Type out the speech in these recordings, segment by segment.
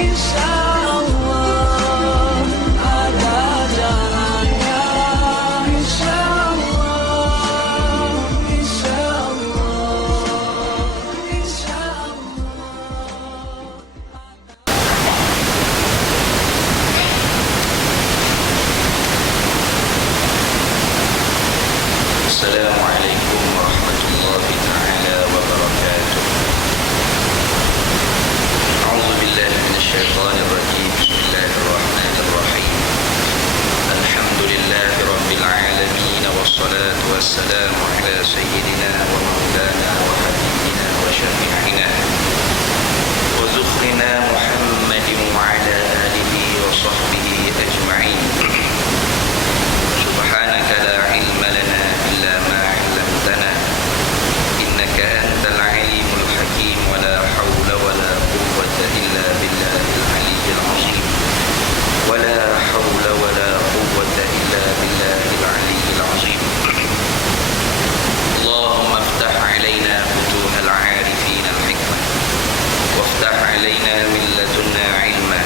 insyaallah ada jalannya, insyaallah, insyaallah, insyaallah. Assalamualaikum warahmatullahi ta'ala wabarakatuh. A'udzu billahi minasyaitonir rajim. Bismillahirrahmanirrahim. Alhamdulillahi rabbil alamin wassalatu wassalamu ala sayyidina wa maulana wa habibina wa syafi'ina wa zukhrina Muhammadin wa ala alihi wa sahbihi ajma'in. Subhanaka la ilma lana illa ma 'allamtana innaka antal alimul hakim wa la hawla wa la quwwata illa billahil aliyyil azim wa la hawla wa la quwwata illa billahil aliyyil azim. Allahumma iftah 'alaina futuhal 'arifin al-hikmah waftah 'alaina min ladunna 'ilma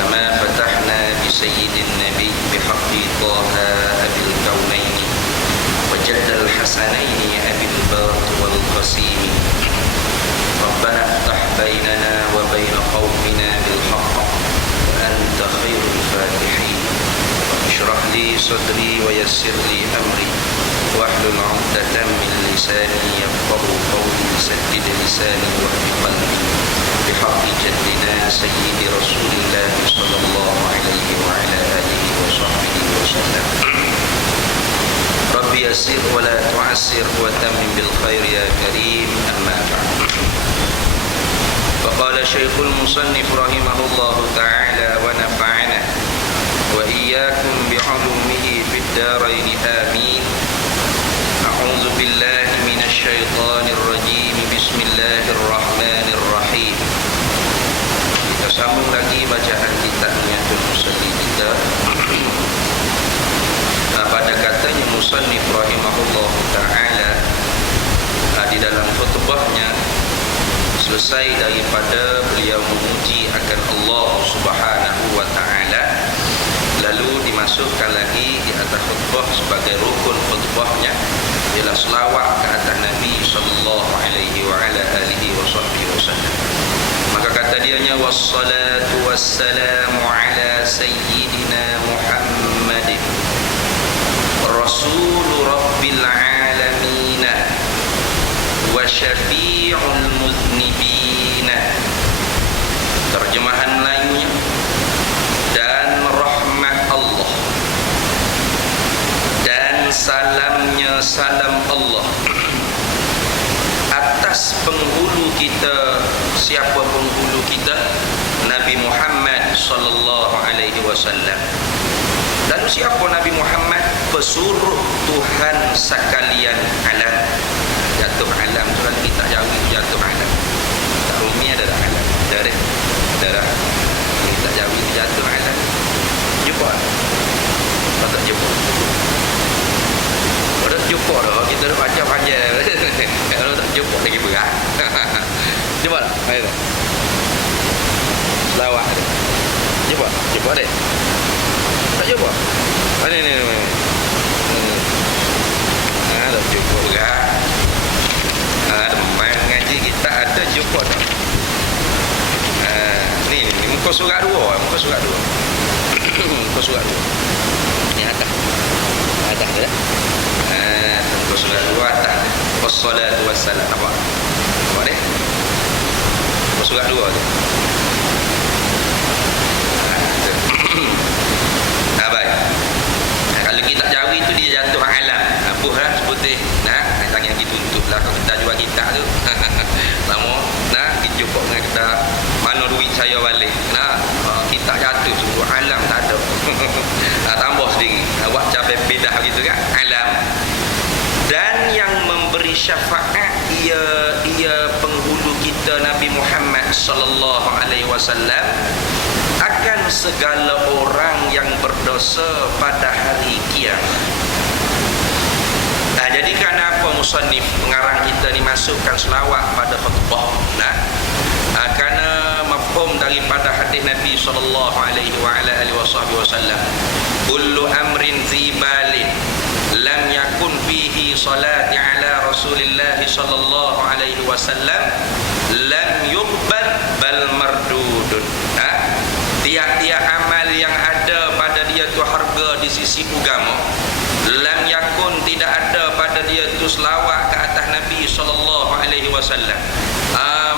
kama fatahna bi sayyidin nabiy bihaqqi taha abil kaunaini wajadal hasanaini abil bart wal qasim. Rabbana iftah bainana wa bain qaumina bil haqq wa anta khairul fatihin. Ishrah li sadri wa yassir li amri wahlul 'uqdatam min lisani yafqahu qawli. Saddid lisani wahdi qalbi bihaqqi jaddina sayyidi rasulillah sallallahu alaihi wa ala alihi wa sahbihi wa sallam. Rabbi yassir wa la tu'assir wa tammim bil khair ya karim. Amma ba'd. Faqala Syekhul Musannif rahimahullahu ta'ala wa nafa'ana wa iyyakum bi'ulumihi fid darain amin. A'udzu billahi minasy syaithanir rajim. Bismillahirrahmanirrahim. Kita sambung lagi bacaan kitabnya Musannif kita. Pada katanya Musannif rahimahullah ta'ala di dalam khutbahnya, selesai daripada beliau memuji akan Allah subhanahu wa ta'ala, lalu dimasukkan lagi di atas khutbah sebagai rukun khutbahnya ialah selawat ke atas Nabi sallallahu alaihi wa ala alihi wa sahbihi wasallam. Maka kata dianya, wassalatu wassalamu ala sayyidina Muhammadin Rasul Rabbil Alamin wa syafi'ul muznibin. Terjemahan lainnya, dan rahmat Allah dan salamnya salam Allah atas penghulu kita. Siapa penghulu kita? Nabi Muhammad sallallahu alaihi wasallam. Lalu siapa Nabi Muhammad? Pesuruh Tuhan sekalian alam. Jatuh alam tu kan kita jauh jatuh alam. Tak rumi ada dah alam. Dari darah kita jauh jatuh alam. Jumpa. Patut jumpa. Pada jumpa dah kita dah baca panjang. Kalau tak jumpa lagi berat. Jumpa dah. Ayo. Lawak. Jumpa. Jumpa deh. Tak jumpa? Ni. Dah jumpa berat. Main ngaji kita ada jumpa tak? Ni muka surat 2. Muka surat 2. Muka surat 2. Ni atas. Atas tu dah. Muka surat 2 atas. Wassalatu wassalam. Nampak? Nampak ni? Muka surat 2 tu. Baik. Kalau kita jawi tu dia jatuh alam. Buhlah seputih. Tangan kita tutup lah kalau kita jual kitab tu. Lama kita jumpa dengan kita, mana duit saya balik. Kitab jatuh sungguh alam tak ada. Tambah sendiri. Buat cabai bedah gitu kan. Alam. Dan yang memberi syafaat ia penghulu kita Nabi Muhammad sallallahu alaihi wasallam akan segala orang yang berdosa pada hari kiamat. Jadi kenapa musannif mengarang kita dimasukkan selawat pada khutbah? Kerana mafhum daripada hadis Nabi sallallahu alaihi wa ala alihi wasallam, kullu amrin zibalin lam yakun fihi salati ala Rasulillah sallallahu alaihi wasallam lam yuqbal bal mardudun. Tiap-tiap amal yang ada pada dia tu harga di sisi agama, lam yakun tidak ada pada dia tu selawat ke atas Nabi sallallahu alaihi wasallam,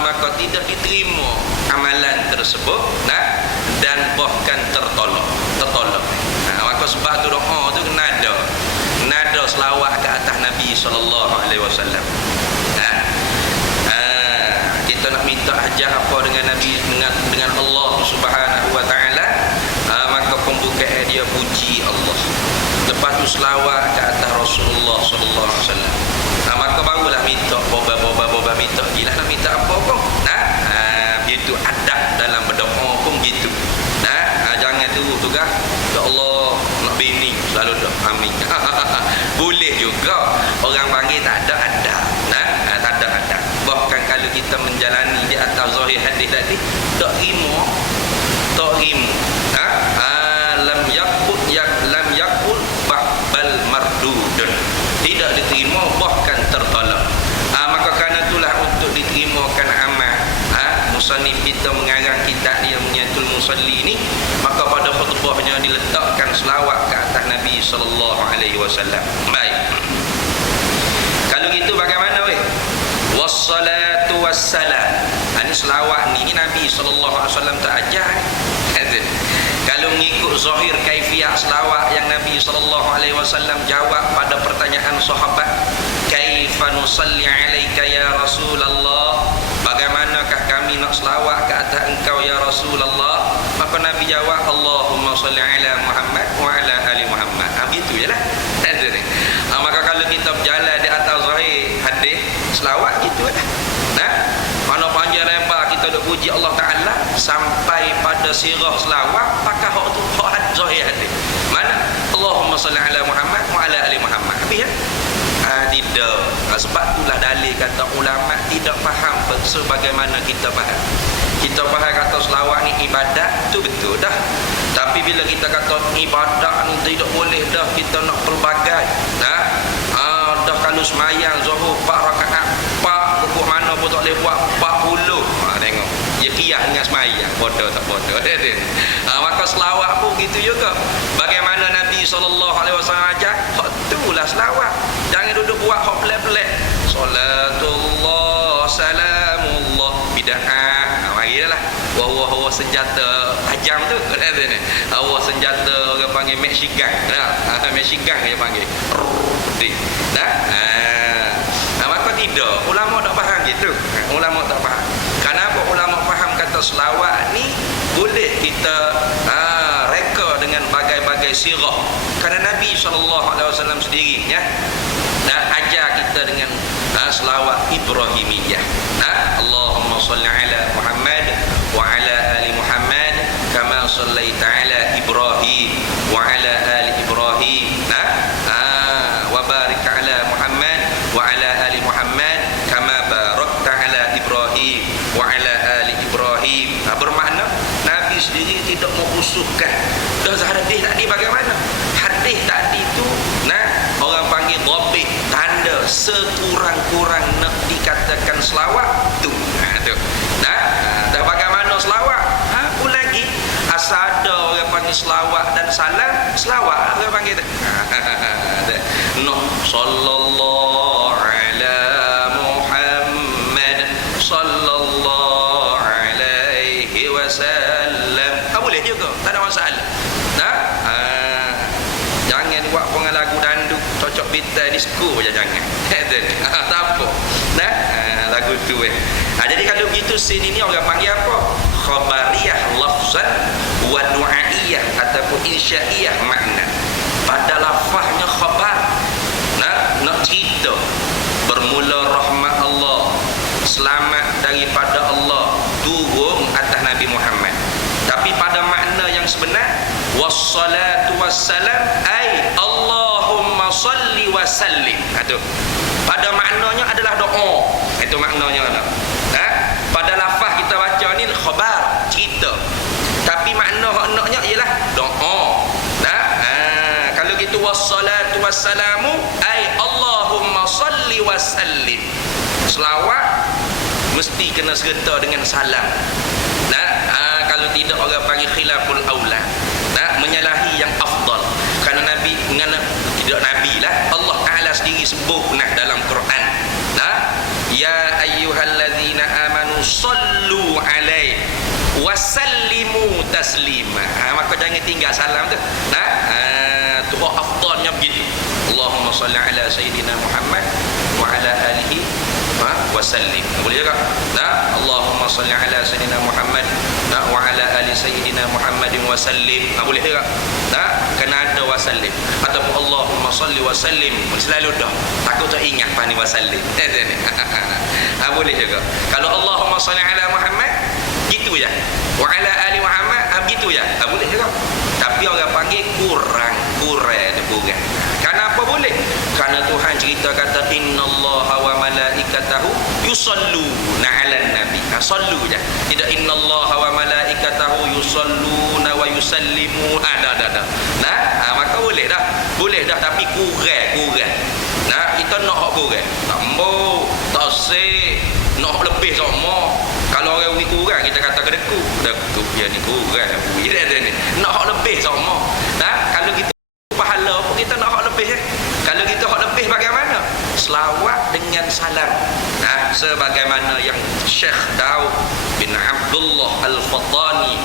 maka tidak diterima amalan tersebut, dan bahkan tertolak. Maka sebab tu doa tu nada selawat ke atas Nabi sallallahu alaihi wasallam. Kita nak minta hajat apa dengan Nabi, dengan Allah Subhanahu wa taala, maka pembukaan dia puji Allah, lepas tu selawat ke atas Rasulullah sallallahu alaihi wasallam. Maka barulah minta boba minta gila nak minta apa pun. Itu adab dalam berdoa pun gitu. Jangan tu kan, ya Allah nak bini selalu doa amin. Boleh juga orang panggil tak ada adab. Tak ada adab. Bahkan kalau kita menjalani di atas zahir hadis tadi, tak rimu. Lam yakul bal mardudun, tidak diterima bahkan tertolak. Maka kerana itulah untuk diterimakan amal, musannif kita mengarang kitab dia Munyatul Musalli ni, maka pada khutbahnya diletakkan selawat ke atas Nabi sallallahu alaihi wasallam. Baik. Kalau gitu bagaimana weh? Wassalatu wassalam. Ini selawat ni Nabi sallallahu alaihi wasallam tak ajar. Kalau mengikut zahir kaifiah selawat yang Nabi sallallahu alaihi wasallam jawab pada pertanyaan sahabat, kaifa nusalli alaika ya Rasulullah, bagaimanakah kami nak selawat ke atas engkau ya Rasulullah? Maka Nabi jawab, Allahumma salli ala Muhammad wa ala ali Muhammad. Begitu jelah. Maka kalau kita berjalan di atas zahir hadis selawat gitu lah. Mana panjang lebar kita duk puji Allah Ta'ala sampai pada sirah selawat, pakai hak tu hak zahir hadis. Mana? Allahumma salli ala Muhammad wa ala ali Muhammad. Habis ya? Tidak. Sebab itulah dalil kata ulama tidak faham sebagaimana kita faham. Kita faham kata selawat ni ibadat, tu betul dah. Tapi bila kita kata ibadat ni tidak boleh dah kita nak pelbagai. Dah kalau semayang zuhur 4 rakaat, 4 rukuk mana pun tak boleh buat 40. Tengok. Ya qiyah dengan semayang, bodoh tak bodoh. Maka selawat pun gitu juga. Bagaimana Nabi sallallahu alaihi wasallam ajar, hak itulah selawat. Jangan duduk buat hak pelik-pelik. Salatullah salamullah bid'ah. Marilah. Wah senjata tajam tu. Wah senjata orang panggil Mexican. Mexican dia panggil. Maka tidak, ulama tak faham gitu. Ulama tak faham. Kenapa ulama faham kata selawat ni boleh kita reka dengan bagai-bagai sirah? Kerana Nabi SAW sendiri ajar kita dengan selawat Ibrahimiyah. Allahumma salli ala Muhammad wa ala ali Muhammad kama sallaita ala Ibrahim wa ala ali Ibrahim wa barik ala Muhammad wa ala ali Muhammad kama barakta ala Ibrahim wa ala ali Ibrahim. Bermakna Nabi sendiri tidak mengusuhkan. Dan hadis tadi bagaimana? Hadis tadi itu orang panggil dhabit, tanda sekurang-kurang nak dikatakan selawat tu. Dah bagaimana selawat? Apa lagi? Asal ada orang panggil selawat dan salam, selawat orang panggil tu. No, sallallahu ala Muhammad sallallahu alaihi wasallam. Boleh juga, tak ada masalah. Jangan buat pengen lagu dandut cocok bitai disco je, jangan. Tak apa. Lagu tu jadi kalau begitu scene ini orang panggil apa? Khabariyah lafzan wa du'aiyah ataupun insya'iyah makna. Pada lafaznya khabar, nak cerita bermula rahmat Allah, selamat daripada Allah turun atas Nabi Muhammad. Tapi pada makna yang sebenar, wassalatu wassalam ai Allahumma salli wa sallim. Pada maknanya adalah doa. Itu maknanya. Pada lafaz kita baca ni khabar, wassalamu ay Allahumma salli wa sallim. Selawat mesti kena serta dengan salam. Kalau tidak orang panggil khilaful aula. Menyalahi yang afdal. Kerana Nabi tidak Nabi lah, Allah Taala sendiri sebut dalam Quran. Ya ayyuhallazina amanu sallu alaihi wasallimu taslima. Maka jangan tinggal salam tu. Tu afdalnya begitu. Allahumma salli ala sayyidina Muhammad wa ala alihi wasallim. Boleh tak? Allahumma salli ala sayyidina Muhammad wa ala ali sayyidina Muhammadin wasallim. Boleh tak? Kena ada wasallim. Ataupun Allahumma salli wasallim. Selalu dah. Takut tak ingat pani wasallim. Boleh juga. Kalau Allahumma salli ala Muhammad, gitu ya. Wa ala ali Muhammad, gitu ya. Boleh juga. Tapi orang panggil kurang tu kurang. Kenapa boleh? Karena Tuhan cerita kata innallaha wa malaikatahu yusalluna 'alan nabi. Sallu je. Tidak innallaha wa malaikatahu yusalluna wa yusallimu. Maka boleh dah. Boleh dah tapi kurang. Kita nak hak kurang. Tambah, tak sik, nak lebih sama. Kalau orang ni kurang kita kata kedekut dia ni kurang. Dia ni nak hak lebih sama. Kalau kita pahala pun kita nak hak lebih. Kalau kita hak lebih bagaimana? Selawat dengan salam. Sebagaimana yang Syekh Daud bin Abdullah Al-Fattani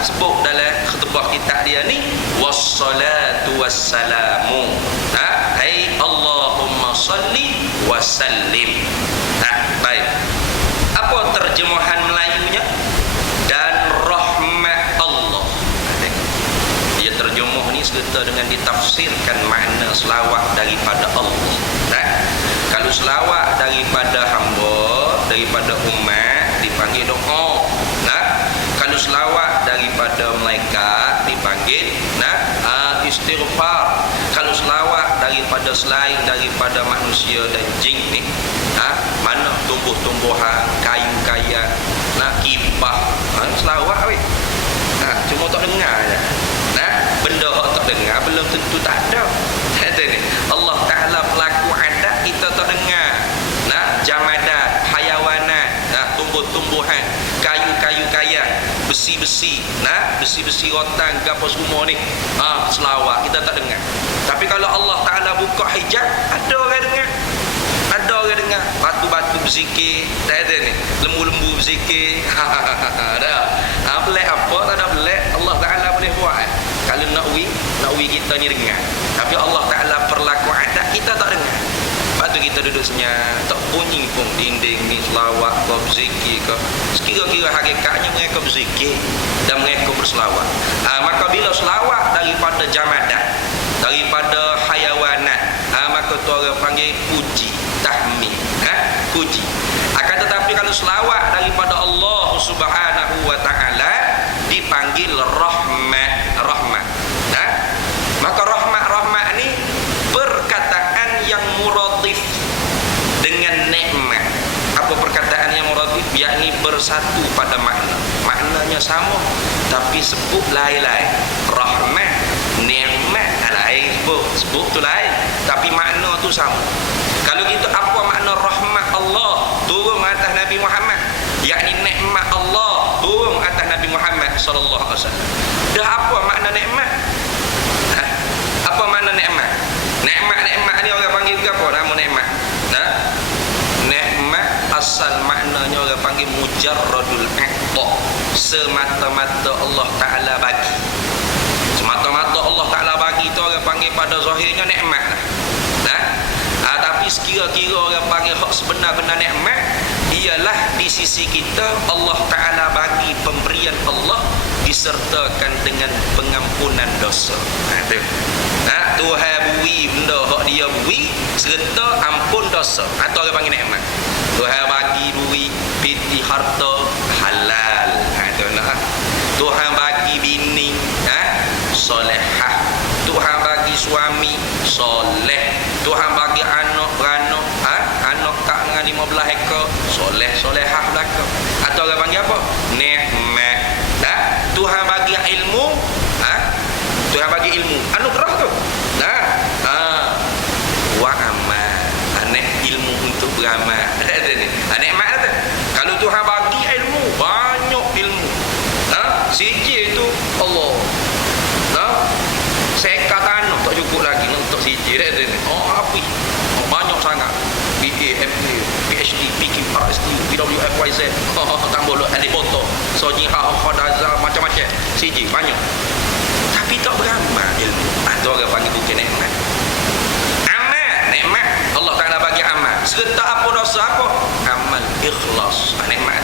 sebut dalam khutbah kitab dia ni, wassalatu wassalamu ay Allahumma salli wa sallim. Baik. Apa terjemahan Melayunya? Dan rahmat Allah. Dia terjemah ni serta dengan ditafsirkan makna selawat daripada Allah. Kalau selawat daripada hamba, daripada umat, dipanggil doa. Kalau selawat daripada malaikat, dipanggil istighfar. Kalau selawat daripada selain daripada manusia dan jin ni, mana tumbuh-tumbuhan, kayu-kayu, kipas, selawat weh. Cuma tak dengar je. Benda tak dengar belum tentu tak ada. Allah Taala pelaku adat kita tak dengar. Jamadat, hayawanat, tumbuh-tumbuhan, kayu-kayu kaya, besi-besi, besi-besi rotan gapo semua ni. Selawat kita tak dengar. Tapi kalau Allah Taala buka hijab, ada orang dengar. Ada orang dengar batu-batu berzikir, tak ada ni. Lembu-lembu berzikir. Ada. Pelik apa? Tak ada pelik. Allah Taala boleh buat. Kalau nak wi kita ni dengar. Tapi Allah Taala perlaku adat kita tak dengar. Lepas tu kita duduk senyap, tak bunyi pun dinding ni selawat ke berzikir ke. Sekira-kira hakikatnya mereka berzikir dan mereka berselawat. Maka bila selawat daripada jamadat, daripada hayawanat, maka tu orang panggil puji, tahmid, puji. Akan tetapi kalau selawat daripada Allah Subhanahu wa taala dipanggil rahmat. Maka rahmat ni perkataan yang muratif dengan nikmat. Apa perkataan yang muratif? Yakni bersatu pada makna. Maknanya sama tapi sebut lain-lain. Rahmat, nikmat lain sebut tu lain tapi makna tu sama. Kalau gitu apa makna rahmat Allah turun atas Nabi Muhammad? Yakni nikmat Allah turun atas Nabi Muhammad sallallahu alaihi wasallam. Dah apa makna nikmat? Apa makna nikmat? Nikmat ni orang panggil apa? Nama nikmat. Nikmat asal maknanya orang panggil mujarradul a'ta. Semata-mata Allah Taala bagi. Semata-mata Allah Taala bagi tu orang panggil pada zahirnya nikmat lah. Tapi sekira-kira orang panggil hak sebenar-benar nikmat ialah di sisi kita Allah Taala bagi pemberian Allah disertakan dengan pengampunan dosa. Tuhan beri benda hak dia beri serta ampun dosa. Atau orang panggil nikmat. Tuhan bagi beri piti harta halal. Tuhan bagi bini solehah. Tuhan bagi suami soleh. Tuhan bagi anak beranak, anak tak dengan 15 ekor, soleh-solehah belaka. Atau orang panggil apa? Nikmat. Tuhan bagi ilmu, Tuhan bagi ilmu, anugerah tu. beramal. Nikmat tu. Kalau Tuhan bagi ilmu, banyak ilmu. Sijil tu Allah. Seka tanah tak cukup lagi untuk sijil dia ni. Api. Banyak sangat. BA, MA, PhD, PQRST, BWFYZ. Tambah lu ada foto. Soji khadaza macam-macam. Sijil banyak. Tapi tak beramal ilmu. Tu orang panggil bukan nikmat. Nikmat Allah Ta'ala bagi amal. Serta apa dosa apa? Amal ikhlas. Nikmat.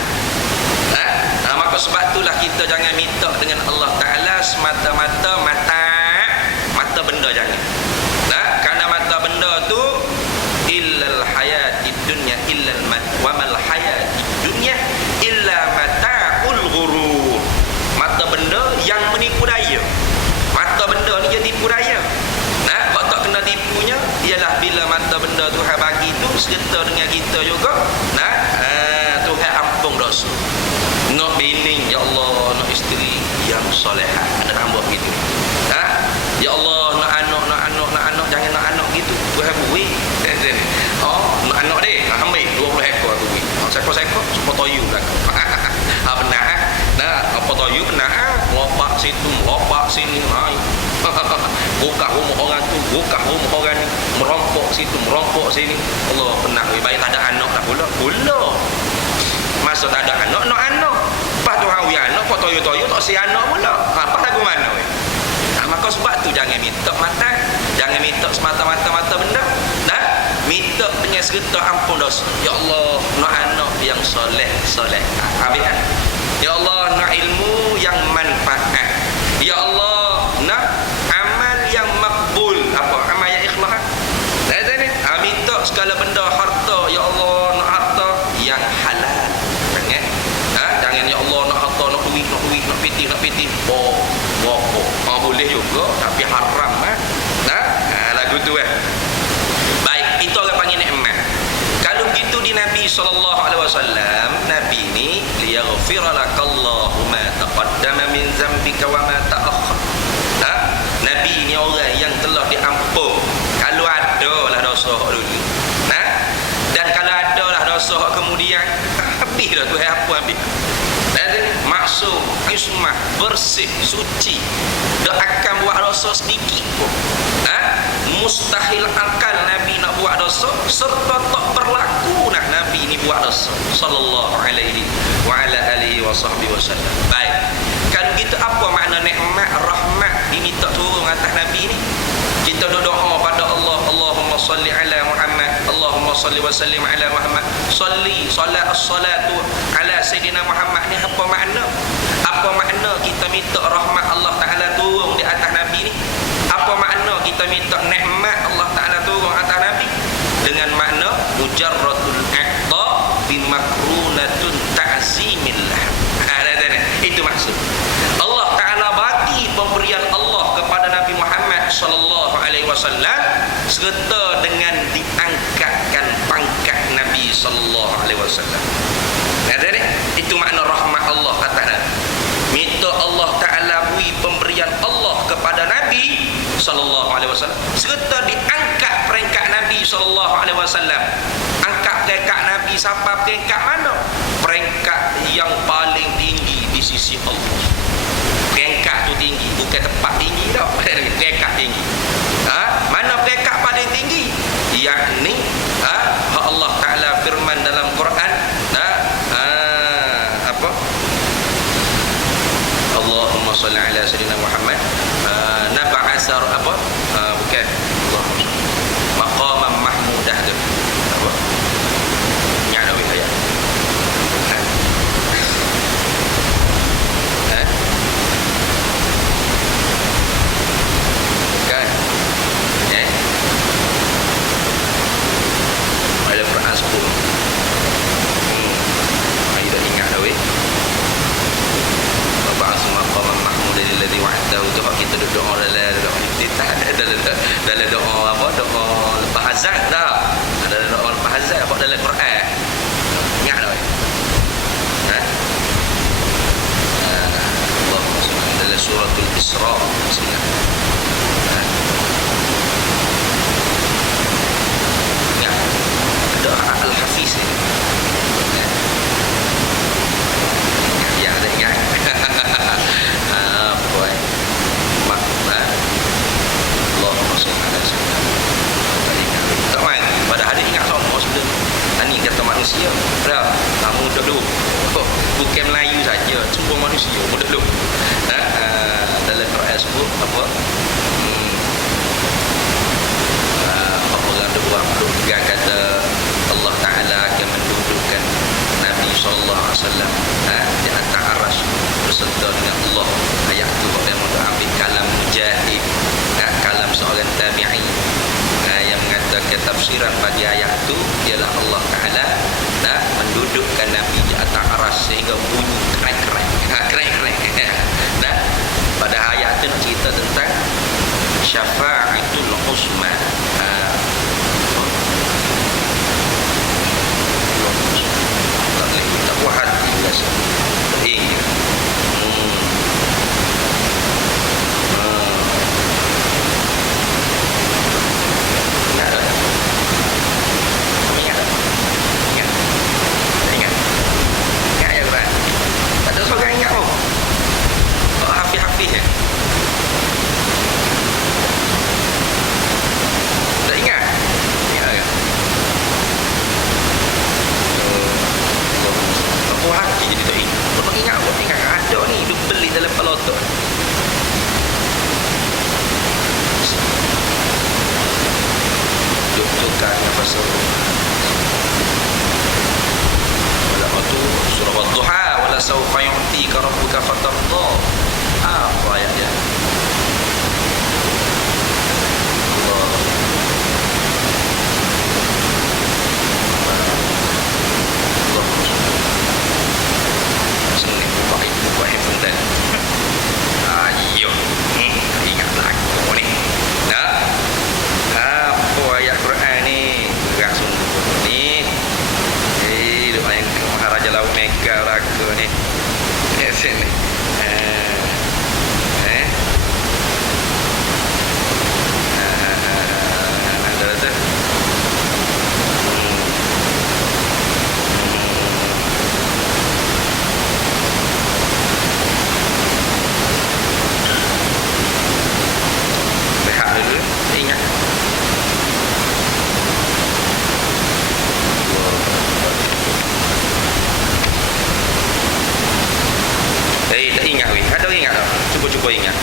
Maka sebab itulah kita jangan minta dengan Allah Ta'ala semata-mata mata benda jangan. Kerana mata benda tu illal hayatid dunya illal wa mal hayatid dunya illa mata'ul ghurur. Mata benda yang menipu daya. Mata benda ni jadi tipu daya. Kalau tak kena tipunya ialah bila mata benda Tuhan bagi tu serta dengan kita juga. Tuhan ampun dosa. Nak bini, ya Allah, nak isteri yang solehah. Ada tambah gitu. Ya Allah, nak anak, jangan nak anak gitu. Tuhan beri. Nak anak deh, nak ambil 20 ekor tu beri. Sekor-sekor semua toyu belakang. Benar. Apa toyu benar. Lopak situ, lopak sini. Buka rumah orang tu, buka rumah orang ni, merompok situ, merompok sini. Allah pernah baik tak ada anak dah pula. Masa tak ada anak, nak anak. Pas tu hawi anak, kau toyo-toyo tak si anak pula. Apa lagu mana weh? Maka sebab tu jangan minta mata, jangan minta semata-mata benda. Minta dengan serta ampun dosa. Ya Allah, nak anak yang soleh. Habis kan? Ya Allah, nak ilmu yang manfaat. Ya Allah, nak amal yang makbul. Apa? Amal yang ikhlas. Minta segala benda harta. Ya Allah, nak harta yang halal. Jangan ya Allah nak harta, nak duit, nak piti. Boleh juga tapi haram. Lagu tu Baik, itu orang panggil nikmat. Kalau gitu di Nabi SAW, Nabi ni liyaghfira lakallahu ma taqaddama min zambika wa ma ta'akhkhar. Nabi ni orang yang telah diampun kalau ada lah dosa dulu. Dan kalau ada lah dosa kemudian habis dah tu apa habis. Maksud ismah, bersih, suci. Tak akan buat dosa sedikit pun. Mustahil akal Nabi nak buat dosa serta tak berlaku nak Nabi ni buat dosa sallallahu alaihi wa ala alihi wa sahbihi wasallam. Baik. Kalau gitu apa makna nikmat rahmat diminta turun atas Nabi ni? Kita berdoa pada Allah, Allahumma salli ala Muhammad, Allahumma salli wa sallim ala Muhammad. Salatu ala Sayyidina Muhammad ni apa makna? Apa makna kita minta rahmat Allah Ta'ala turun di atas Nabi ni? Apa makna kita minta nikmat Allah Ta'ala turun atas Nabi? Dengan makna mujarradul a'ta bimakrunatun ta'zimillah. Itu maksud. Allah Ta'ala bagi pemberian Allah kepada Nabi Muhammad sallallahu alaihi wasallam serta dengan diangkatkan pangkat Nabi sallallahu alaihi wasallam. Itu makna rahmat Allah atas Nabi. Minta Allah Ta'ala beri pemberian Allah kepada Nabi sallallahu alaihi wasallam serta diangkat peringkat Nabi sallallahu alaihi wasallam. Angkat peringkat Nabi sampai peringkat mana? Peringkat yang paling tinggi di sisi Allah. Peringkat tu tinggi, bukan tempat tinggi tau. Peringkat tinggi. Mana peringkat paling tinggi? Yakni Allah Ta'ala firman dalam Quran, apa? Allahumma salli ala sayyidina Muhammad. Naba'asar apa? Bukan. Allahumma maqaman mahmudah tu. Apa? Nyala weh ayat. Kan? Ada Quran 10. Ayat dah ingat dah weh. Ba'asu maqaman mahmudah alladhi wa'adahu. Tu kita duduk dalam doa apa? Doa lepas azan dah. Ada doa lepas azan apa dalam Quran. Ingat dah. Allahumma salli dalam suratul Isra. Ingat. Doa Al-Hafidh siung dulu. Dalam Quran sebut apa? Apabila dua makhluk kata Allah Taala akan mendudukkan Nabi sallallahu alaihi wasallam di atas arasy beserta dengan Allah. Ayat itu yang mengambil kalam Mujahid, kalam seorang tabi'i yang mengatakan tafsiran pada ayat itu ialah Allah Taala mendudukkan Nabi di atas arasy sehingga bunyi krek-krek. Nah, pada ayat itu cerita tentang syafa'atul uzma. Tak buat hati biasa. Sawfa yu'tika rabbuka fatarda. Apa ayatnya? Ingat lagu ni. Apa ayat Quran ni? Gerak sungguh ni. Lumayan Maharaja Laut Mega raga ni. Sini. Ada tu. Lihat dulu, ingat. Tak ingat weh. Ada ingat tak? Cuba ingat.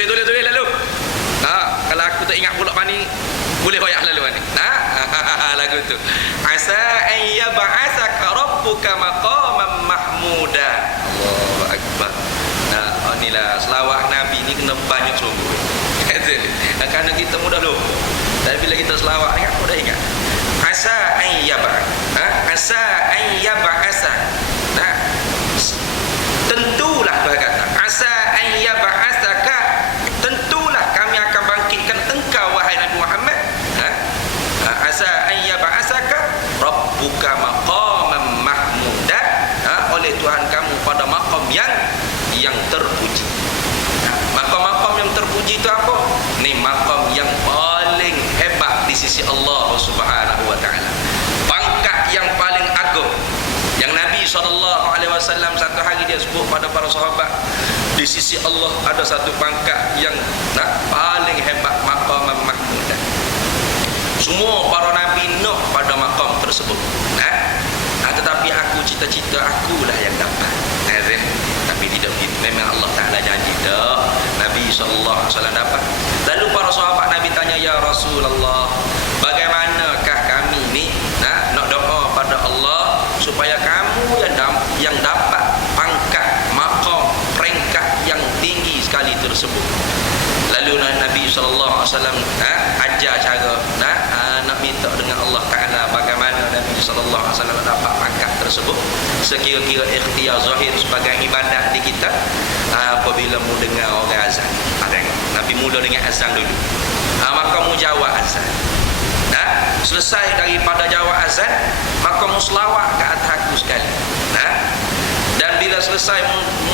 Tulis lalu. Kalau aku tak ingat pula mani, boleh royak lalu mani. Lagu tu. Asa an yab'atsaka rabbuka maqaman mahmuda. Allahu akbar. Inilah selawat Nabi ni kena banyak sungguh. Kerana kita mudah lupa. Tapi bila kita selawat ingat mudah ingat. Asa an yab'atsak. Tentulah berkata asa an yab'atsaka, tentulah kami akan bangkitkan engkau wahai Nabi Muhammad. Asa an yab'atsaka rabbuka maqaman mahmuda, oleh Tuhan kamu pada maqam yang terpuji. Maqam-maqam yang terpuji itu apa? Ni maqam yang paling hebat di sisi Allah Subhanahu wa taala. Pangkat yang paling agung. Yang Nabi SAW satu hari dia sebut pada para sahabat, di sisi Allah ada satu pangkat yang paling hebat, maqam mahmudah. Semua para Nabi Nuh pada maqam tersebut. Tetapi aku cita-cita akulah yang dapat. Tapi tidak begitu. Memang Allah Ta'ala janji dah Nabi SAW dapat. Lalu para sahabat Nabi tanya, ya Rasulullah, bagaimanakah kami ni nak doa pada Allah supaya kamu yang dapat pangkat, maqam, peringkat yang tinggi sekali tersebut. Lalu Nabi SAW ajar cara nak minta dengan Allah Ta'ala bagaimana Nabi SAW dapat pangkat tersebut. Sekira-kira ikhtiar zahir sebagai ibadat di kita, apabila mu dengar orang azan. Nabi mula dengan azan dulu, maka mu jawab azan. Selesai daripada jawab azan, maka muslawat ke atas aku sekali. Dan bila selesai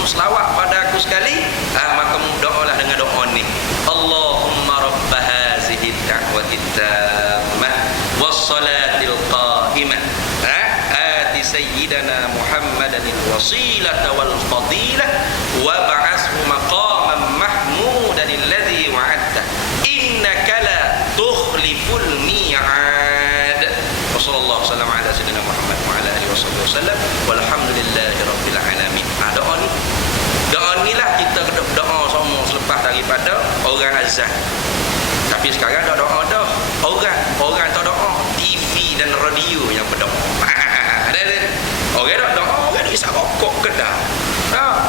muslawat pada aku sekali, maka doalah dengan doa ni. Allahumma rabb hazihi ad-da'wati tammah was-salatil qa'imah ati sayyidana Muhammadan al-wasilata wal fadilah wa ba'athu maqaman mahmudan alladhi wa'adta innaka la tukhliful mi'ad. Wassallallahu wasallam ala sayyidina Muhammad wa ala alihi wasallam walhamdulillahi rabbil alamin. Doa ni lah kita doa semua selepas daripada orang azan. Tapi sekarang dah doa dah. Orang tak doa, TV dan radio yang berdoa. Orang dah doa, orang isap rokok kedah.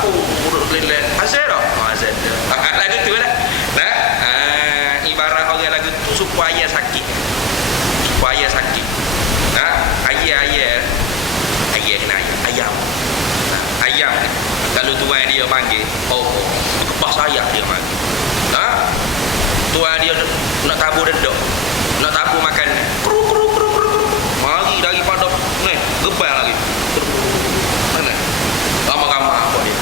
Buruk lelak. Azan dah. Azan dah. Lagu tu lah. Ibarat orang lagu tu supaya sakit. Ayam ni kalau tuan dia panggil, kepas ayam dia panggil. Tuan dia nak tabur dedok, nak tabur makan, mari daripada ni gebal lagi. Mana ramai-ramai apa dia.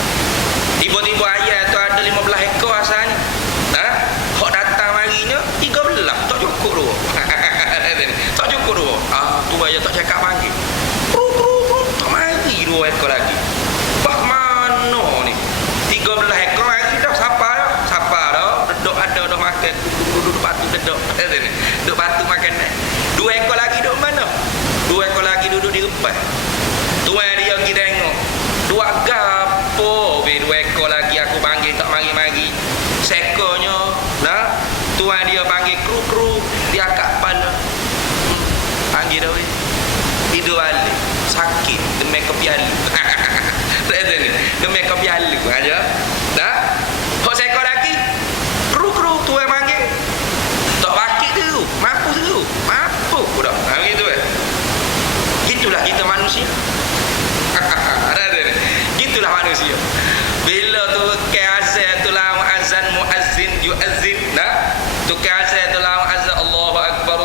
Tiba-tiba ayam tu ada 15 ekor asalnya. Hok datang marinya 13, tak cukup tu. Tak cukup tu. Tu ayam tak cakap panggil. Tak mari 2 ekor lagi. Pak mana ni? 13 ekor lagi dah siapa dah? Dedok ada dah makan. Duduk batu dedok. Duduk batu makan. 2 ekor lagi duduk mana? 2 ekor lagi duduk di depan. Tuan dia pergi tengok. 2 gapo? 2 ekor lagi aku panggil tak mari-mari. Sekornya, tuan dia panggil kru-kru, dia angkat kepala. Panggil dah weh. Tidur balik. Sakit demi kepialu. Demi kepialu aja. Hok seekor lagi kru-kru tuan panggil. Tak bakit tu. Mampu budak. Begitu Gitulah kita manusia. Gitulah manusia. Bila tu ke azan tu lah muazzin yuazzin. Tu ke azan tu lah azan Allahu akbar.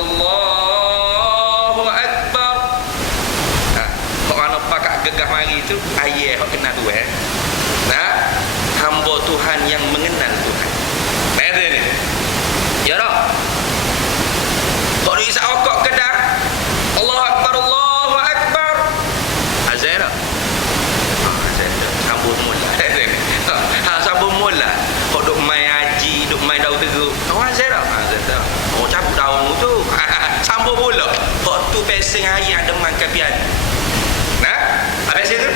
Pakak gegah mari tu ayah hok kenal tu hamba Tuhan yang mengenal Tuhan. Ada ni. Ya dah. Hok di isap okok kedah. Allahu akbar. Azan dah. Azan dah. Sambung mula. Sambung mula. Hok duk main haji, duk main daun teruk. Azan dah. Azan dah. Cabut daun tu. Sambung mula. Hok tu pesing ayah demam kapian. Habis itu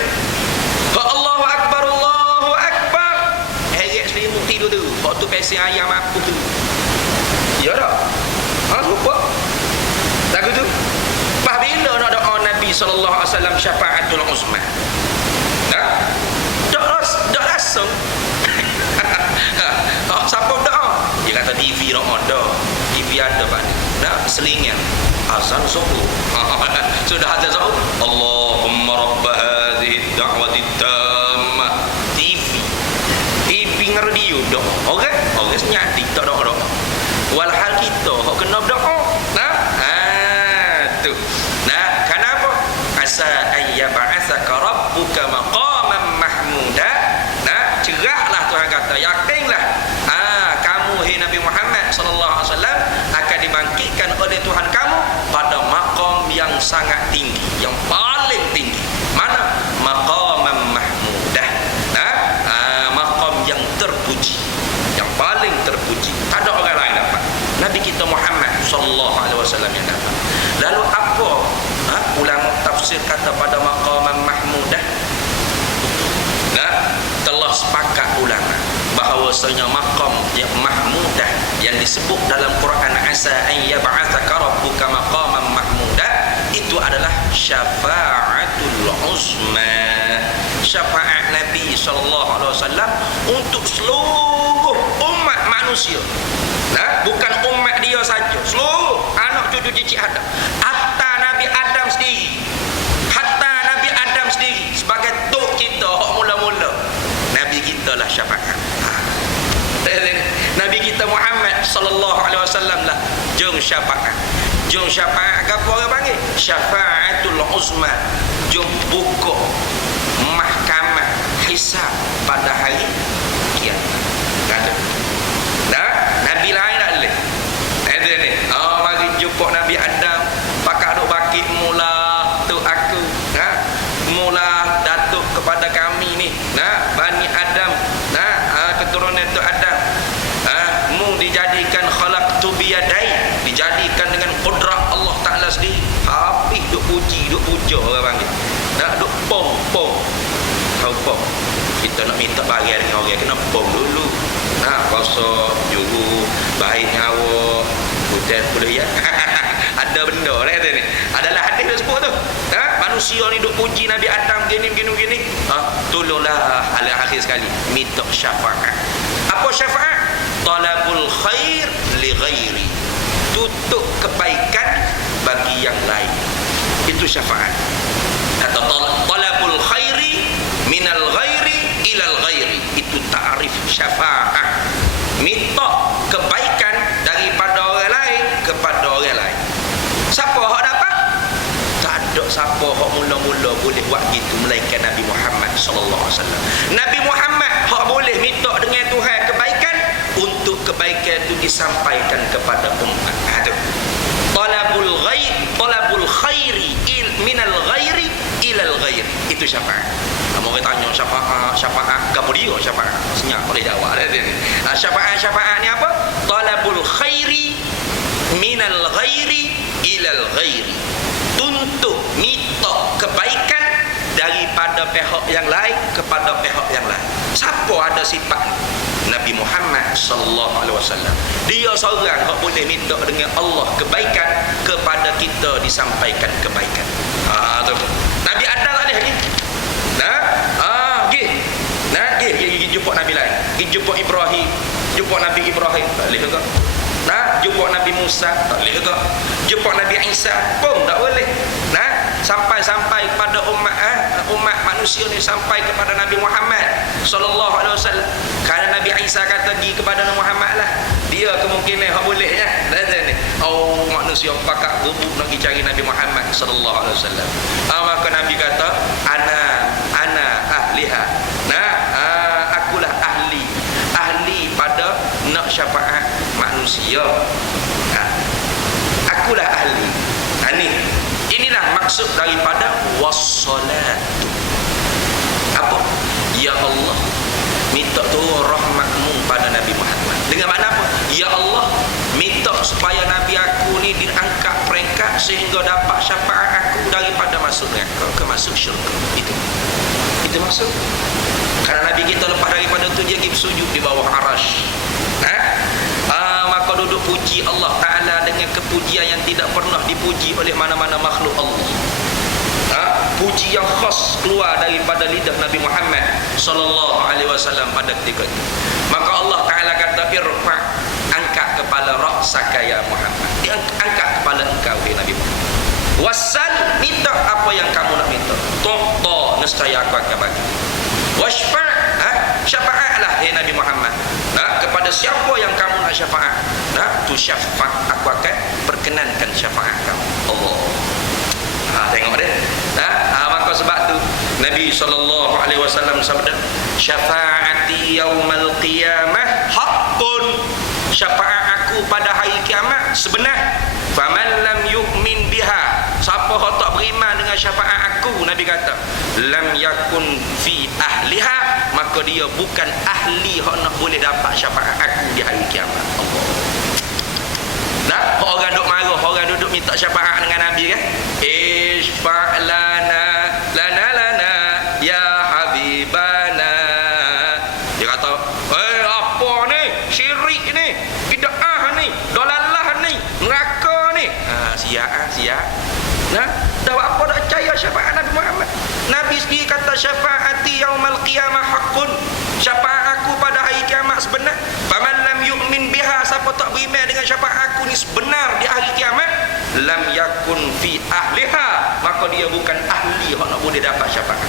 Allahu akbar. Heret selimut tidur tu. Waktu pesing ayam aku tu. Ya dah. Lupa lagu tu. Pas bila nak doa Nabi SAW syafaatul uzma. Tak langsung. Siapa doa? Dia kata TV doa dah. TV ada pada selingnya azan subuh. Sudah azan subuh. Allahumma rabb hadhihi ad-da'wati tammah. TV radio doa. Okey? Okey senyati tak doa. Walhal kita hok kena doa. Tu. Kenapa? Asa ayyab'atsaka rabbuka maqaman mahmuda. Cerahlah Tuhan kata, yakinlah kamu hai Nabi Muhammad sallallahu alaihi wasallam akan dibangkitkan oleh Tuhan kamu pada maqam yang sangat tinggi, yang paling tinggi. Mana? Maqaman mahmudah. Maqam yang terpuji, yang paling terpuji. Tak ada orang lain dapat. Nabi kita Muhammad sallallahu alaihi wasallam yang dapat. Lalu apa ulama tafsir kata pada maqaman mahmudah? Telah sepakat ulama bahawasanya maqam yang mahmudah yang disebut dalam Quran asa an yab'atsaka rabbuka maqaman mahmudah itu adalah syafaatul uzma. Syafaat Nabi SAW untuk seluruh umat manusia. Bukan umat dia saja, seluruh anak cucu cicit Adam. Hatta Nabi Adam sendiri. Sebagai tok kita mula-mula. Nabi kita lah syafaat. Nabi kita Muhammad sallallahu alaihi wasallam lah jeng syafaat. Jom syafaat apa orang panggil? Syafaatul uzma. Jom buka mahkamah hisab pada hari kiamat. Kata. Dah, Nabi lain tak boleh. Ada ni. Mari jumpa Nabi Adam, pakak duk bakit mula tu aku. Mula datuk kepada kami ni. Bani Adam. Keturunan tu Adam. Mu dijadikan khalaqtu biyadai, dijadikan dengan qudrat Allah Taala sendiri. Habis duk puji, duk puja orang panggil. Duk pom. Kau pom. Kita nak minta bahagian dengan orang kena pom dulu. Puasa juru baik nyawa hutan pula ya. Ada benda lah kata ni. Adalah hadis dah sebut tu. Manusia ni duk puji Nabi Adam gini. Tolonglah akhir sekali minta syafaat. Apa syafaat? Talabul khair li ghairi. Tutup kebaikan bagi yang lain. Itu syafaat. Atau talabul khairi minal ghairi ilal ghairi. Itu ta'rif syafaat. Minta kebaikan daripada orang lain kepada orang lain. Siapa hak dapat? Tak ada siapa hak mula-mula boleh buat gitu melainkan Nabi Muhammad sallallahu alaihi wasallam. Nabi Muhammad hak boleh minta dengan Tuhan kebaikan untuk kebaikan itu disampaikan kepada umat. Talabul khairi minal ghairi ilal ghairi. Itu syafaat. Orang tanya syafaat gapo dia syafaat? Senyap boleh jawab dah ni. Syafaat ni apa? Talabul khairi minal ghairi ilal ghairi. Tuntut minta kebaikan daripada pihak yang lain kepada pihak yang lain. Siapa ada sifat Nabi Muhammad sallallahu alaihi wasallam. Dia seorang yang boleh minta dengan Allah kebaikan, kepada kita disampaikan kebaikan. Tu. Nabi Adam tak ada lagi. Pergi jumpa Nabi lain. Pergi jumpa Ibrahim, jumpa Nabi Ibrahim. Tak boleh ke? Jumpa Nabi Musa, tak boleh ke? Jumpa Nabi Isa pun tak boleh. Sampai kepada umat manusia ni, sampai kepada Nabi Muhammad sallallahu alaihi wasallam. Kerana Nabi Isa kata pergi kepada Nabi Muhammad lah, dia kemungkinan hak bolehnya. Manusia pakak bubuk nak pergi cari Nabi Muhammad sallallahu alaihi wasallam. Maka Nabi kata, ana ahliha. Akulah ahli pada nak syafaat manusia. Akulah ahli. Inilah maksud daripada wassalat. Apa? Ya Allah, minta turun rahmatmu pada Nabi Muhammad. Dengan makna apa? Ya Allah, minta supaya Nabi aku ni diangkat peringkat sehingga dapat syafaat aku daripada masuk neraka ke masuk syurga. Itu maksud. Kerana Nabi kita lepas daripada itu dia pergi bersujud di bawah arasy. Maka duduk puji Allah Ta'ala dengan kepujian yang tidak pernah dipuji oleh mana-mana makhluk Allah. Puji yang khas keluar daripada lidah Nabi Muhammad sallallahu alaihi wasallam pada ketika itu. Maka Allah Ta'ala kata, irfa', angkat kepala ra'saka ya Muhammad. Angkat kepala engkau wahai Nabi Muhammad. Wasal, minta apa yang kamu nak minta. Tu'ta, nescaya aku akan bagi. Washfa', syafaatlah hai Nabi Muhammad. Kepada siapa yang kamu nak syafaat, tu syafaat, aku akan perkenankan syafaat kamu. Allah. Tengok dia. Maka sebab tu Nabi sallallahu alaihi wasallam sabda, syafaati yaumal qiyamah haqqun. Syafaat aku pada hari kiamat sebenar. Faman lam yu'min biha, siapa yang tak beriman dengan syafaat aku, Nabi kata, lam yakun fi ahliha, maka dia bukan ahli yang nak boleh dapat syafaat aku di hari kiamat. Allah. Orang duk marah, orang duduk minta syafaat dengan Nabi kan? Isfa' lana ya habibana. Dia kata, apa ni? Syirik ni, bid'ah ni, dalalah ni, neraka ni. Siap. Dah apa dah percaya syafaat Nabi Muhammad? Nabi sendiri kata, syafaati yaumal qiyamah haqqun. Syafaat aku pada hari kiamat sebenar. Faman lam yu'min biha, siapa tak beriman dengan syafaat aku ni sebenar di hari kiamat, lam yakun fi ahliha, maka dia bukan ahli yang nak boleh dapat syafaat.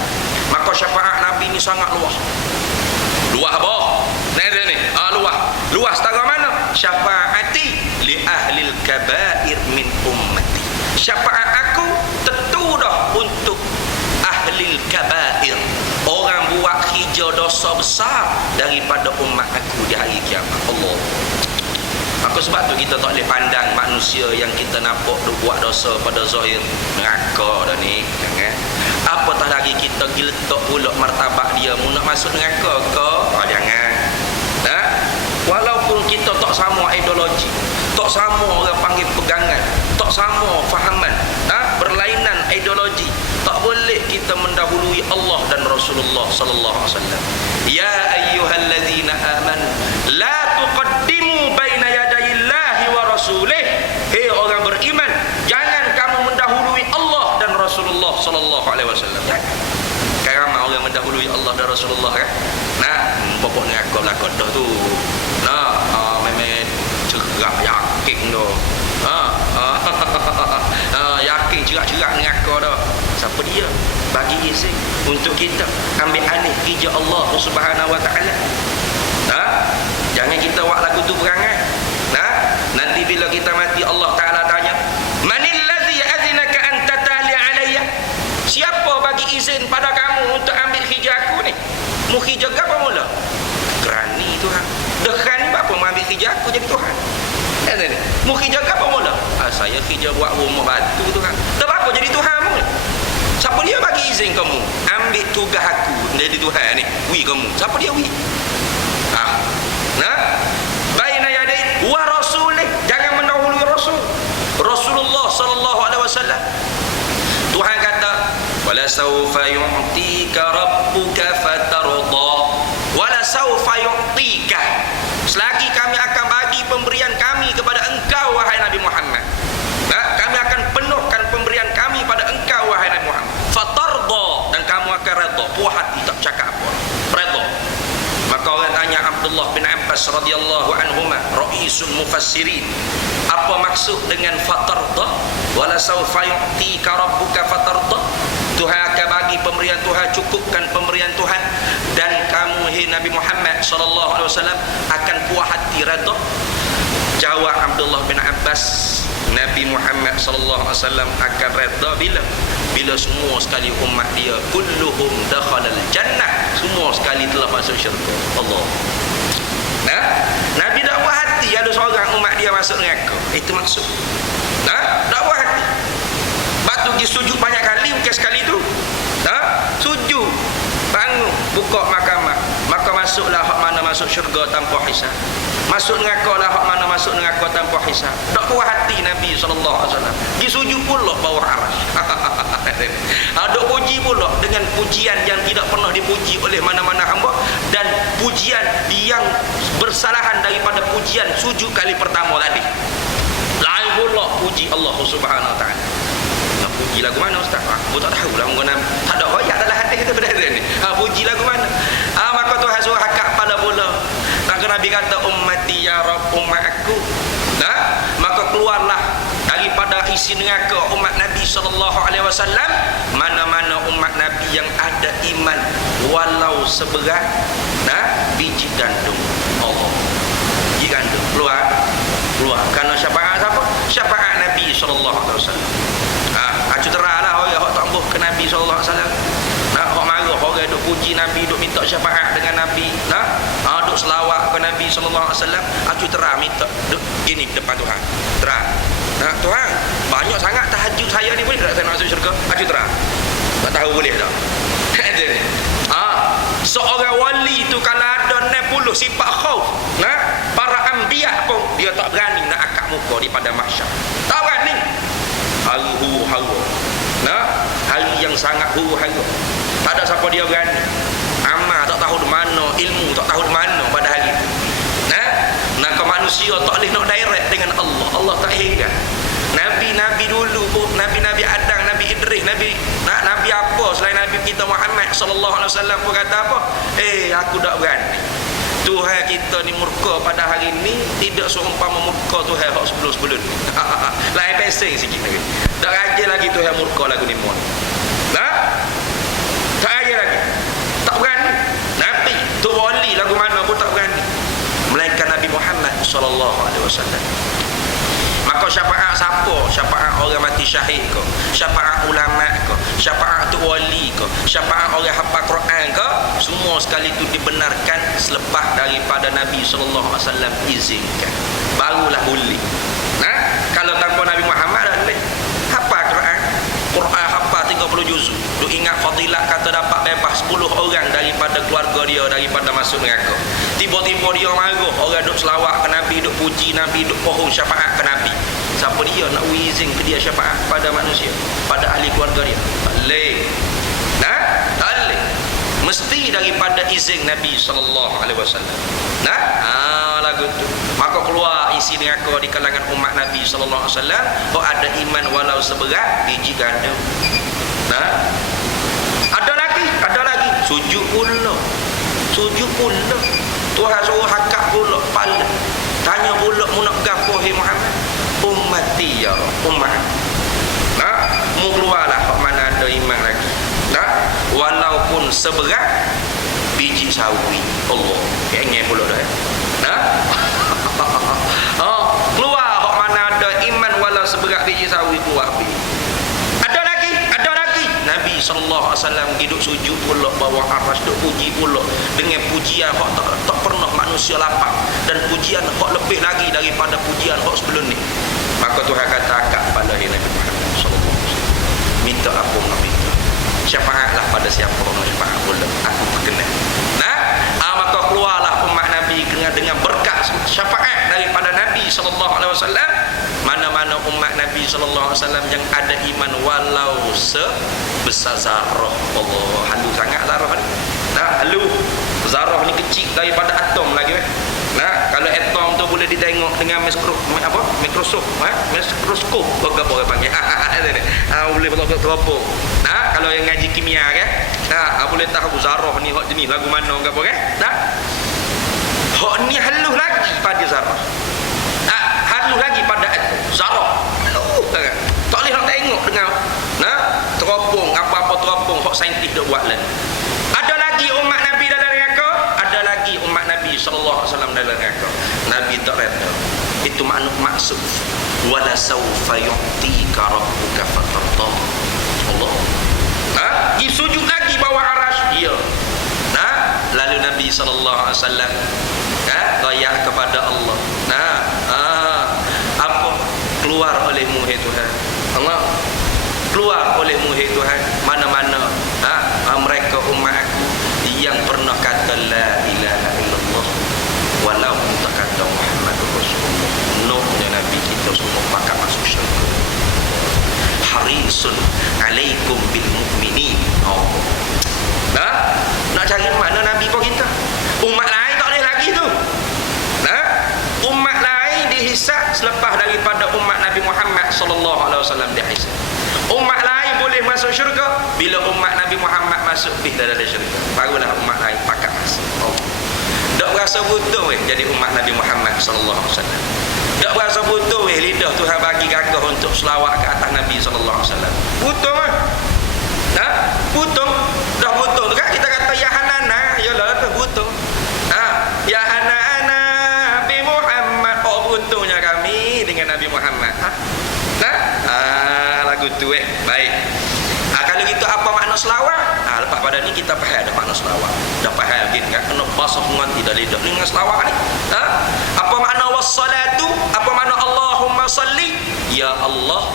Maka syafaat Nabi ni sangat luas. Luas apa? Ni. Luas setara mana? syafaati li ahlil kabair min ummati. Syafaat aku tentu dah untuk ahlil kabair, orang buat hijau dosa besar daripada umat aku di hari kiamat. Allah. Apa sebab tu kita tak boleh pandang manusia yang kita nampak duk buat dosa pada zahir neraka dah ni, jangan. Apatah lagi kita giletak pula martabat dia mu nak masuk neraka ke? Jangan. Walaupun kita tak sama ideologi, tak sama orang panggil pegangan, tak sama fahaman, berlainan ideologi, tak boleh kita mendahului Allah dan Rasulullah sallallahu alaihi wasallam. Ya ayyuhallazina amanu la tuqaddimu baina yadayillahi wa rasulih. Hei orang beriman, jangan kamu mendahului Allah dan Rasulullah sallallahu alaihi wasallam. Kan ramai orang mendahului Allah dan Rasulullah kan. Pokok neraka belakang dah tu. Memang cerak yakin dah. Yakin cerak-cerak neraka dah. Siapa dia? Bagi izin untuk kita ambil alih hijab Allah Subhanahu wa taala. Jangan kita buat lagu tu perangai. Nanti bila kita mati Allah Taala tanya, "Manil ladzi azinaka an tatali alayya?" Siapa bagi izin pada kamu untuk ambil hijab aku ni? Mu hijab apa mula? Kerani Tuhan. Dah kerani apa mau ambil hijab aku jadi Tuhan? Mu hijab apa mula? Saya hijab buat rumah batu Tuhan. Tak apa jadi Tuhan mu. Siapa dia bagi izin kamu ambil tugas aku jadi Tuhan ni? Wi kamu. Siapa dia wi? Baina yadai wa rasulih, jangan mendahului Rasul. Rasulullah sallallahu alaihi wasallam. Tuhan kata, "Wala sawfa yu'tika rabbuka fatarda." Wala sawfa yu'tika. Selagi kami akan bagi pemberian kami kepada engkau wahai Nabi Muhammad. Kami akan penuhkan pemberian kami pada engkau wahai Nabi Muhammad. Fatarda, dan kamu akan redha, puas hati, tak cakap apa. Redha. Maka orang tanya Abdullah bin Abbas radhiyallahu anhuma, ra'isul mufassirin, apa maksud dengan fatarda? Wala sawfa yu'tika rabbuka fatarda. Tuhan akan bagi pemberian Tuhan, cukupkan pemberian Tuhan, dan kamu hai Nabi Muhammad sallallahu alaihi wasallam akan puas hati redha. Jawab Abdullah bin Abbas, Nabi Muhammad sallallahu alaihi wasallam akan redha bila semua sekali umat dia kulluhum dakhalal jannah, semua sekali telah masuk syurga. Allah. Nabi tak puas hati ada seorang umat dia masuk neraka. Itu maksud. Tak puas hati. Batu pergi sujud banyak kali, bukan sekali tu. Sujud, bangun, buka mahkamah, maka masuklah hak mana masuk syurga tanpa hisab. Masuk neraka lah hak mana masuk neraka tanpa hisab. Tak puas hati Nabi sallallahu alaihi wasallam. Pergi sujud pula bawah arasy. Ada puji pula dengan pujian yang tidak pernah dipuji oleh mana-mana hamba, dan pujian yang bersalahan daripada pujian sujud kali pertama tadi. Lain pula puji Allah Subhanahu wa taala. Nak puji lagu mana ustaz? Aku tak tahu lah, menggunakan tak ada ayat dalam hadis kita benda ni. Puji lagu mana? Maka Tuhan suruh hakak pada bola. Maka Nabi kata, ummati ya Rabb, umat aku. Maka keluarlah daripada isi neraka umat Nabi sallallahu alaihi wasallam mana-mana umat Nabi yang ada iman walau seberat biji gandum. Allah. Biji gandum keluar. Kerana syafaat siapa? Syafaat Nabi sallallahu alaihi wasallam. Acu terahlah orang hok tak ambuh ke Nabi sallallahu alaihi wasallam. Hok marah orang duk puji Nabi, duk minta syafaat dengan Nabi, duk selawat ke Nabi sallallahu alaihi wasallam. Acu terah minta duk gini depan Tuhan. Terah. Tuhan, banyak sangat tahajud saya ni boleh tak saya masuk syurga? Acu terah. Tak tahu boleh tak? Seorang wali tu kalau ada 60 sifat khauf, para anbiya pun dia tak berani nak akak muka di pada mahsyar. Tak berani. Hari huru-hara. Hari yang sangat huru-hara. Tak ada siapa dia berani. Amal tak tahu di mana, ilmu tak tahu di mana pada hari itu. Maka manusia tak boleh nak direct dengan Allah. Allah tak hingga. Nabi-nabi dulu pun, Nabi-nabi Adam, Nabi Idris, Nabi apa selain Nabi kita Muhammad sallallahu alaihi wasallam pun kata apa? Aku tak berani. Tuhan kita ni murka pada hari ni tidak seumpama murka Tuhan hak sebelum-sebelum. Lain pesing sikit lagi. Tak raja lagi Tuhan murka lagu ni mon. Tak raja lagi. Tak berani. Nabi tu wali lagu mana pun tak berani. Melainkan Nabi Muhammad sallallahu sallallahu alaihi wasallam. Maka syafaat siapa? Syafaat orang mati syahid ke? Syafaat ulama ke? Syafaat tu wali ke? Syafaat orang hafal Quran ke? Semua sekali itu dibenarkan selepas daripada Nabi sallallahu alaihi wasallam izinkan. Barulah boleh. Kalau tanpa Nabi Muhammad dah boleh. Hafal Quran. Quran hafal 30 juz. Duk ingat fadilat kata dapat bebas 10 orang daripada keluarga dia daripada masuk neraka. Tiba-tiba dia marah, orang duk selawat ke Nabi, duk puji Nabi, duk pohon syafaat ke Nabi. Siapa dia nak izin ke dia syafaat pada manusia, pada ahli keluarga dia? Tak boleh. Tak boleh. Mesti daripada izin Nabi sallallahu alaihi wasallam. Lagu tu. Maka keluar isi neraka di kalangan umat Nabi sallallahu alaihi wasallam, ada iman walau seberat biji gandum. Ada lagi sujud pula. Tuhan suruh hakak pula pala. Tanya pula mu nak gapo hai Muhammad? Ummati ya umat. Mu keluarlah hak mana ada iman lagi. Walaupun seberat biji sawi. Allah, kengeng pula dah. Keluar hak mana ada iman walau seberat biji sawi keluar. Ada lagi. Nabi sallallahu alaihi wasallam hidup sujud pula bawah aras duk puji pula dengan pujian hak tak pernah manusia lapar dan pujian hak lebih lagi daripada pujian hak sebelum ni. Maka Tuhan kata akak pada Nabi Muhammad sallallahu alaihi wasallam, minta aku Nabi, syafaatlah pada siapa nak syafaat pula aku berkenan. Maka keluarlah umat Nabi dengan berkat syafaat daripada Nabi sallallahu alaihi wasallam. Mana-mana umat Nabi sallallahu alaihi wasallam yang ada iman walau sebesar zarah. Allah, halu sangat zarah ni. Halu. Zarah ni kecil daripada atom lagi. Kalau atom tu boleh ditengok dengan mikroskop, apa orang panggil. Boleh teropong. Kalau yang ngaji kimia kan, boleh tahu zarah ni hak jenis lagu mana ke apa kan. Hak ni halus lagi pada zarah. Halus lagi pada zarah. Tak boleh nak tengok dengan teropong, apa-apa teropong hak saintis dah buat lain. Ada lagi umat Nabi dalam neraka, ada lagi umat Nabi sallallahu alaihi wasallam dalam neraka. Nabi tak reda. Itu makna maksud wala saufa yu'tika rabbuka fatarda. Allah. Sujud lagi bawah arasy dia. Lalu Nabi sallallahu alaihi wasallam raya kepada Allah. Apa keluar olehmu hai Tuhan. Allah keluar olehmu hai Tuhan. Mana-mana mereka umat aku yang pernah kata la ilaha illallah walau tak kata Muhammadur Rasulullah. Nuhnya Nabi kita semua pakat masuk syurga. Harisun alaikum bil mu'minin. Nak cari mana Nabi pun kita. Umat lain tak boleh lagi tu. Umat lain dihisab selepas daripada umat Nabi Muhammad sallallahu alaihi wasallam dihisab. Umat lain boleh masuk syurga bila umat Nabi Muhammad masuk dalam syurga. Barulah umat lain pakat masuk. Tak berasa butuh jadi umat Nabi Muhammad sallallahu alaihi wasallam. Tak berasa butuh lidah Tuhan bagi gagah untuk selawat ke atas Nabi sallallahu alaihi wasallam. Butuh kan? Butuh. Dah butuh kan kita kata ya hanana, yalah tu butuh. Ya hanana bi Muhammad. Butuhnya kami dengan Nabi Muhammad. Lagu tu baik. Kalau gitu apa makna selawat? Lepas pada ni kita faham dah makna selawat. Dah faham kan kena basah menganti dah lidah dengan selawat ni. Apa makna wassalatu? Apa makna Allahumma salli? Ya Allah,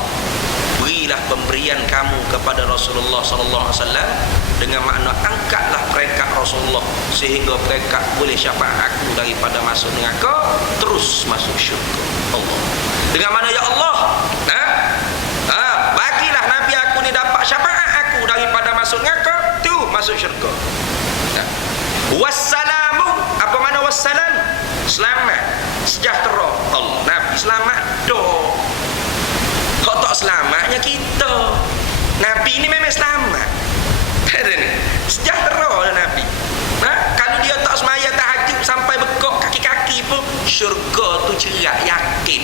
berilah pemberian kamu kepada Rasulullah sallallahu alaihi wasallam dengan makna angkatlah peringkat Rasulullah sehingga peringkat boleh syafaat aku daripada masuk neraka terus masuk syurga. Allah. Dengan mana ya Allah? Bagilah Nabi aku ni dapat syafaat aku daripada masuk neraka tu masuk syurga. Wassalamu, apa makna wassalam? Selamat, sejahtera. Allah, Nabi selamat doh. Kok tak selamatnya kita? Nabi ni memang selamat. Sejahtera lah Nabi. Kalau dia tak semaya tahajud sampai bekok kaki-kaki pun syurga tu cerak yakin.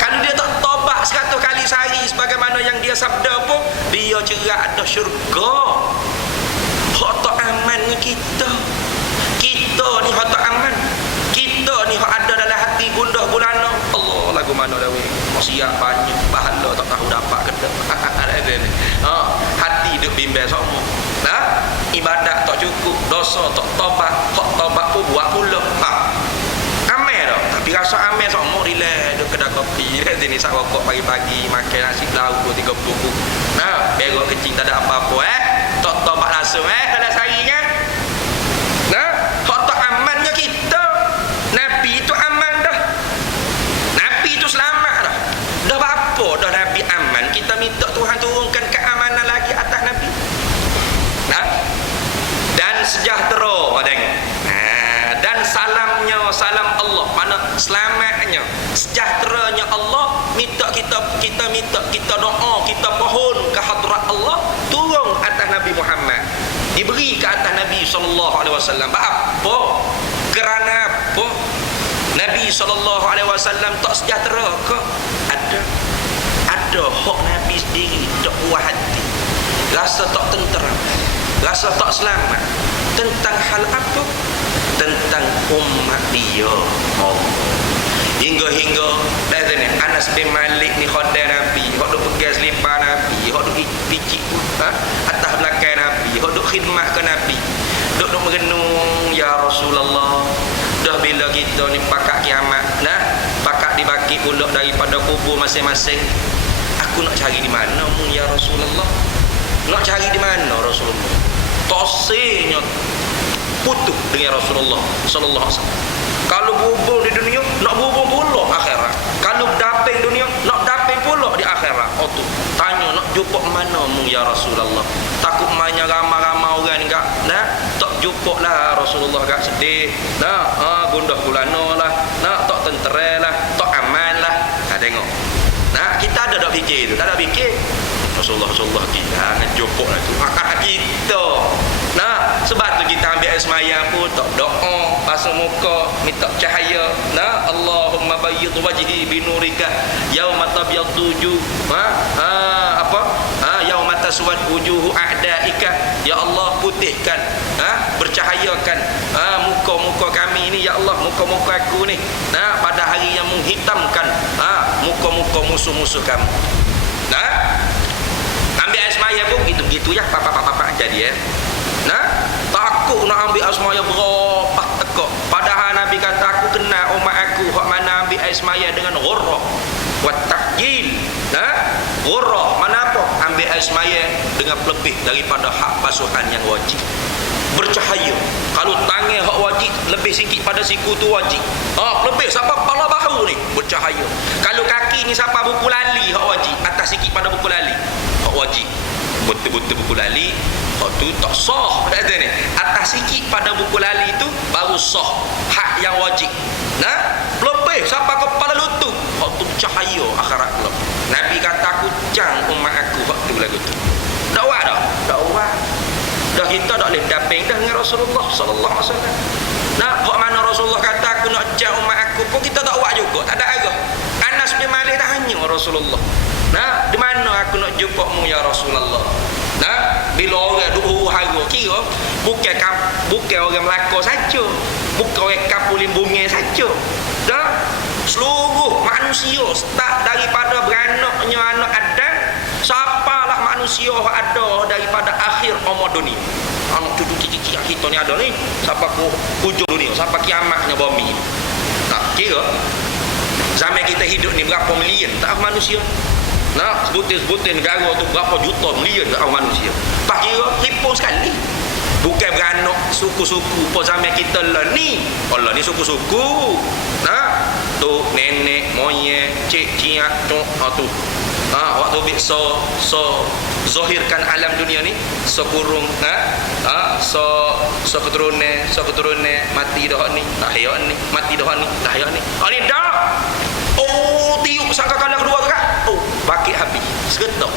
Kalau dia tak tobat 100 kali sehari sebagaimana yang dia sabda pun dia cerak ada syurga. Hak tak aman ni kita. Kita ni hak tak aman. Kita ni hak ada dalam hati lagu mana dah weh. Siap banyak pahala tak tahu dapat ke tak. Hati duk bimbang semua. Ibadat tak cukup, dosa tak tobat, hak tobat pun buat pula. Amel dah. Tapi rasa amel semua relax duk kedai kopi. Sini sak rokok pagi-pagi makan nasi lauk 2-3 bubuk. Berok kecil tak ada apa-apa tak tobat langsung tak ada sari kan. Hak tak amannya kita. Nabi itu aman dah. Nabi itu selamat dah. Dah apa dah Nabi aman, kita minta Tuhan turunkan keamanan lagi atas Nabi. Dan sejahtera tengok. Dan salamnya, salam Allah, mana selamatnya, sejahteranya Allah, minta kita minta, kita doa, kita pohon ke hadrat Allah turun atas Nabi Muhammad, diberi ke atas Nabi SAW. Apa? Kerana apa? Nabi SAW tak sejahtera ke? Ada hak Nabi sendiri tak puas hati, rasa tak tentera, rasa tak selamat. Tentang hal apa? Tentang umat dia. Hingga dah ni Anas bin Malik ni khodam Nabi, hok duk pegang selipar Nabi, hok duk picik atas belakang Nabi, hok duk khidmat ke Nabi, duk merenung, ya Rasulullah, dah bila kita ni pakak kiamat, pakak dibagi pula daripada kubur masing-masing, aku nak cari di mana ya Rasulullah? Nak cari di mana Rasulullah? Tosenya putus dengan Rasulullah sallallahu alaihi wasallam. Kalau berhubung di dunia, nak berhubung pula akhirat. Kalau daping dunia, nak daping pula di akhirat. Tu tanya nak jumpa mana mu ya Rasulullah? Takut mainnya ramai-ramai orang enggak, tak jumpa lah Rasulullah gak sedih. Gundah gulana lah, tak tentera lah, tak aman lah. Tengok. Kita ada tak fikir tu? Tak ada fikir. Rasulullah kita ngejupuk lah tu. Kita. Sebab tu kita ambil air sembahyang pun tak doa, basuh muka, minta cahaya. Allahumma bayyid wajhi binurika yauma tabyaddu wujuh. Yauma taswad wujuhu a'daika. Ya Allah, putihkan, bercahayakan muka-muka kami ni ya Allah, muka-muka aku ni pada hari yang menghitamkan muka-muka musuh-musuh kami. Ambil air semaya pun begitu-begitu ya, papa jadi takut nak ambil air semaya berapa tekuk. Padahal Nabi kata aku kenal umat aku hak mana ambil air semaya dengan ghurrah wa tahjil. Ghurrah mana apa? Ambil air semaya dengan lebih daripada hak basuhan yang wajib. Bercahaya. Kalau tangan hak wajib lebih sikit pada siku tu wajib. Lebih sampai kepala bahu ni bercahaya. Kalau kaki ni sampai buku lali hak wajib, atas sikit pada buku lali hak wajib. Betul-betul buku lali tu tak sah. Kata ni atas sikit pada buku lali tu baru sah hak yang wajib. Lebih sampai kepala lutut hak tu cahaya akhirat pula. Nabi kata aku cang umat aku hak tu lagu tu. Dakwah dah kita tak boleh daping dah dengan Rasulullah sallallahu alaihi wasallam. Hak mana Rasulullah kata aku nak cang umat aku pun kita tak buat juga, tak ada arah. Anas bin Malik dah hanya Rasulullah. Di mana aku nak jumpa mu ya Rasulullah? Bila orang duk huru kira bukan orang Melaka saja, bukan orang Kampung Bunga saja. Seluruh manusia start daripada beranaknya anak Adam, siapalah manusia ada daripada akhir umur dunia. Anak cucu cici kita ni ada ni sampai ke hujung dunia, sampai kiamatnya bumi. Kira zaman kita hidup ni berapa million tak manusia? Sebutin negara tu berapa juta million tak manusia. Tak kira himpun sekali. Bukan beranak suku-suku po zaman kita lah ni. Allah ni suku-suku. Tu nenek, moyang, cik, ciak tu. Waktu bisa zahirkan alam dunia ni sekurung keturunan mati dah ni, tak hayat ni, mati dah ni, tak hayat ni. Ni dah. Tiup sangka kala kedua kan. Bakit habis. Segetok.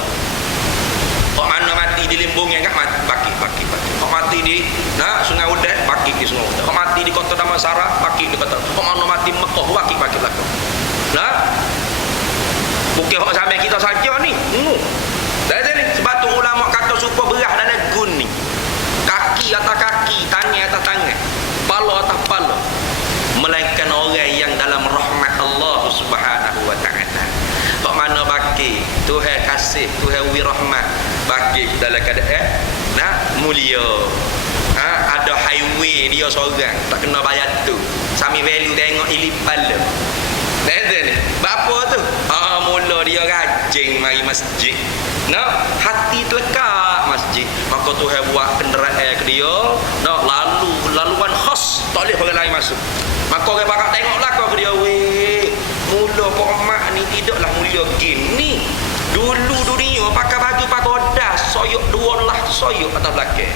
Hak mana mati di Limbung yang enggak mati, baki. Hak mati di Sungai Udat, baki di Sungai Udat. Hak mati di Kota Damansara, baki di Kota. Hak mana mati Mekah, baki belakang. Bukan hak sampai kita saja ni. Dah ni sebab tu ulama kata supaya berah dalam gun ni. Kaki atas kaki, tangan atas tangan, kepala atas kepala. Melainkan orang yang dalam rahmat Allah Subhanahu wa bagi dalam keadaan mulia. Ada highway dia seorang tak kena bayar tu. Sami value tengok ilipal tu. Ni. Bapa tu? Mula dia rajin mari masjid. Hati terlekat masjid. Maka Tuhan buat kenderaan ke dia. Laluan khas. Tak boleh orang lain masuk. Maka orang bakal tengok belakang ke dia. Weh, mula Pak Mak ni tidaklah mulia gini. Dulu dunia pakai baju pagoda. Soyok dua lah soyok atas belakang.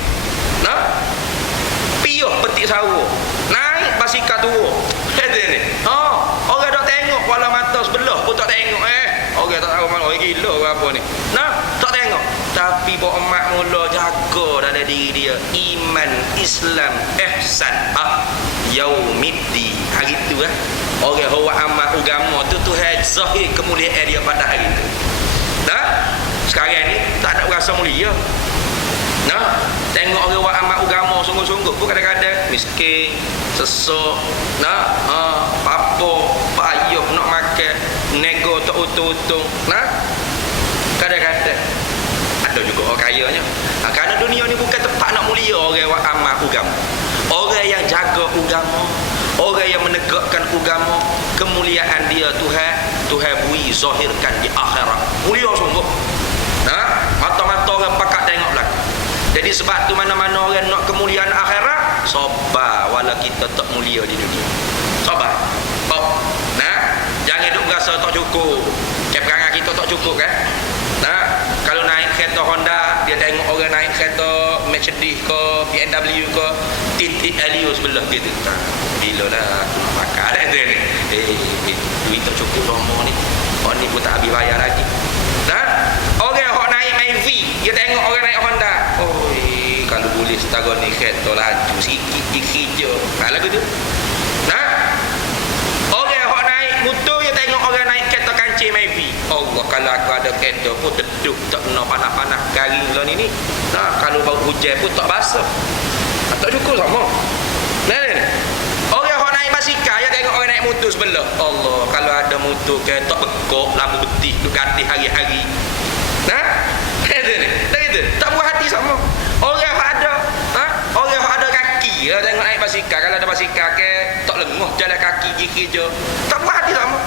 Piuh petik sawo. Naik basikal tua. Ni. Orang tak tengok wala mata sebelah pun tak tengok. Orang tak tahu mana orang gila ke apa ni. Tak tengok. Tapi Pak Mak mula jaga dalam diri dia iman, Islam, ihsan. Yaumiddi. Hari tu orang hawa amal agama tu Tuhan zahir kemuliaan dia pada hari tu. Sekarang ni tak ada rasa mulia. Tengok orang buat amal agama sungguh-sungguh pun kadang-kadang miskin, sesok, apa, payah nak makan, nego tak untung-untung. Kadang-kadang ada juga orang kayanya. Kerana dunia ni bukan tempat nak mulia orang buat amal agama. Orang yang jaga agama, orang yang menegakkan agama, kemuliaan dia Tuhan bui zahirkan di akhirat. Mulia sungguh. Mata-mata orang pakat tengok belakang. Jadi sebab tu mana-mana orang nak kemuliaan akhirat, sabar wala kita tak mulia di dunia. Sabar. Jangan duk rasa tak cukup. Perangai kita tak cukup kan? Kalau naik kereta Honda, dia tengok orang naik kereta Mercedes ke, BMW ke, titik Alio sebelah dia tu. Gila lah, aku nak makan dah tu ni. Duit tak cukup lama ni. Orang ni pun tak habis bayar lagi. Orang yang naik Mavic, dia tengok orang naik Honda. Kalau boleh setara ni kereta laju sikit je. Lagu tu. Orang yang naik motor, dia tengok orang naik kereta kancing Mavic. Allah, kalau aku ada kereta pun teduh tak kena panas-panas garing lah ni. Kalau bau hujan pun tak basah. Tak cukup sama. Orang yang naik basikal, dia tengok orang naik motor sebelah. Allah, kalau ada motor kereta bekok lampu betih tu ganti hari-hari. Tak buat hati sama. Orang yang ada kaki, dia tengok naik basikal. Kalau ada basikal ke tak lenguh jalan kaki gigi je. Tak buat hati sama.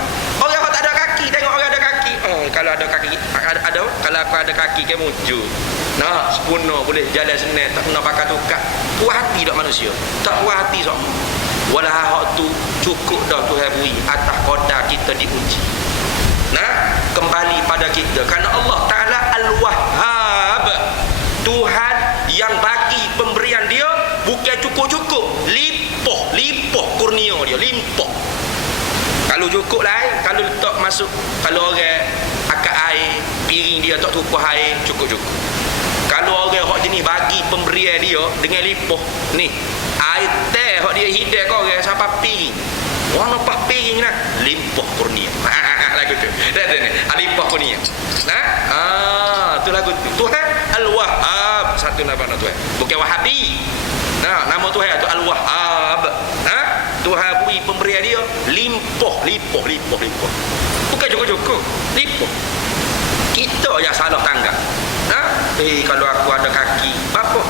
Orang yang tak ada kaki, tengok orang ada kaki. Kalau ada kaki, kalau aku ada kaki ke mujur. Sempurna boleh jalan senang, tak kena pakai tukar. Puas hati tak manusia. Tak puas hati sama. Walau hak tu cukup dah Tuhan beri atas qadar kita diuji. Kembali pada kita, kerana Allah Ta'ala Al-Wahhab, Tuhan yang bagi pemberian dia bukan cukup-cukup, limpah kurnia dia, limpah. Kalau cukup lain, kalau letak masuk, kalau orang akak air, piring dia tak tumpah air, cukup-cukup. Kalau orang hak jenis bagi pemberian dia dengan limpah, ni air teh hak dia hidang kau orang sampai piring. Warna pas piring nak limpah kurnia. Lagu tu. Dah ni. Limpah kurnia. Tu lagu tu. Tuhan Al-Wahhab. Satu nama Tuhan. Bukan Wahabi. Nama Tuhan tu Al-Wahhab. Tuhan beri pemberian dia limpah. Bukan cukup-cukup. Limpah. Kita yang salah tanggap. Kalau aku ada kaki, apa?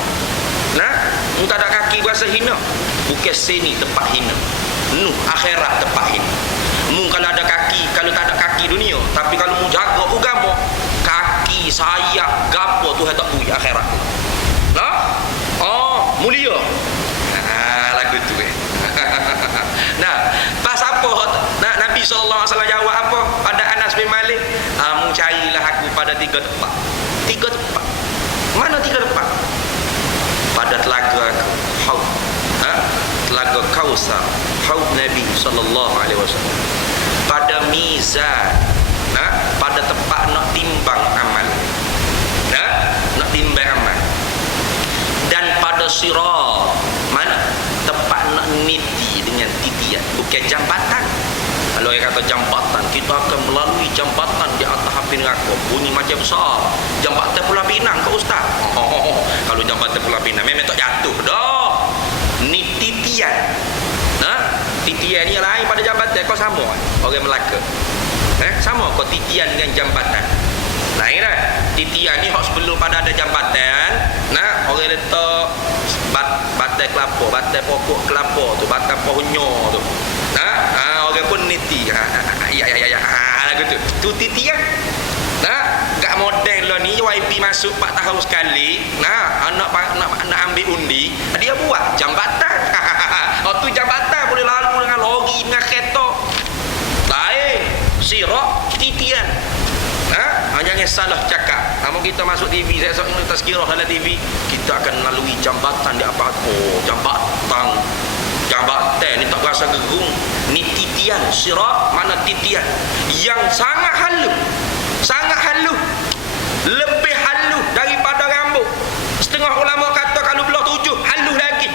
Mu tak ada kaki berasa hina. Bukan sini tempat hina. Akhirat tempat hina. Mu kalau ada kaki, kalau tak ada kaki dunia, tapi kalau mu jaga agama, kaki, sayap, gapo Tuhan tak beri akhirat. Mulia. Lagu tu pas apa Nabi SAW jawab apa pada Anas bin Malik? Mu carilah aku pada 3 tempat. 3 tempat. Mana 3 tempat? Pada telaga aku, haud. Telaga Kausar, haud Nabi SAW. Pada mizan, pada tempat nak timbang amal. Nak timbang amal. Dan pada sirat, mana? Tempat nak niti dengan titian, bukan jambatan. Kalau yang kata jambatan, kita akan melalui jambatan di atas api neraka, bunyi macam besar. Jambatan Pulau Pinang ke Ustaz? Kalau jambatan Pulau Pinang memang tak jatuh dah. Ni titian. Titian ni lain pada jambatan. Kau sama orang Melaka. Sama kau titian dengan jambatan. Lain dah. titian ni hak sebelum pada ada jambatan. Nah, orang letak batai kelapa, batai pokok kelapa tu, batang pohonnya tu. Nah, orang pun niti. Lagu tu. Tu titian. Nah, kat model lah ni YB masuk 4 tahun sekali. Nah, nak ambil undi, dia buat jambatan. Oh tu jambatan boleh lalu dengan lori, dengan kereta. Lain, sirak titian. Jangan salah cakap. Namun kita masuk TV, saya esok ni tazkirah dalam TV, kita akan melalui jambatan di apa-apa. Jambatan ni tak berasa gerung. Ni titian, sirak mana titian yang sangat halus. Sangat halus. Lebih halus daripada rambut. Setengah ulama kata kalau belah 7 halus lagi.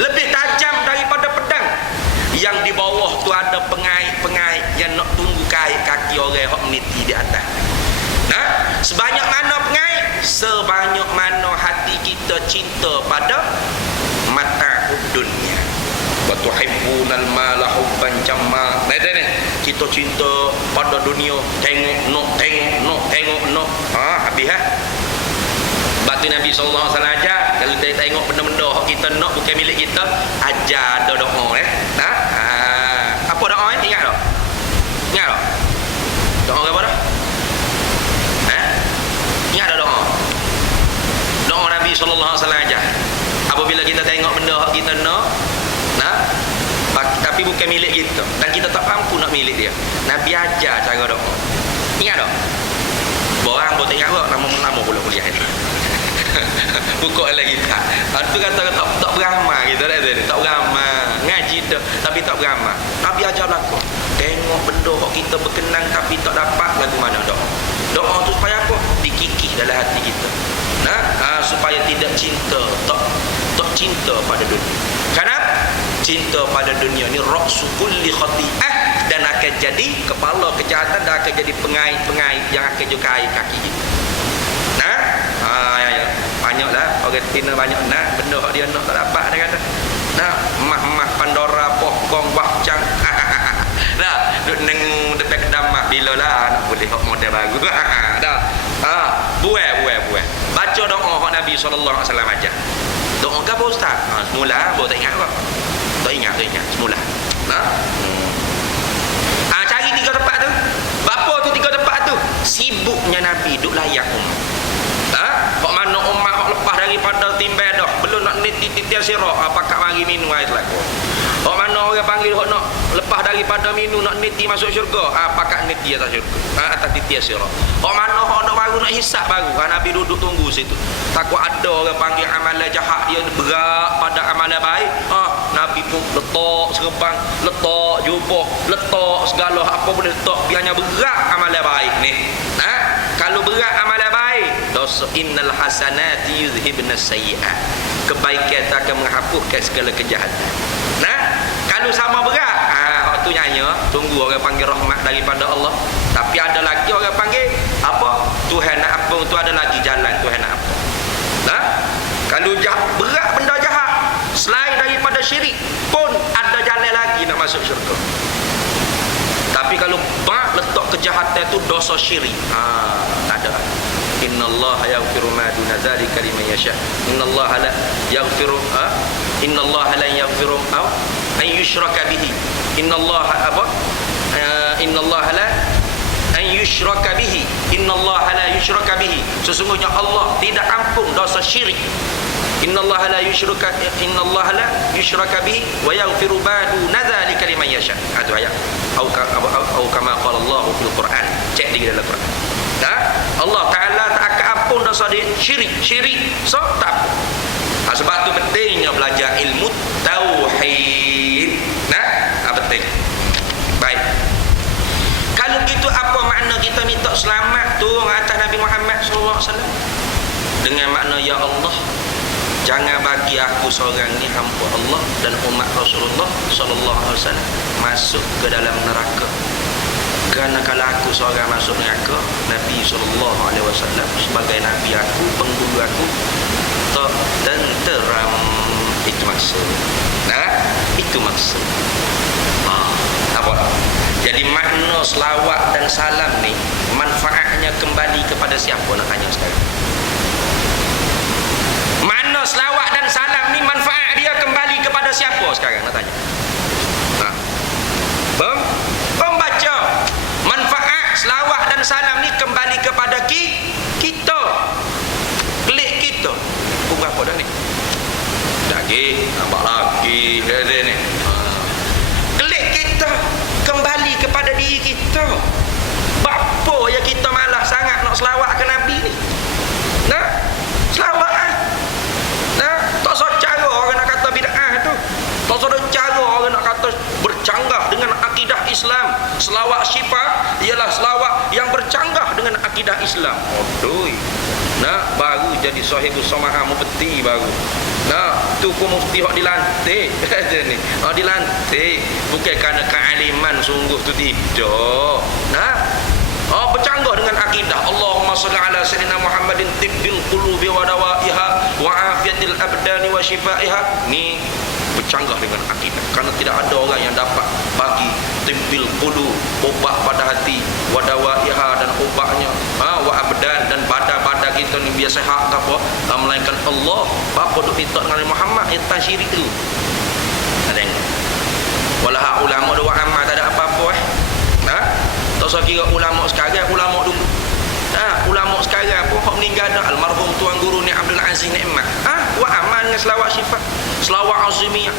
Lebih tajam daripada pedang. Yang di bawah tu ada pengait-pengait yang nak tunggu kait kaki orang hok meniti di atas. Nah, sebanyak mana pengait, sebanyak mana hati kita cinta pada mata dunia. Wa tuhibbunal mala hubban jamma. Ni kita cinta pada dunia, tengok nok. Habis Sebab tu Nabi SAW ajar, kalau kita tengok benda-benda kita nak bukan milik kita, ajar ada doa apa doa ingat tak? Ingat tak? Doa apa dah? Ingat tak doa? Doa Nabi SAW ajar. Apabila kita tengok benda kita nak, tapi bukan milik kita dan kita tak mampu nak milik dia, Nabi ajar cara doa. Ingat tak? Borang boleh ingat tak? Nama pula kuliah ni. Buka lagi tak. Tu kata tak beramal kita dah tadi. Tak beramal. Ngaji tu tapi tak beramal. Nabi ajar laku. Tengok benda kok kita berkenan tapi tak dapat, lagu mana doa. Doa tu supaya apa? Dikikih dalam hati kita. Supaya tidak cinta, tak cinta pada dunia. Kenapa? Cinta pada dunia ni ra'su kulli khati'ah, dan akan jadi kepala kejahatan, dan akan jadi pengait-pengait yang akan jukai kaki kita. Banyaklah orang Tina banyak nak benda hak dia nak tak dapat, dia kata. Mah Pandora pokong wahcang. Duk neng depan kedamah bilalah nak boleh hak model baru. Buat. Baca doa hak Nabi sallallahu alaihi wasallam aja. Doa ke apa ustaz? Semula boleh tak ingat apa? Tak ingat semula. Cari 3 tempat tu. Bapa tu 3 tempat tu. Sibuknya Nabi duk layak umat. Hak mana umat hak lepas daripada timbal dah, belum nak niti-titian sirak, pakak mari minum air telaga. Hak mana orang panggil hak nak lepas daripada minum nak niti masuk syurga, pakak niti atas syurga, atas titian sirak. Hak mana hak nak baru nak hisap baru, Nabi duduk tunggu situ. Takut ada orang panggil amalan jahat dia berat pada amalan baik, Nabi pun letak serempang, letak jubah, letak segala apa boleh letak, biarnya berat amalan baik ni. Kalau berat amalan baik, dosa innal hasanati yuzhibnas sayyi'at. Kebaikan akan menghapuskan segala kejahatan. Kalau sama berat, waktu nyanyi tunggu orang panggil rahmat daripada Allah. Tapi ada lagi orang panggil apa? Tuhan nak apa, tu ada lagi jalan Tuhan nak apa. Kalau berat benda jahat, selain daripada syirik pun ada jalan lagi nak masuk syurga. Tapi kalau letak kejahatan tu dosa syirik, tak ada. Innallaha yaghfiru ma duna dzalika liman yasha. Innallaha la yaghfiru innallaha la yaghfiru an yushraka bihi. Innallaha la an yushraka bihi. Innallaha la yushraka bihi. Sesungguhnya Allah tidak ampun dosa syirik. Innallaha la yushraka bihi wa yaghfiru ma duna dzalika liman yasha. Itu ayat. Atau kama qala Allah fil Quran. Cek di dalam Quran. Allah Ta'ala tak akan ampun dosa dia syirik. So tak ampun. Sebab tu pentingnya belajar ilmu tauhid. Penting. Baik. Kalau gitu apa makna kita minta selamat tu atas Nabi Muhammad SAW? Dengan makna ya Allah, jangan bagi aku seorang ni hamba Allah dan umat Rasulullah sallallahu alaihi wasallam masuk ke dalam neraka. Kerana kalau aku seorang masuk neraka, Nabi sallallahu alaihi wasallam sebagai nabi aku, pengguru aku, tak tenteram. Itu maksud. Itu maksud. Apa? Jadi makna selawat dan salam ni manfaatnya kembali kepada siapa, nak tanya sekarang? Makna selawat dan salam ni manfaat dia kembali kepada siapa sekarang, nak tanya? Pembaca. Manfaat selawat dan salam ni kembali kepada kita. Klik kita. Bukan apa dah ni? Lagi, nampak lagi dia ni. Klik kita kembali kepada diri kita. Apa ya kita malah sangat nak selawat ke Nabi ni? Nah, selawat nah, tak so cara orang nak kata bid'ah tu. Tak so cara orang nak kata bercanggah dengan akidah Islam. Selawat syifa ialah selawat yang bercanggah dengan akidah Islam. Aduh. Nah, baru jadi sahibus samahah mufti baru. Nah, tu pun mufti hok dilantik kata ni. Dilantik bukan kerana kealiman sungguh tu tidak. Nah, bercanggah dengan akidah. Allahumma shalli ala sayyidina Muhammadin tibbil qulubi wa dawaiha wa afiyatil abdani wa shifaiha. Ni bercanggah dengan akidah. Kerana tidak ada orang yang dapat bagi tibbil qulub, ubat pada hati, wa dawaiha, dan ubatnya wa abdan, dan badan-badan kita ni biasa hak ke apa, melainkan Allah. Apa duk minta dengan Muhammad itu syirik tu. Ada tengok. Walau hak ulama dua amal tak ada apa-apa tak usah kira ulama sekarang, ulama dulu. Ulama sekarang pun hak meninggal dah, almarhum tuan guru ni Abdul Aziz Nikmat. Wa amal dengan selawat syifa, selawat azimiyah.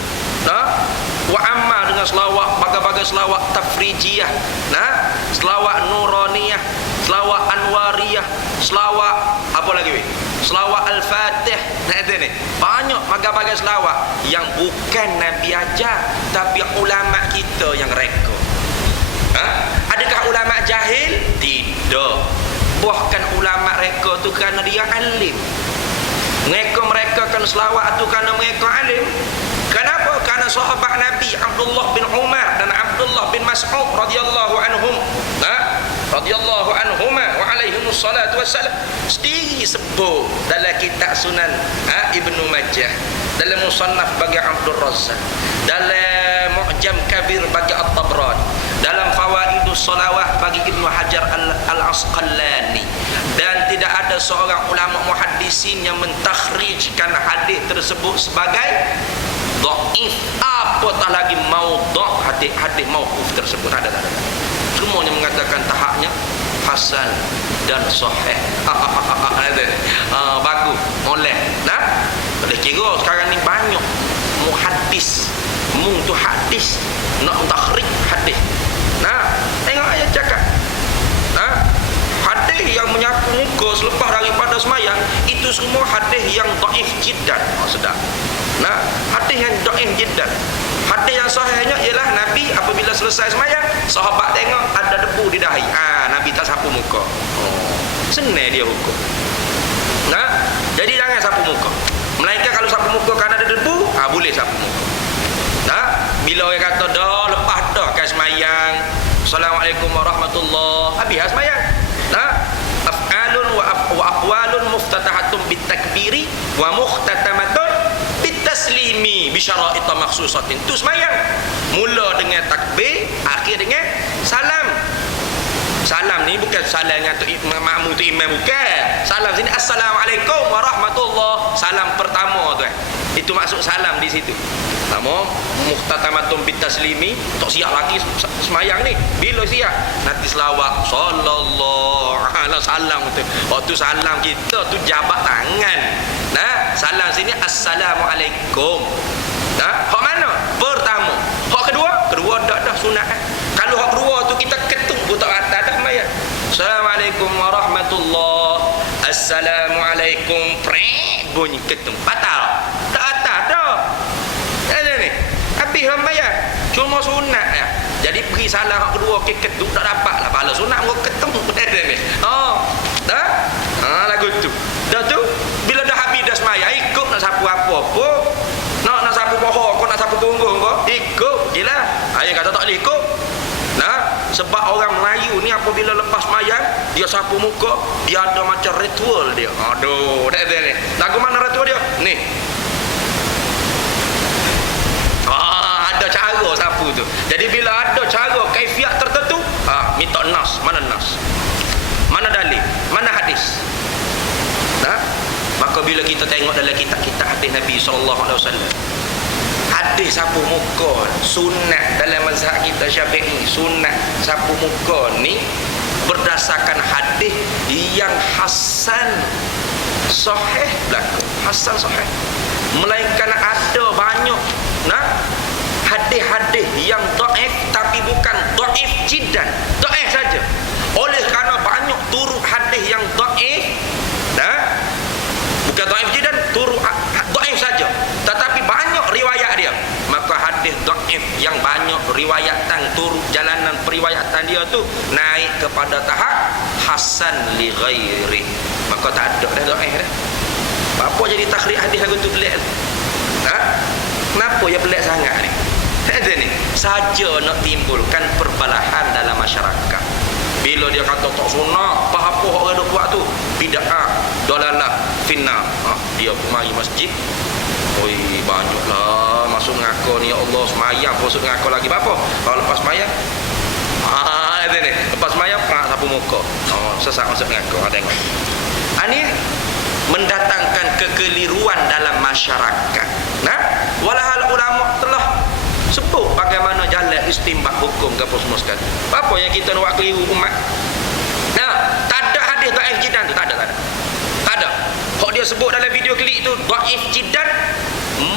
Wa amal dengan selawat bagai-bagai selawat tafrijiyah. Selawat nuraniyah, selawat anwariyah, selawat apa lagi weh? Selawat al-fatih. Ni banyak bagai-bagai selawat yang bukan Nabi ajar, tapi ulama kita yang reka. Adakah ulama jahil? Tidak. Bahkan ulama mereka tu kerana dia alim. Mereka kan selawat tu kerana mereka alim. Kenapa? Kerana sahabat Nabi Abdullah bin Umar dan Abdullah bin Mas'ud radhiyallahu anhum, radhiyallahu anhuma wa alaihimus salatu wassalam, sendiri sebut dalam kitab Sunan Ibnu Majah, dalam musannaf bagi Abdul Razzaq, dalam Mu'jam Kabir bagi At-Tabrani, dalam Fawaidus Salawat bagi Ibnu Hajar Al-Asqalani, dan tidak ada seorang ulama muhaddisin yang mentakhrijkan hadis tersebut sebagai dhaif, apatah lagi maudhu', hadis mauquf tersebut ada. Semuanya mengatakan tahapnya hasan dan sahih. Bagus, molek. Boleh kira sekarang ni banyak muhaddis, tu hadis nak takhrij hadis. Tengok ayat cakap. Hadis yang menyapu muka selepas daripada semayang itu semua hadis yang dhaif jiddan. Sedap. Hadis yang dhaif jiddan. Hadis yang sahihnya ialah Nabi apabila selesai semayang, sahabat tengok ada debu di dahi. Nabi tak sapu muka. Senang dia hukum. Jadi jangan sapu muka. Melainkan kalau sapu muka kerana ada debu, boleh sapu muka. Bila orang kata dah lepas dah kan semayang, Assalamualaikum warahmatullahi, habis semayang. Af'alun wa aqwalun muftatahatun bitakbiri wa mukhtatamatun bitaslimi bi syara'ita makhsusatin. Tu semayang. Mula dengan takbir, akhir dengan salam. Salam ni bukan salam yang tu makmum tu imam, bukan. Salam sini Assalamualaikum warahmatullahi. Salam pertama tu. Itu maksud salam di situ. Sama muhtatamatun bitaslimi, tak siap lagi semayang ni. Bila siap? Nanti selawat sallallahu alaihi wasallam tu. Waktu salam kita tu jabat tangan. Salam sini Assalamualaikum. Hak mana? Pertama. Hak kedua? Kedua dah sunat. Kalau hak kedua tu kita ketuk buta atas dah mayat. Assalamualaikum warahmatullahi. Assalamualaikum. Prek bunyi ketuk. Batal. Tak atas dah. Ada ni. Habis mayat. Cuma sunat ya. Jadi pergi salah hak kedua ke ketuk tak dapatlah pahala sunat kau ketuk ada ni. Dah? Lagu tu. Dah tu bila dah habis dah semaya ikut nak sapu apa-apa. Nak sapu pohon kau, nak sapu punggung kau, ikut jelah. Ayah kata tak boleh ikut. Sebab orang Melayu ni apabila lepas mayang dia sapu muka, dia ada macam ritual dia. Aduh, dah ada ni. Lagu mana ritual dia? Ni. Ada cara sapu tu. Jadi bila ada cara kaifiat tertentu minta nas. Mana nas? Mana dalil? Mana hadis? Maka bila kita tengok dalam kitab-kitab hadis Nabi SAW, hadis sapu muka sunat dalam mazhab kita Syafi'i, sunat sapu muka ni berdasarkan hadis yang hasan sahih berlaku. Hasan sahih. Melainkan ada banyak hadis-hadis yang dhaif, tapi bukan dhaif jiddan, dhaif saja. Oleh kerana banyak turut hadis yang dhaif, bukan dhaif jiddan, turut dhaif saja, tetapi banyak riwayat dia, maka hadis dhaif yang banyak riwayatan, turut jalanan periwayatan dia tu naik kepada tahap hasan li ghairi, maka tak ada dah dhaif dah. Apa jadi takhrij hadis lagu tu pelik? Kenapa ya pelik sangat ni? Ada ni saja nak timbulkan perbalahan dalam masyarakat. Bila dia kata tak sunat, apa orang dah buat tu bid'ah, dalalah, finnar. Dia pun mari masjid. Oi, banyaklah masuk ngaku ni, ya Allah, semayang masuk ngaku lagi apa? Kalau lepas semayang, ada ni, lepas semayang prak sapu muka. Sesak masuk ngaku, tengok. Ini mendatangkan kekeliruan dalam masyarakat. Walahal ulama telah sebut bagaimana jalan istinbat hukum ke apa semua sekali. Apa yang kita nak buat keliru umat? Tak ada hadis dhaif jiddan tu, tak ada. Tak ada. Hak dia sebut dalam video klip tu dhaif jiddan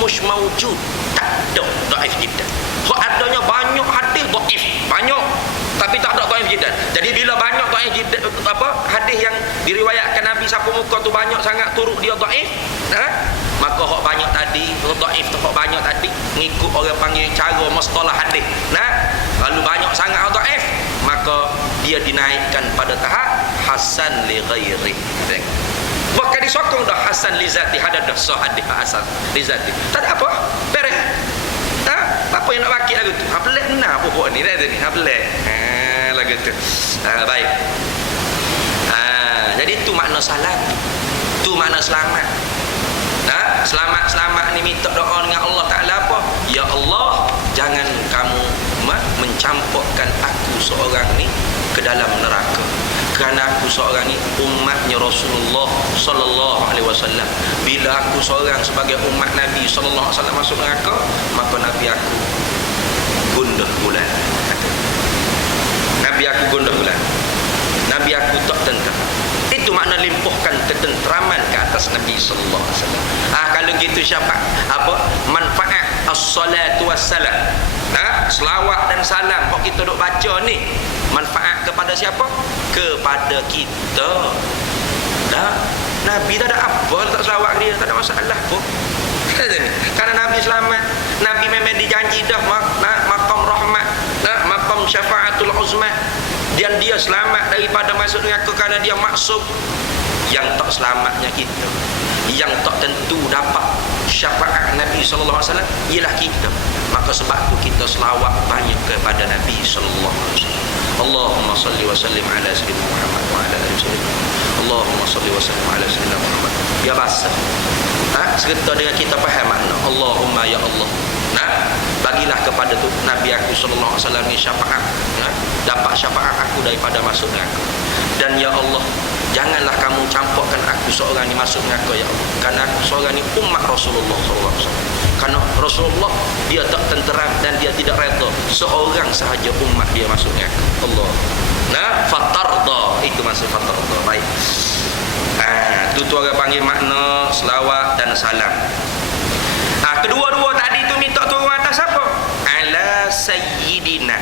mush maujud. Tak ada dhaif jiddan. Hak adanya banyak hadis dhaif, banyak, tapi tak ada dhaif jiddan. Jadi bila banyak dhaif jiddan, hadis yang diriwayatkan Nabi sapu muka tu banyak sangat turut dia dhaif, maka hak banyak tadi, dhaif tu hak banyak tadi ngikut orang panggil cara mustalah hadis. Lalu banyak sangat dhaif, maka dia dinaikkan pada tahap hasan li ghairi. Bukan disokong dah hasan li zati, ada dah sah hadis hasan li zati. Tak ada apa, beres. Apa yang nak wakil lagu tu? Pelik benar pokok ni dah ni. Pelik. Lagu tu. Baik. Jadi tu makna salat. Tu makna selamat. Selamat ni minta doa dengan Allah Ta'ala apa? Ya Allah, jangan kamu mencampurkan aku seorang ni ke dalam neraka. Kerana aku seorang ni umatnya Rasulullah sallallahu alaihi wasallam. Bila aku seorang sebagai umat Nabi sallallahu alaihi wasallam masuk neraka, maka Nabi aku gundah bulan. Nabi aku gundah bulan. Nabi aku tak tentram. Itu makna limpuhkan ketenteraman ke atas Nabi sallallahu alaihi wasallam. Kalau gitu siapa? Manfaat as-salatu wassalam. Selawat dan salam kok kita duk baca ni, manfaat kepada siapa? Kepada kita. Nabi tak ada apa, tak selawat dia, tak ada masalah pun. Karena Nabi selamat, Nabi memang dijanji dah maqam rahmat, maqam syafaatul uzma, dan dia selamat daripada masuk neraka kerana dia maksum. Yang tak selamatnya kita, yang tak tentu dapat syafaat Nabi sallallahu alaihi wasallam ialah kita. Maka sebab tu kita selawat banyak kepada Nabi sallallahu alaihi wasallam. Allahumma salli wa sallim ala sayyidina Muhammad wa ala alihi wasallam. Allahumma salli wa sallim ala sayyidina Muhammad. Ya bahasa. Serta dengan kita faham makna Allahumma ya Allah. Bagilah kepada tu Nabi aku sallallahu alaihi wasallam ni syafaat. Dapat syafaat aku daripada masuk neraka. Dan ya Allah, janganlah kamu campurkan aku seorang ni masuk neraka ya Allah. Karena aku seorang ni umat Rasulullah sallallahu alaihi wasallam. Karena Rasulullah dia tak tenteram dan dia tidak redha seorang sahaja umat dia masuk neraka. Allah. Fatarda, itu maksud fatarda. Baik. Tu orang panggil makna selawat dan salam. Kedua-dua tadi tu minta turun atas apa? Ala sayyidina,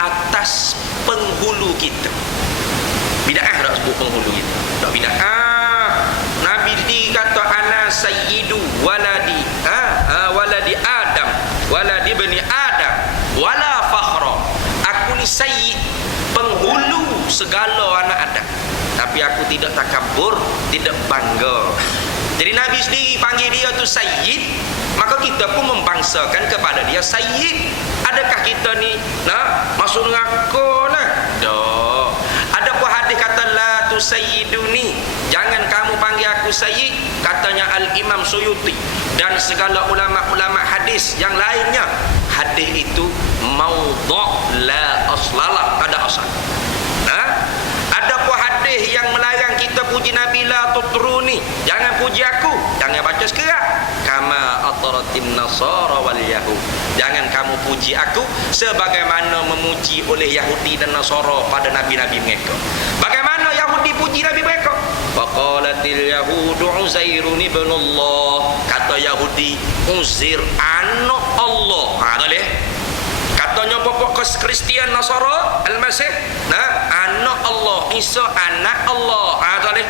atas penghulu kita. Bid'ah tak sebut penghulu kita. Tak bid'ah. Nabi dia kata ana sayyidu waladi waladi Adam, waladi bani Adam, wala fakhra. Aku ni sayyid, penghulu segala anak Adam. Tapi aku tidak takabur, tidak bangga. Jadi Nabi sendiri panggil dia tu sayyid, maka kita pun membangsakan kepada dia sayyid. Adakah kita ni masuk neraka lah? Dah. Ada pun hadis kata la tu sayyiduni, jangan kamu panggil aku sayyid, katanya Al-Imam Suyuti dan segala ulama-ulama hadis yang lainnya. hadis itu maudhu' la aslalah, tak ada asal. Ada pun hadis yang melarang kita puji Nabi, la tutruni, jangan puji aku, jangan baca sekarang. Kama ataratin nasara wal yahud, jangan kamu puji aku sebagaimana memuji oleh Yahudi dan Nasara pada nabi-nabi mereka. Bagaimana Yahudi puji nabi mereka? Faqalatil yahudu Uzairun ibnullah, kata Yahudi Uzair anak Allah. Boleh? Katanya pokok Kristian Nasara Al-Masih, anak Allah, Isa anak Allah. Boleh?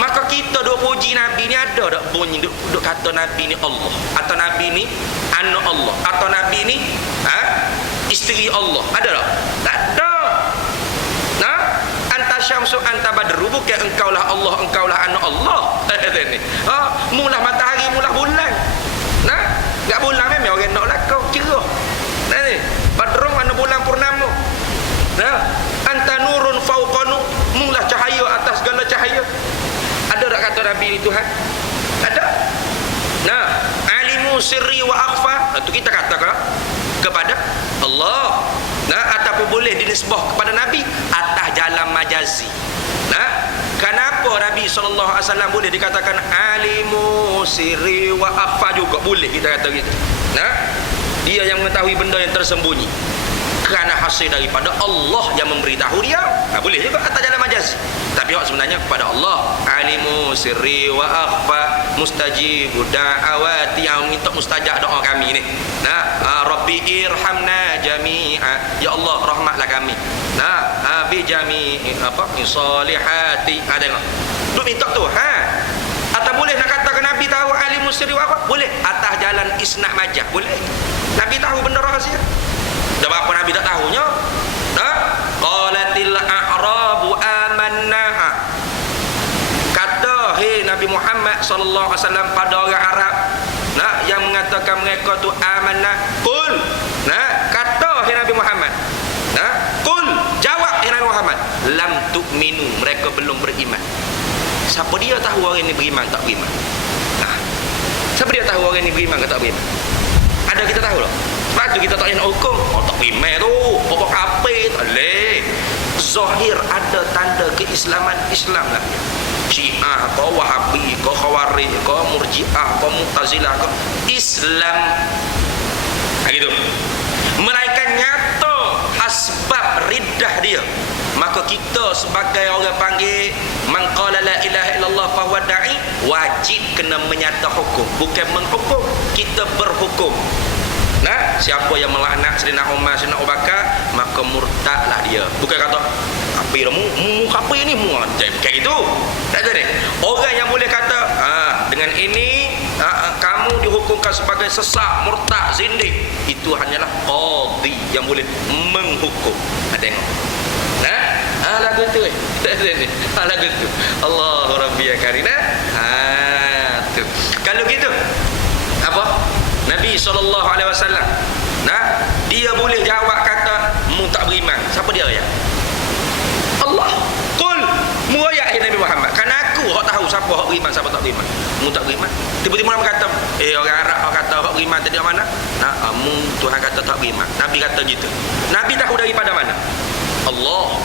Maka kita duk puji Nabi ni, ada tak bunyi duk kata Nabi ni Allah, atau Nabi ni anak Allah, atau Nabi ni isteri Allah? Ada tak? Tak ada. Anta syamsu anta badru, bukan engkaulah Allah, engkaulah anak Allah. Mulah matahari, mulah bulan. Tak bulan memang orang nak lakau cerah. Ni badrung mana bulan purnama. Anta nurun fauqanu, mulah cahaya atas segala cahaya. Ada tak kata Nabi ni Tuhan? Ada. Alimu sirri wa akhfa, itu kita katakan kepada Allah. Ataupun boleh dinisbah kepada Nabi atas jalan majazi. Kenapa Nabi SAW boleh dikatakan alimu sirri wa akhfa juga boleh kita kata gitu. Dia yang mengetahui benda yang tersembunyi, kerana hasil daripada Allah yang memberitahu dia. Boleh juga atas jalan majazi, tapi hak sebenarnya kepada Allah. Alimu sirri wa akhfa mustajibu da'awati, yang minta mustajab doa kami ni. Rabbi irhamna jami'a, ya Allah rahmatlah kami. Bi jami'i salihati. Tengok duk minta tu. Atau boleh nak katakan Nabi tahu alimu sirri wa akhfa? Boleh atas jalan isnad majah, boleh. Nabi tahu benda rahsia. Sebab apa Nabi tak tahunya? Qalatil a'rabu amanna, kata hei Nabi Muhammad sallallahu alaihi wasallam pada orang Arab yang mengatakan mereka tu amanna, qul, kata hei Nabi Muhammad, qul, jawab hei Nabi Muhammad, lam tu'minu, mereka belum beriman. Siapa dia tahu orang ni beriman tak beriman? Siapa dia tahu orang ni beriman ke tak beriman? Ada kita tahu tak? Sebab tu kita tak boleh nak hukum. Tak beriman tu pokok kafir, tak boleh. Zahir ada tanda keislaman, Islam lah. Syiah ke Wahabi ke Khawarij ke Murji'ah ke Mu'tazilah ke Islam, gitu. Melainkan nyata asbab riddah dia, maka kita sebagai orang panggil man qala la ilaha illallah fa huwa da'i, wajib kena menyata hukum, bukan menghukum. Kita berhukum. Siapa yang melaknat Sayyidina Umar, Sayyidina Abu Bakar, maka murtadlah dia. Bukan kata kafir mu kafir ni mu bukan itu. Tak ada ni. Orang yang boleh kata dengan ini kamu dihukumkan sebagai sesat, murtad, zindik, itu hanyalah qadhi yang boleh menghukum. Tengok. Lagu tu lagu tu Allahu Rabbi ya Karim. Tu kalau gitu apa Nabi SAW dia boleh jawab kata mu tak beriman. Siapa dia ya? Allah. Qul, mu ayat Nabi Muhammad, kan aku hak tahu siapa hak beriman, siapa tak beriman. Mu tak beriman. Tiba-tiba orang kata orang Arab hak kata hak beriman tadi mana? Mu Tuhan kata tak beriman. Nabi kata gitu. Nabi tahu daripada mana? Allah.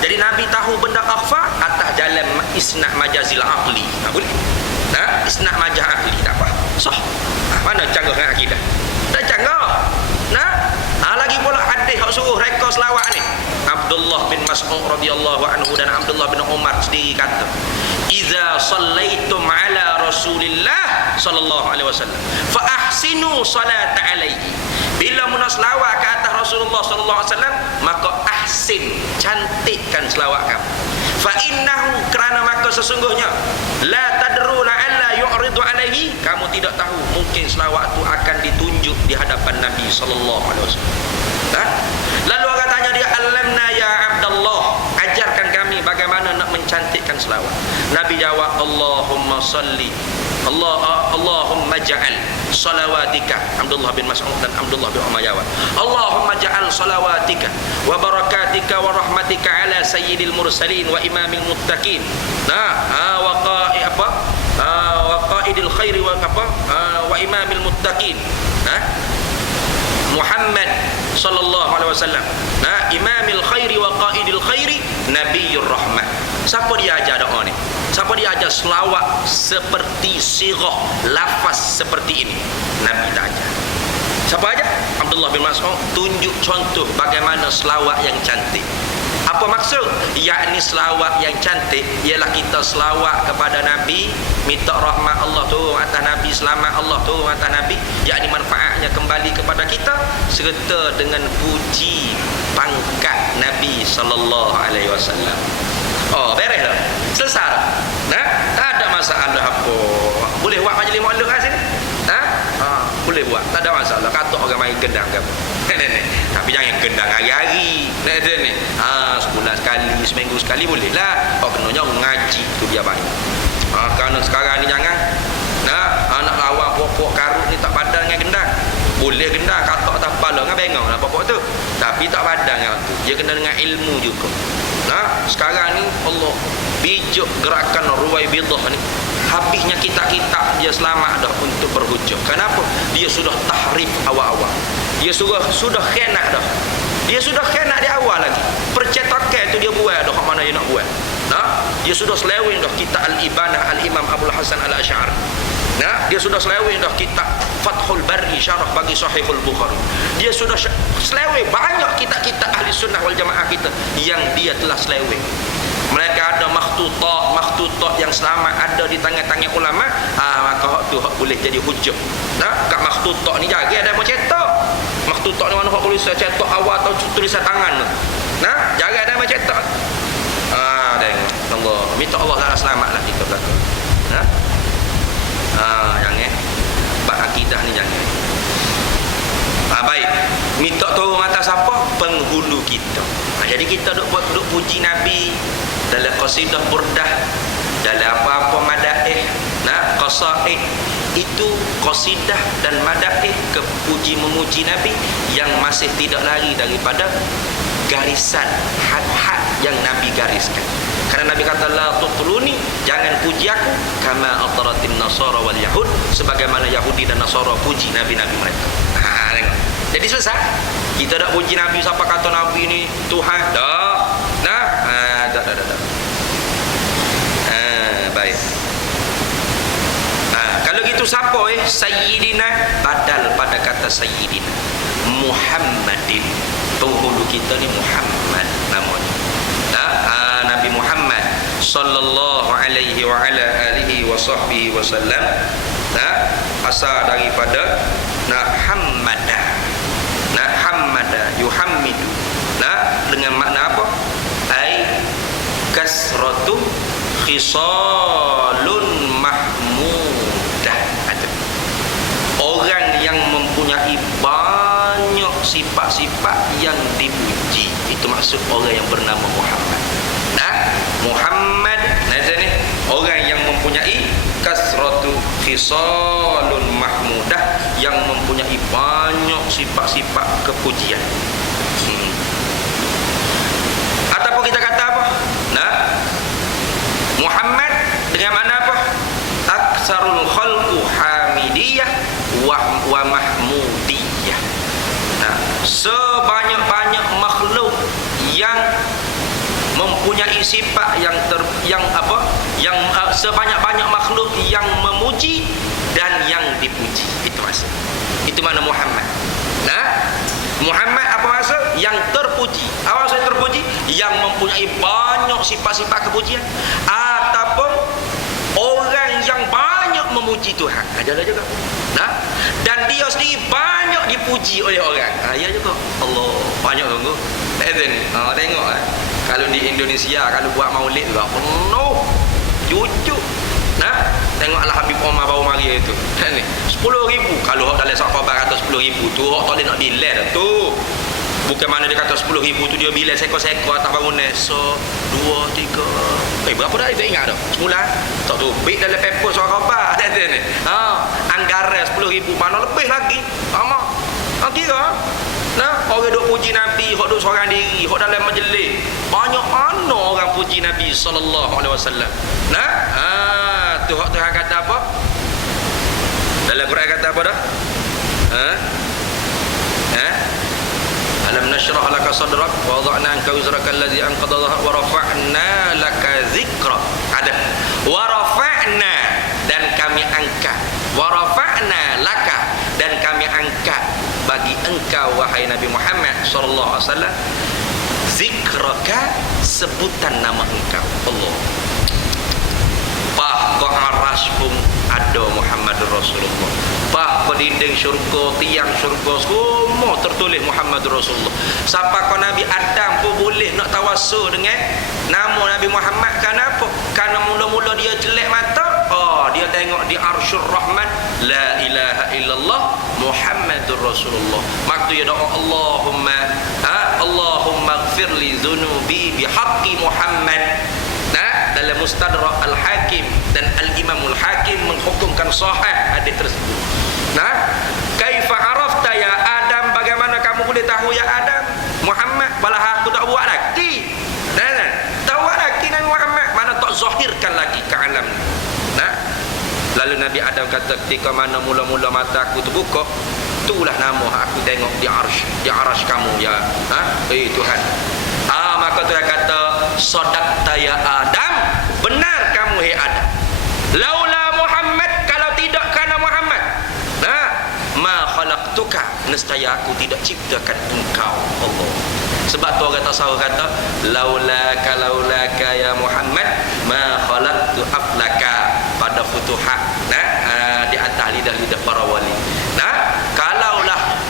Jadi Nabi tahu benda akhfa atas jalan isnad majazil aqli. Boleh? Isnad majaz aqli tak apa. Sah. Mana canggah dengan akidah? Tak canggah. Lagi pula hadis hak suruh reka selawat ni. Abdullah bin Mas'ud radhiyallahu anhu dan Abdullah bin Umar sendiri kata, "Idza shallaitum ala Rasulillah sallallahu alaihi wasallam, fa ahsinu salata alaihi." Bila muna selawat ke atas Rasulullah sallallahu alaihi wasallam, maka ahsin, cantikkan selawat kamu. Fa innahu, kerana maka sesungguhnya, la tadru la'alla yu'ridu alaihi, kamu tidak tahu mungkin selawat itu akan ditunjuk di hadapan Nabi sallallahu alaihi wasallam. Lalu orang tanya dia, "Alamna ya Abdullah, ajarkan kami bagaimana nak mencantikkan selawat." Nabi jawab, "Allahumma salli Allahumma ja'al salawatika." Abdullah bin Mas'ud dan Abdullah bin Umar jawab, "Allahumma ja'al salawatika wa barakatika wa rahmatika ala sayyidil mursalin wa imamil muttaqin." Wa qaidil khairi wa imamil muttaqin. Muhammad sallallahu alaihi wasallam. Nah, imamil khairi wa qaidil khairi, nabiyur rahmah. Siapa dia ajar doa ni? Siapa dia ajar selawat seperti sirah, lafaz seperti ini? Nabi tak ajar. Siapa aja? Abdullah bin Mas'ud tunjuk contoh bagaimana selawat yang cantik. Apa maksud? Yakni selawat yang cantik ialah kita selawat kepada Nabi, minta rahmat Allah turun atas Nabi, selamat Allah turun atas Nabi, yakni manfaatnya kembali kepada kita serta dengan puji pangkat Nabi sallallahu alaihi wasallam. Oh, beres dah. Selesai dah. Nah, tak ada masalah apa. Boleh buat majlis maulid kat sini? Boleh buat, tak ada masalah. Kata orang main gendang ke apa. Tapi jangan gendang hari-hari. Sebulan sekali, seminggu sekali boleh lah. Kenanya ngaji tu biar baik. Kerana sekarang ni jangan anak lawan pokok karut ni tak padan dengan gendang. Boleh gendang, kata tak kepala dengan bengong lah pokok tu. Tapi tak padan dengan tu. Dia kena dengan ilmu juga. Sekarang ni Allah bijak gerakan Ruwaibidah ni. Habisnya kitab-kitab dia selamat dah untuk berhujung. Kenapa? Dia sudah tahrif awal-awal. Dia sudah khianat dah. Dia sudah khianat di awal lagi. Percetakan tu dia buat dah kat mana dia nak buat. Dia sudah seleweng dah kitab Al-Ibanah Al-Imam Abdul Hasan Al-Asy'ari. Dia sudah seleweng dah kitab Fathul Bari syarah bagi Sahihul Bukhari. Dia sudah seleweng banyak kitab-kitab ahli sunnah wal jamaah kita yang dia telah seleweng. Mereka ada makhtutat yang selamat ada di tangan-tangan ulama, maka hak tu hak boleh jadi hujah. Kat makhtutat ni jaga ada mau cetak. Makhtutat ni mana hak boleh cetak awal atau tulisan tangan tu. Jaga ada mau cetak. Tengok Allah, minta Allah Taala selamatlah kita belakang. Jangan bab akidah ni jangan. Baik, minta tolong atas apa? Penghulu kita. Jadi kita duk puji Nabi dalam qasidah burdah, dalam apa-apa madaih, qasaid. Itu qasidah dan madaih kepuji memuji Nabi yang masih tidak lari daripada garisan had-had yang Nabi gariskan. Karena Nabi kata la tutruni, jangan puji aku kama ataratin nasara wal yahud, sebagaimana Yahudi dan Nasara puji nabi-nabi mereka. Tengok. Jadi selesai. Kita tak puji Nabi siapa kata Nabi ni Tuhan. Dah. Dah. Baik. Kalau gitu siapa Sayyidina badal pada kata Sayyidina Muhammadin. Penghulu kita ni Muhammad namanya. Nabi Muhammad sallallahu alaihi wa ala alihi wa sahbihi wasallam. Asal daripada hamada. Hamada yuhammidu. Dengan makna apa? Ai kasratu khisalun mahmudah. Orang yang mempunyai banyak sifat-sifat yang dipuji, itu maksud orang yang bernama Muhammad. Muhammad ni orang yang mempunyai kasratu khisalun mahmudah, yang mempunyai banyak sifat-sifat kepujian. Ataupun kita kata apa? Muhammad dengan mana apa? Aksarul khalqu hamidiyah wa mahmudiyah. Sebanyak-banyak makhluk yang mempunyai sifat sebanyak-banyak makhluk yang memuji dan yang dipuji. Itu maksud. Itu mana Muhammad. Muhammad apa maksud? Yang terpuji. Apa maksud terpuji? Yang mempunyai banyak sifat-sifat kepujian, ataupun orang yang banyak memuji Tuhan. Adalah juga. Dan dia sendiri banyak dipuji oleh orang. Ya juga. Allah banyak tunggu. Tengok kalau di Indonesia kalau buat maulid juga penuh cucuk. Tengoklah Habib Omar baru mari itu. 10,000 kalau hok dalam sahabat kata 10,000 tu hok tak boleh nak bilal tu. Bukan mana dia kata 10,000 tu dia bilal sekor-sekor atas bangunan. So 2 3. Berapa dah dia ingat dah? Semula tak tu big dalam paper suara khabar ni. Anggaran 10,000 mana lebih lagi. Sama. Kira orang duk puji Nabi, hok duk seorang diri, hok dalam majlis. Banyak mana orang puji Nabi sallallahu alaihi wasallam. Tu hok Tuhan kata apa? Dalam Quran kata apa dah? sadrak wa wada'na anka wizraka allazi anqadha dhahrak wa rafa'na laka dzikra. Ada wa rafa'na, dan kami angkat, wa rafa'na laka, dan kami angkat bagi engkau wahai Nabi Muhammad sallallahu alaihi wasallam, zikraka, sebutan nama engkau. Allah. Pah ko aras pun ada Muhammadur Rasulullah. Pah ko dinding syurga, tiang syurga semua tertulis Muhammadur Rasulullah. Siapa ko Nabi Adam pun boleh nak tawassul dengan nama Nabi Muhammad. Kenapa? Karena mula-mula dia jelek mata, dia tengok di Arsyur Rahman, la ilaha illallah Muhammadur Rasulullah. Maka dia doa Allahumma ighfirli dhunubi bihaqqi Muhammad. Dalam Mustadrak Al-Hakim, dan Al-Imamul Hakim menghukumkan sahih hadis tersebut. Kaifa arafta ya Adam, bagaimana kamu boleh tahu ya Adam Muhammad, balah aku tak buat lagi. Tak buat lagi Nabi Muhammad, mana tak zahirkan lagi ke alam. Lalu Nabi Adam kata, ketika mana mula-mula mata aku terbuka, itulah nama aku tengok di arsh kamu ya Tuhan. Maka Tuhan kata, sadaqta ya Adam, benar kamu hai Adam. Laula Muhammad, kalau tidak karena Muhammad, ma khalaqtuka, nescaya aku tidak ciptakan engkau. Allah. Sebab tu orang tasawuf kata, laulaka ya Muhammad ma khalaqtu aflaka, pada Futuhat di atas lidah-lidah para wali. Kalaulah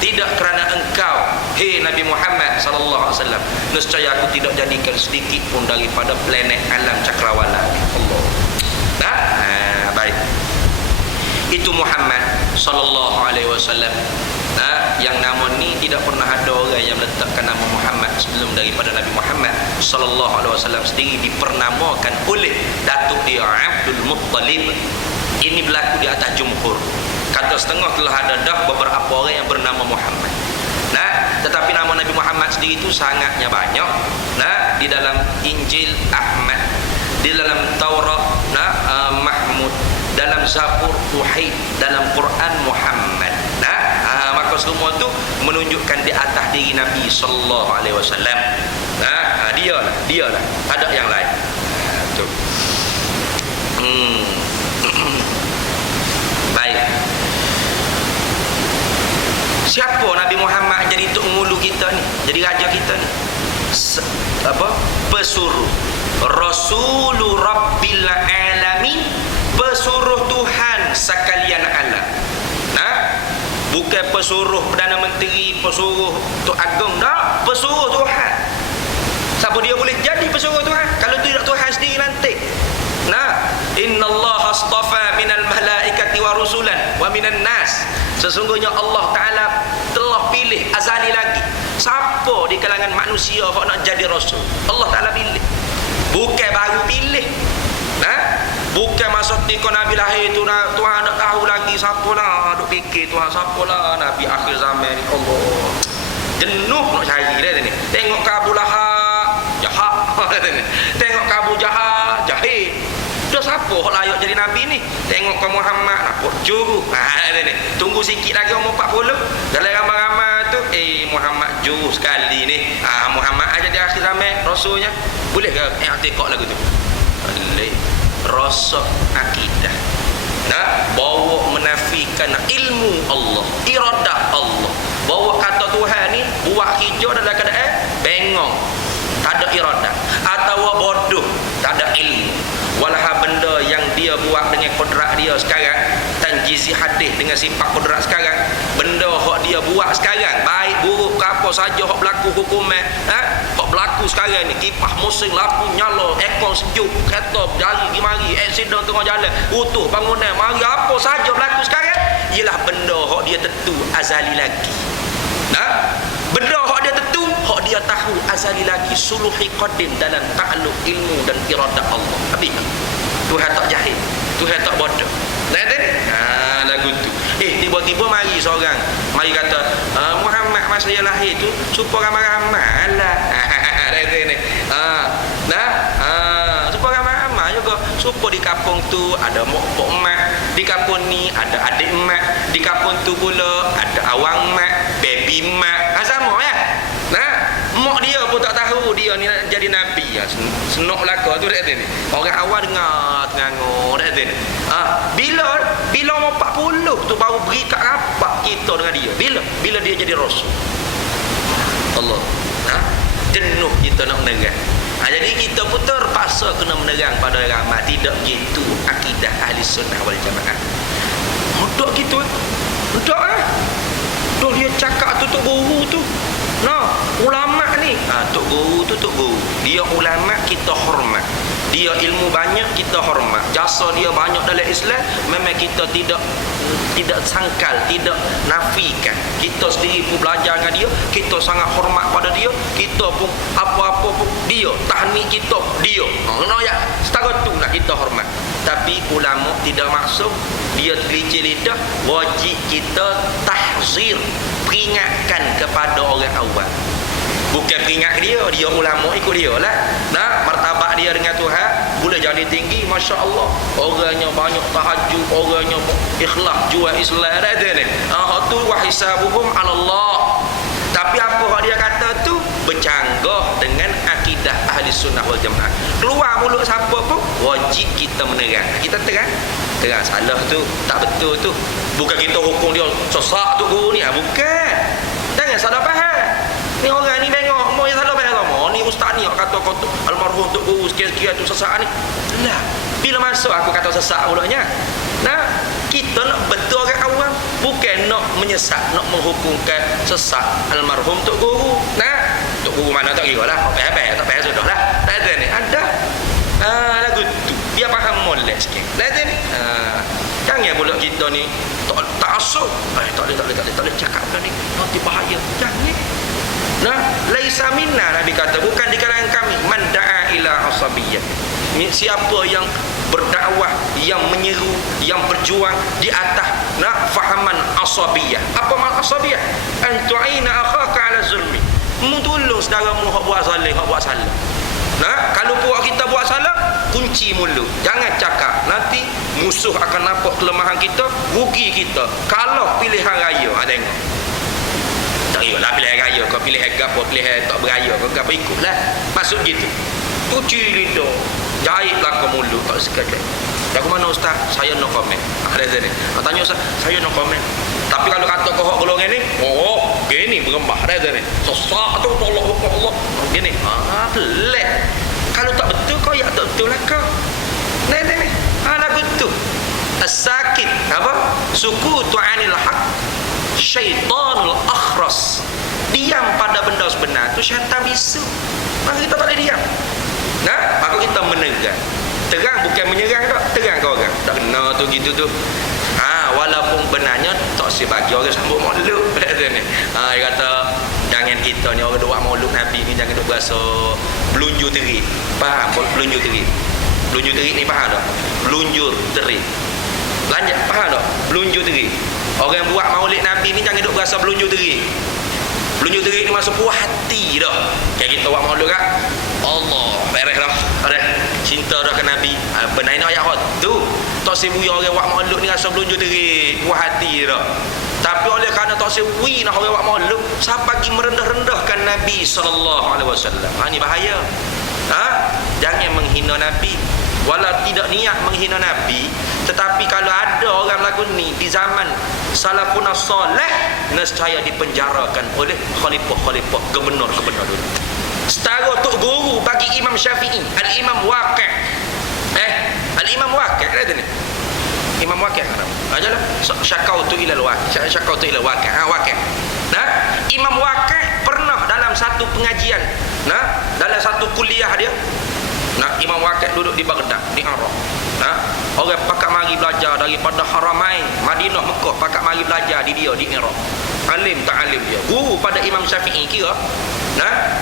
tidak kerana engkau, hei Nabi Muhammad sallallahu alaihi wasallam, nescaya aku tidak jadikan sedikit pun daripada planet alam cakrawala. Allah. Baik. Itu Muhammad sallallahu alaihi wasallam. Yang nama ni tidak pernah ada orang yang meletakkan nama Muhammad sebelum daripada Nabi Muhammad sallallahu alaihi wasallam sendiri dipernamalkan oleh datuk dia Abdul Muttalib. Ini berlaku di atas jumhur. Kata setengah telah ada dah beberapa orang yang bernama Muhammad. Tetapi nama Nabi Muhammad sendiri itu sangatnya banyak. Di dalam Injil Ahmad, di dalam Taurat Mahmud, dalam Zabur Wahid, dalam Quran Muhammad. Maka semua itu menunjukkan di atas diri Nabi sallallahu alaihi wasallam. Dialah, ada yang lain. Tu. Baik. Siapa Nabi Muhammad jadi tok ngulu kita ni, jadi raja kita ni? Pesuruh Rasulur Rabbil Alamin, pesuruh Tuhan sekalian alam. Bukan pesuruh Perdana Menteri, pesuruh Tok Agong, dah, pesuruh Tuhan. Siapa dia boleh jadi pesuruh Tuhan kalau tidak Tuhan sendiri nanti? Innallaha astafa minal malaikati wa rusulan wa minan nas. Sesungguhnya Allah Ta'ala telah pilih azali lagi. Siapa di kalangan manusia yang nak jadi rasul? Allah Ta'ala pilih. Bukan baru pilih. Bukan masa ketika Nabi lahir tu Tuhan tak tahu lagi siapa lah. Duk fikir Tuhan siapa lah Nabi akhir zaman. Allah. Jenuh nak cari dah ni. Tengok ke Abu Lahab, jahat. Tengok ke Abu Jahal, jahil. Dah siapa yang layak jadi Nabi ni? Tengok ke Muhammad, nak juru. Tunggu sikit lagi umur 40. Dalam ramai-ramai tu, Muhammad juru sekali ni. Muhammad aja di akhir zaman rasulnya. Boleh ke i'tiqad lagu tu? Boleh. Rasa akidah. Bawa menafikan ilmu Allah, iradah Allah. Bawa kata Tuhan ni buat hijau dalam keadaan bengong, tak ada iradah, atau bodoh, tak ada ilmu. Walah benda yang dia buat dengan kodrat dia sekarang, tanjizi hadis dengan sifat kodrat sekarang, benda hak dia buat sekarang, baik buruk ke apa saja hak berlaku hukuman, hak berlaku sekarang ni, kipas musim lampu nyala, aircon sejuk, kereta berjari pergi mari, aksiden tengah jalan, utuh bangunan mari, apa saja berlaku sekarang ialah benda hak dia tentu azali lagi. Benda hak dia tentu, hak dia tahu azali lagi, suluhi qadim dalam takluk ilmu dan iradah Allah. Habis Tuhan tak jahil, Tuhan tak bodoh. Lagu tu. Tiba-tiba mari seorang mari kata Muhammad masa dia lahir tu supaya ramai-ramai lah. Supaya ramai-ramai juga. Supaya di kampung tu ada mak mak, di kampung ni ada adik mak, di kampung tu pula ada awang mak, baby mak. Sama ya? dia ni nak jadi nabi ya. Senok belaka tu dak ni. Orang awal dengar tengangor dak ni. Bila umur 40 tu baru beri kat rapat kita dengan dia. Bila dia jadi rasul. Allah. Jenuh kita nak menerang. Jadi kita pun terpaksa kena menerang pada ramai. Tidak begitu akidah ahli sunnah wal jamaah. Mudah gitu. Mudah tu dia cakap tu tok guru tu. Ulama ni. Tok guru tu tok guru. Dia ulama kita hormat. Dia ilmu banyak kita hormat. Jasa dia banyak dalam Islam memang kita tidak sangkal, tidak nafikan. Kita sendiri pun belajar dengan dia, kita sangat hormat pada dia, kita pun apa-apa pun dia, tahnik kita dia. Ya, setara tu nak kita hormat. Tapi ulama tidak maksud dia tergelincir lidah, wajib kita tahzir, peringatkan kepada orang awam. Bukan peringat dia ulama ikut dia lah. Martabat dia dengan Tuhan boleh jadi tinggi, Masya Allah. Orangnya banyak tahajud, orangnya ikhlas, jual Islam dah ni. Tu wa hisabuhum 'ala Allah. Tapi apa dia kata tu bercanggah dengan akidah ahli sunnah wal jamaah. Keluar mulut siapa pun wajib kita menerang. Kita terang salah tu, tak betul tu. Bukan kita hukum dia sesat tu guru ni, bukan. Jangan salah faham. Ni orang ni tengok mau yang salah faham. Ni ustaz ni kata almarhum tu guru sekian-sekian tu sesat ni. Lah, bila masuk aku kata sesat pulanya. Kita nak betul orang awam, bukan nak menyesat, nak menghukumkan sesat almarhum tok guru. Tok guru mana tak kira lah, tak payah sudah lah. Tak ada ni, ada. Lagu tu dia faham molek sikit. Tak ada ni. Jangan pula kita ni tak asuk. Tak boleh cakap ni. Nanti bahaya. Jangan. Laisa minna, Nabi kata, bukan di kalangan kami. Man da'a ila asabiyyah. Siapa yang berdakwah, yang menyeru, yang berjuang di atas fahaman asabiyah. Apa maksud asabiyah? An tu'ina akhaka 'ala zulmi. Tolong saudaramu hak buat salah. Kalau buat kita buat salah, kunci mulut. Jangan cakap. Nanti musuh akan nampak kelemahan kita, rugi kita. Kalau pilihan raya, tengok. Tak kira pilihan raya, kau pilih apa, pilihan tak beraya, kau apa ikutlah. Maksud gitu. Cuci lidah, jahitlah ke mulut tak sekadar. Aku mana ustaz? Saya no comment. Ada ni. Tanya ustaz, saya no comment. Tapi kalau kata kau hak golongan ni, gini berembah ada ni. Sesak tu Allah. Gini. Pelik. Kalau tak betul kau ya tak betul lah kau. Ni. Lagu tu. As-sakit apa? Sukutu 'anil haq. Syaitanul akhras. Diam pada benda sebenar tu syaitan bisu. Maka kita tak boleh diam. Maka kita menerang. Terang bukan menyerang tak. Terang ke orang. Tak kena tu gitu tu. Walaupun benarnya tak sebagi orang sambut maulud. Dia kata jangan kita ni orang buat maulud Nabi ni jangan duk berasa belunjur terik. Faham belunjur terik? Belunjur terik ni faham tak? Belunjur terik. Lanjut faham tak? Belunjur terik. Orang buat maulid Nabi ni jangan duk berasa belunjur terik. Belunjur terik ni masuk puas hati dah. Kayak kita buat maulud kan? Allah, beres dah. Ada cinta dah ke Nabi. Benar ni ayat tu. Tak sebuih orang buat maulud ni rasa belunjur terik, puas hati dah. Tapi oleh kerana tak sebuih nak orang buat maulud, siapa pergi merendah-rendahkan Nabi sallallahu alaihi wasallam. Ni bahaya. Jangan menghina Nabi. Walau tidak niat menghina Nabi, tetapi kalau ada orang lagu ni di zaman salafun salih, nescaya dipenjarakan oleh khalifah-khalifah, gubernur-gubernur dulu. Setara tok guru bagi Imam Syafi'i, Al-Imam Waqi'. Al-Imam Waqi' ada ni. Imam Waqi' ajalah syakautu ila al-Waqi'. Syakautu ila Waqi'. Waqi'. Imam Waqi' pernah dalam satu pengajian, dalam satu kuliah dia. Imam Waqi' duduk di Baghdad, di Iraq. Orang pakak mari belajar daripada Haramain, Madinah, Mekah, pakak mari belajar di dia di Iraq. Alim tak alim dia. Guru pada Imam Syafi'i kira.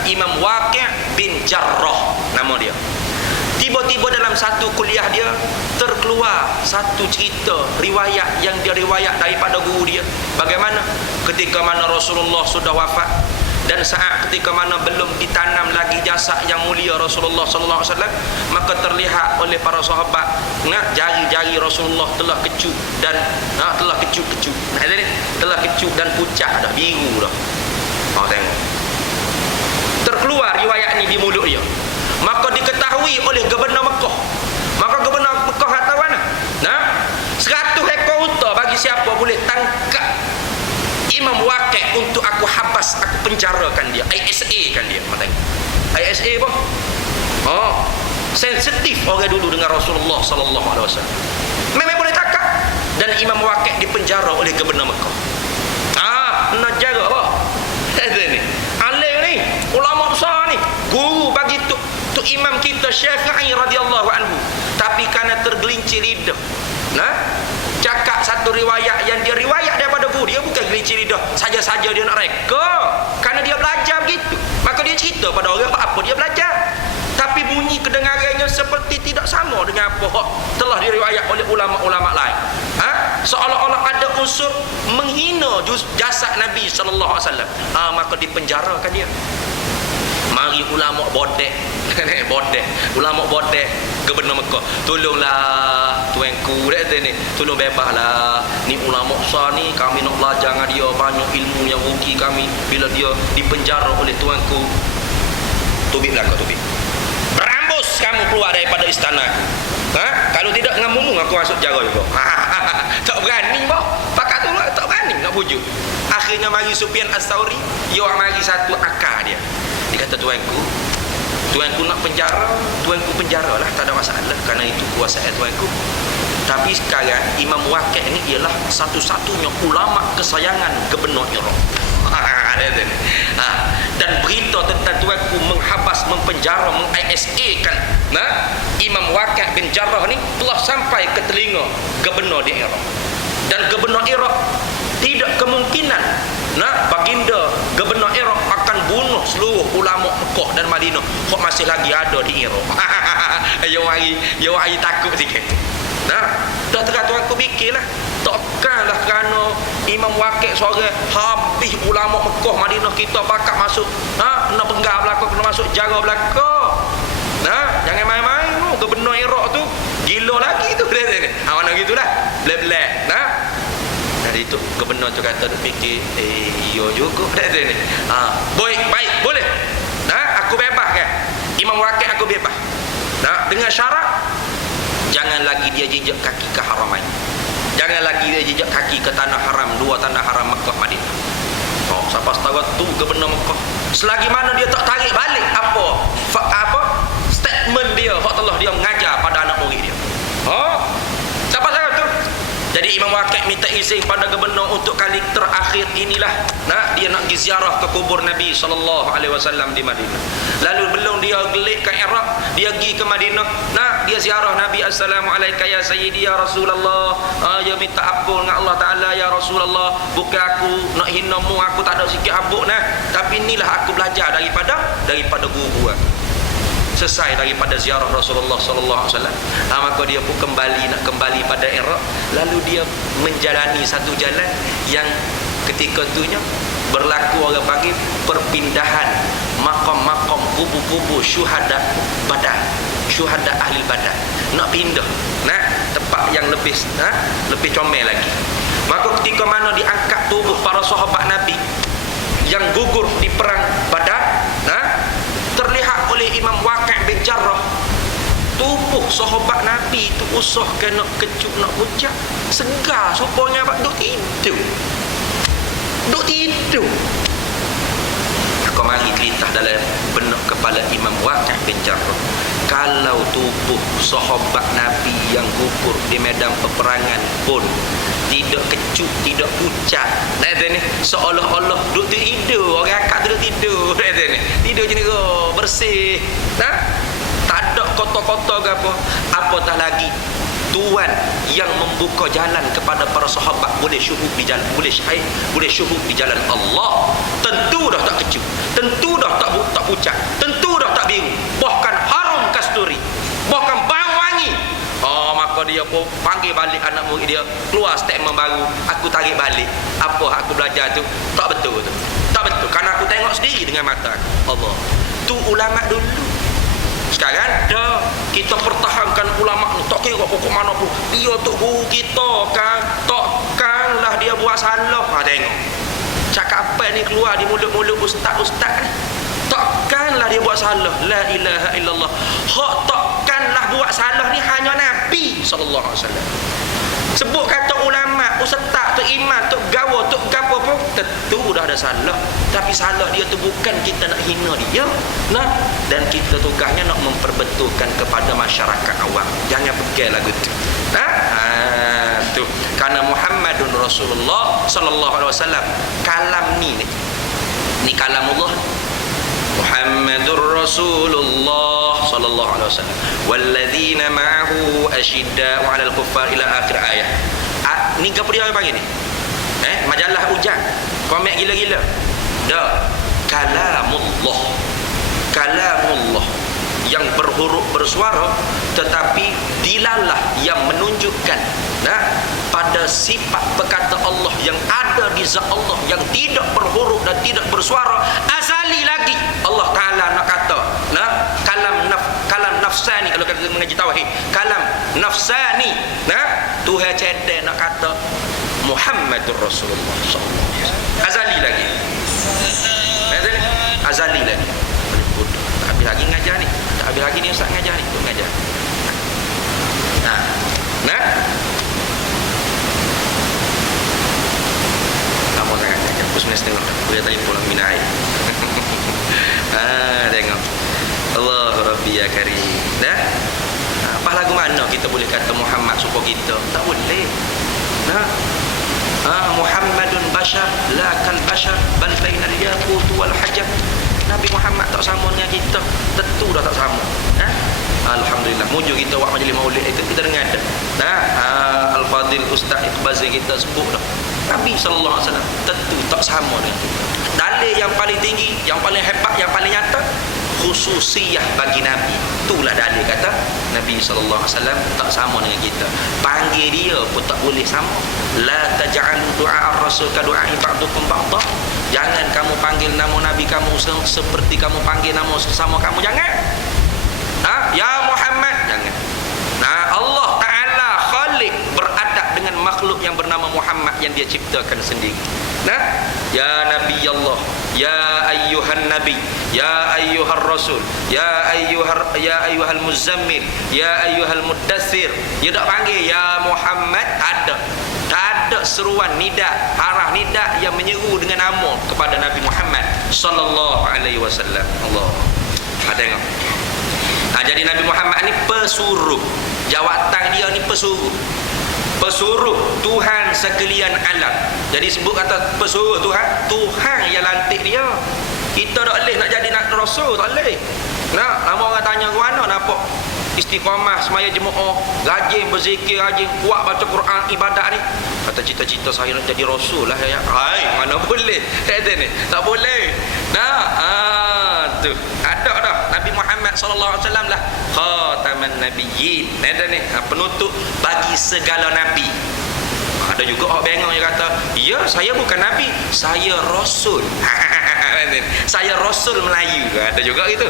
Imam Waqi' bin Jarrah nama dia. Tiba-tiba dalam satu kuliah dia terkeluar satu cerita riwayat yang dia riwayat daripada guru dia. Bagaimana ketika mana Rasulullah sudah wafat dan saat ketika mana belum ditanam lagi jasad yang mulia Rasulullah sallallahu alaihi wasallam, maka terlihat oleh para sahabat jari-jari Rasulullah telah kecut dan telah kecut. Telah kecut dan pucat dah, biru dah. Tengok. Terkeluar keluar riwayat ni di mulut dia. Maka diketahui oleh Gubernur Mekah. Maka Gubernur Mekah kata mana? Nah, 100 ekor unta bagi siapa boleh tangkap Imam Waqi' untuk aku habas, aku penjarakan dia, ISA kan dia. ISA apa? Oh, sensitif orang dulu dengan Rasulullah sallallahu alaihi wasallam. Memang boleh tangkap. Dan Imam Waqi' dipenjara oleh Gubernur Mekah. Nak jaga apa? Ni. Alim ni, ulama besar ni, guru bagi tu imam kita Syafi'i radhiyallahu anhu. Tapi kerana tergelincir lidah. Nah, cakap satu riwayat yang dia riwayat daripada guru dia, bukan gelincir lidah saja-saja dia nak reka. Kerana dia belajar begitu. Maka dia cerita pada orang apa dia belajar. Tapi bunyi kedengarannya seperti tidak sama dengan apa telah diriwayat oleh ulama-ulama lain. Seolah-olah ada unsur menghina jasad Nabi sallallahu alaihi wasallam. Maka dipenjarakan dia. Mari ulama bodek, bodek, ulama bodek Gubernur Mekah. Tolonglah tuanku dak ni, tolong bebaslah. Ni ulama besar ni, kami nak belajar dengan dia, banyak ilmu yang rugi kami bila dia dipenjara oleh tuanku. Tubik belaka tubik. Berambus kamu keluar daripada istana. Kalau tidak dengan mumung aku masuk penjara juga. Tak berani bah. Pakat tu tak berani nak bujuk. Akhirnya mari Sufyan Ats-Tsauri, dia mari satu akar dia. Dia kata tuanku nak penjara, tuanku penjaralah, tak ada masalah kerana itu kuasa tuanku. Tapi sekarang Imam Waqi' ni ialah satu-satunya ulama kesayangan Gubernur Iraq. Dan berita tentang tuanku menghabas, mempenjara, meng-ISA-kan Imam Waqi' bin Jarrah ni telah sampai ke telinga Gubernur di Iraq. Dan Gubernur Iraq tidak kemungkinan baginda Gubernur Iraq akan bunuh seluruh ulama Mekah dan Madinah kok masih lagi ada di Iraq. Yo hari takut sikit. Dah terang aku fikirlah, takkanlah kerana Imam Waqi' seorang habis ulama Mekah Madinah kita pakat masuk nak penggal belaka, kena masuk jaga belaka. Jangan main-main tu. Gubernur Iraq tu gila lagi tu. Mana gitulah. Blek-blek. Dari itu gubernur tu kata dia fikir, iya juga ni. Baik, boleh. Aku bebas kan. Imam Waqi' aku bebas. Dengan syarat jangan lagi dia jejak kaki ke haramain. Jangan lagi dia jejak kaki ke tanah haram, dua tanah haram Mekah Madinah. Sampai setara tu Gubernur Mekah, selagi mana dia tak tarik balik apa statement dia hak telah dia mengajar pada anak murid dia. Sampai setara tu. Jadi Imam Waqi' minta izin pada gubernur untuk kali terakhir inilah dia nak pergi ziarah ke kubur Nabi sallallahu alaihi wasallam di Madinah. Lalu belum dia gelik ke Iraq, dia pergi ke Madinah, dia ziarah Nabi, assalamualaikum ya sayyidi ya Rasulullah. Dia minta ampun dengan Allah Taala, ya Rasulullah, bukan aku nak hinamu, aku tak ada sikit abuk tapi inilah aku belajar daripada guru aku. Selesai daripada ziarah Rasulullah sallallahu alaihi wasallam, maka dia pun nak kembali pada Iraq. Lalu dia menjalani satu jalan yang ketika itunya berlaku orang panggil perpindahan makam-makam kubu-kubu syuhada Badar, syuhada ahli Badar, nak pindah tempat yang lebih comel lagi. Maka ketika mana diangkat tubuh para sahabat Nabi yang gugur di perang Badar, terlihat oleh Imam Waqi' bin Jarrah, tubuh sahabat Nabi itu usah kena kecut nak pucat, segar supaya duk tidur. Kau mari kelitah dalam benak kepala Imam Waqi' bin Jarrah. Kalau tubuh sahabat Nabi yang gugur di medan peperangan pun tidak kecut, tidak pucat, seolah-olah duk tidur, orang akak duk tidur, tidur je ni bersih, tak ada kotor-kotor ke apa. Apatah lagi Tuhan yang membuka jalan kepada para sahabat boleh syuhud di jalan, boleh syuhud di jalan Allah. Tentu dah tak kecut, tentu dah tak pucat, tentu dah tak biru, bahkan harum kasturi, bahkan bau wangi. Maka dia pun panggil balik anak murid dia, keluar statement baru, aku tarik balik apa aku belajar tu tak betul tu. Tak betul kerana aku tengok sendiri dengan mata Allah. Tu ulama dulu. Sekarang dah kita pertahankan ulama ni, tak kira pokok mana pun dia tu guru kita kan, takkanlah dia buat salah. Tengok cakap apa ni keluar di mulut-mulut ustaz-ustaz ni, tak takkanlah dia buat salah. La ilaha illallah. Hak takkanlah buat salah ni hanya Nabi sallallahu alaihi wasallam. Sebut kata ulama, ustaz, tu imam, tu gawa, tu gapo pun tentu dah ada salah. Tapi salah dia tu bukan kita nak hina dia. Nah, dan kita tugasnya nak memperbetulkan kepada masyarakat awam. Jangan pegang lagu tu. Tu karena Muhammadun Rasulullah sallallahu alaihi wasallam, kalam ni kalamullah. Muhammadur Rasulullah sallallahu alaihi wasallam walladzina ma'ahu asyidda'u 'alal kuffar ila akhir ayat. Ni gapo dia panggil ni? Majalah hujan. Komen gila-gila. Dah. Kalamullah. Kalamullah yang berhuruf bersuara, tetapi dilalah yang menunjukkan pada sifat perkata Allah yang ada di zat Allah yang tidak berhuruf dan tidak bersuara azali lagi. Allah Ta'ala nak kata kalam nafsani, kalau kita mengaji tauhid, kalam nafsani, Tuhan cedek nak kata Muhammadur Rasulullah sallallahu alaihi wasallam azali lagi. Azali lagi. Tak habis lagi ngajar ni. Tak habis lagi ni ustaz ngajar ni. Ngajar. Lama sangat ngajar. Pukul 9.30 dah. Boleh telefon lah minat air. Tengok. Allah Rabbi ya Karim. Dah? Apa lagu mana kita boleh kata Muhammad supaya kita? Tak boleh. Muhammadun bashar la kal bashar bal bainal yaqut wal hajar. Nabi Muhammad tak sama dengan kita, tentu dah tak sama. Alhamdulillah, mujuk kita buat majlis maulid itu kita dengar dah. Al-Fadil Ustaz Iqbal kita sebut dah. Nabi sallallahu alaihi wasallam tentu tak sama dengan kita. Dalil yang paling tinggi, yang paling hebat, yang paling nyata, khususiyah bagi Nabi. Itulah dalil kata Nabi sallallahu alaihi wasallam tak sama dengan kita. Panggil dia pun tak boleh sama. La taj'al du'a ar-rasul ka du'a'i ba'dukum ba'dha. Jangan kamu panggil nama Nabi kamu seperti kamu panggil nama sesama kamu. Jangan. Ya Muhammad, jangan. Allah Ta'ala Khaliq beradab dengan makhluk yang bernama Muhammad yang dia ciptakan sendiri. Ya Nabi Allah, ya ayyuhan Nabi, ya ayyuhar Rasul, ya ayyuhal Muzammil, ya ayyuhal Muddathir. Dia tak panggil ya Muhammad, ada. Tak ada seruan nida, arah nida yang menyeru dengan nama kepada Nabi Muhammad sallallahu alaihi wasallam. Allah. Tengok. Jadi Nabi Muhammad ni pesuruh. Jawatan dia ni pesuruh. Pesuruh Tuhan sekalian alam. Jadi sebut kata pesuruh Tuhan yang lantik dia. Kita tak boleh nak jadi nak rasul, tak boleh. Lama orang tanya ke mana nampak istiqamah semaya jemaah, rajin berzikir, rajin kuat baca Quran, ibadat ni. Kata cita-cita saya nak jadi rasul lah ya. Mana boleh. Tak boleh. Tu ada dah Nabi Muhammad sallallahu alaihi wasallam lah khataman nabiyyin. Penutup bagi segala nabi. Ada juga orang bengong yang kata, ya saya bukan nabi, saya rasul. Saya rasul Melayu. Ada juga gitu.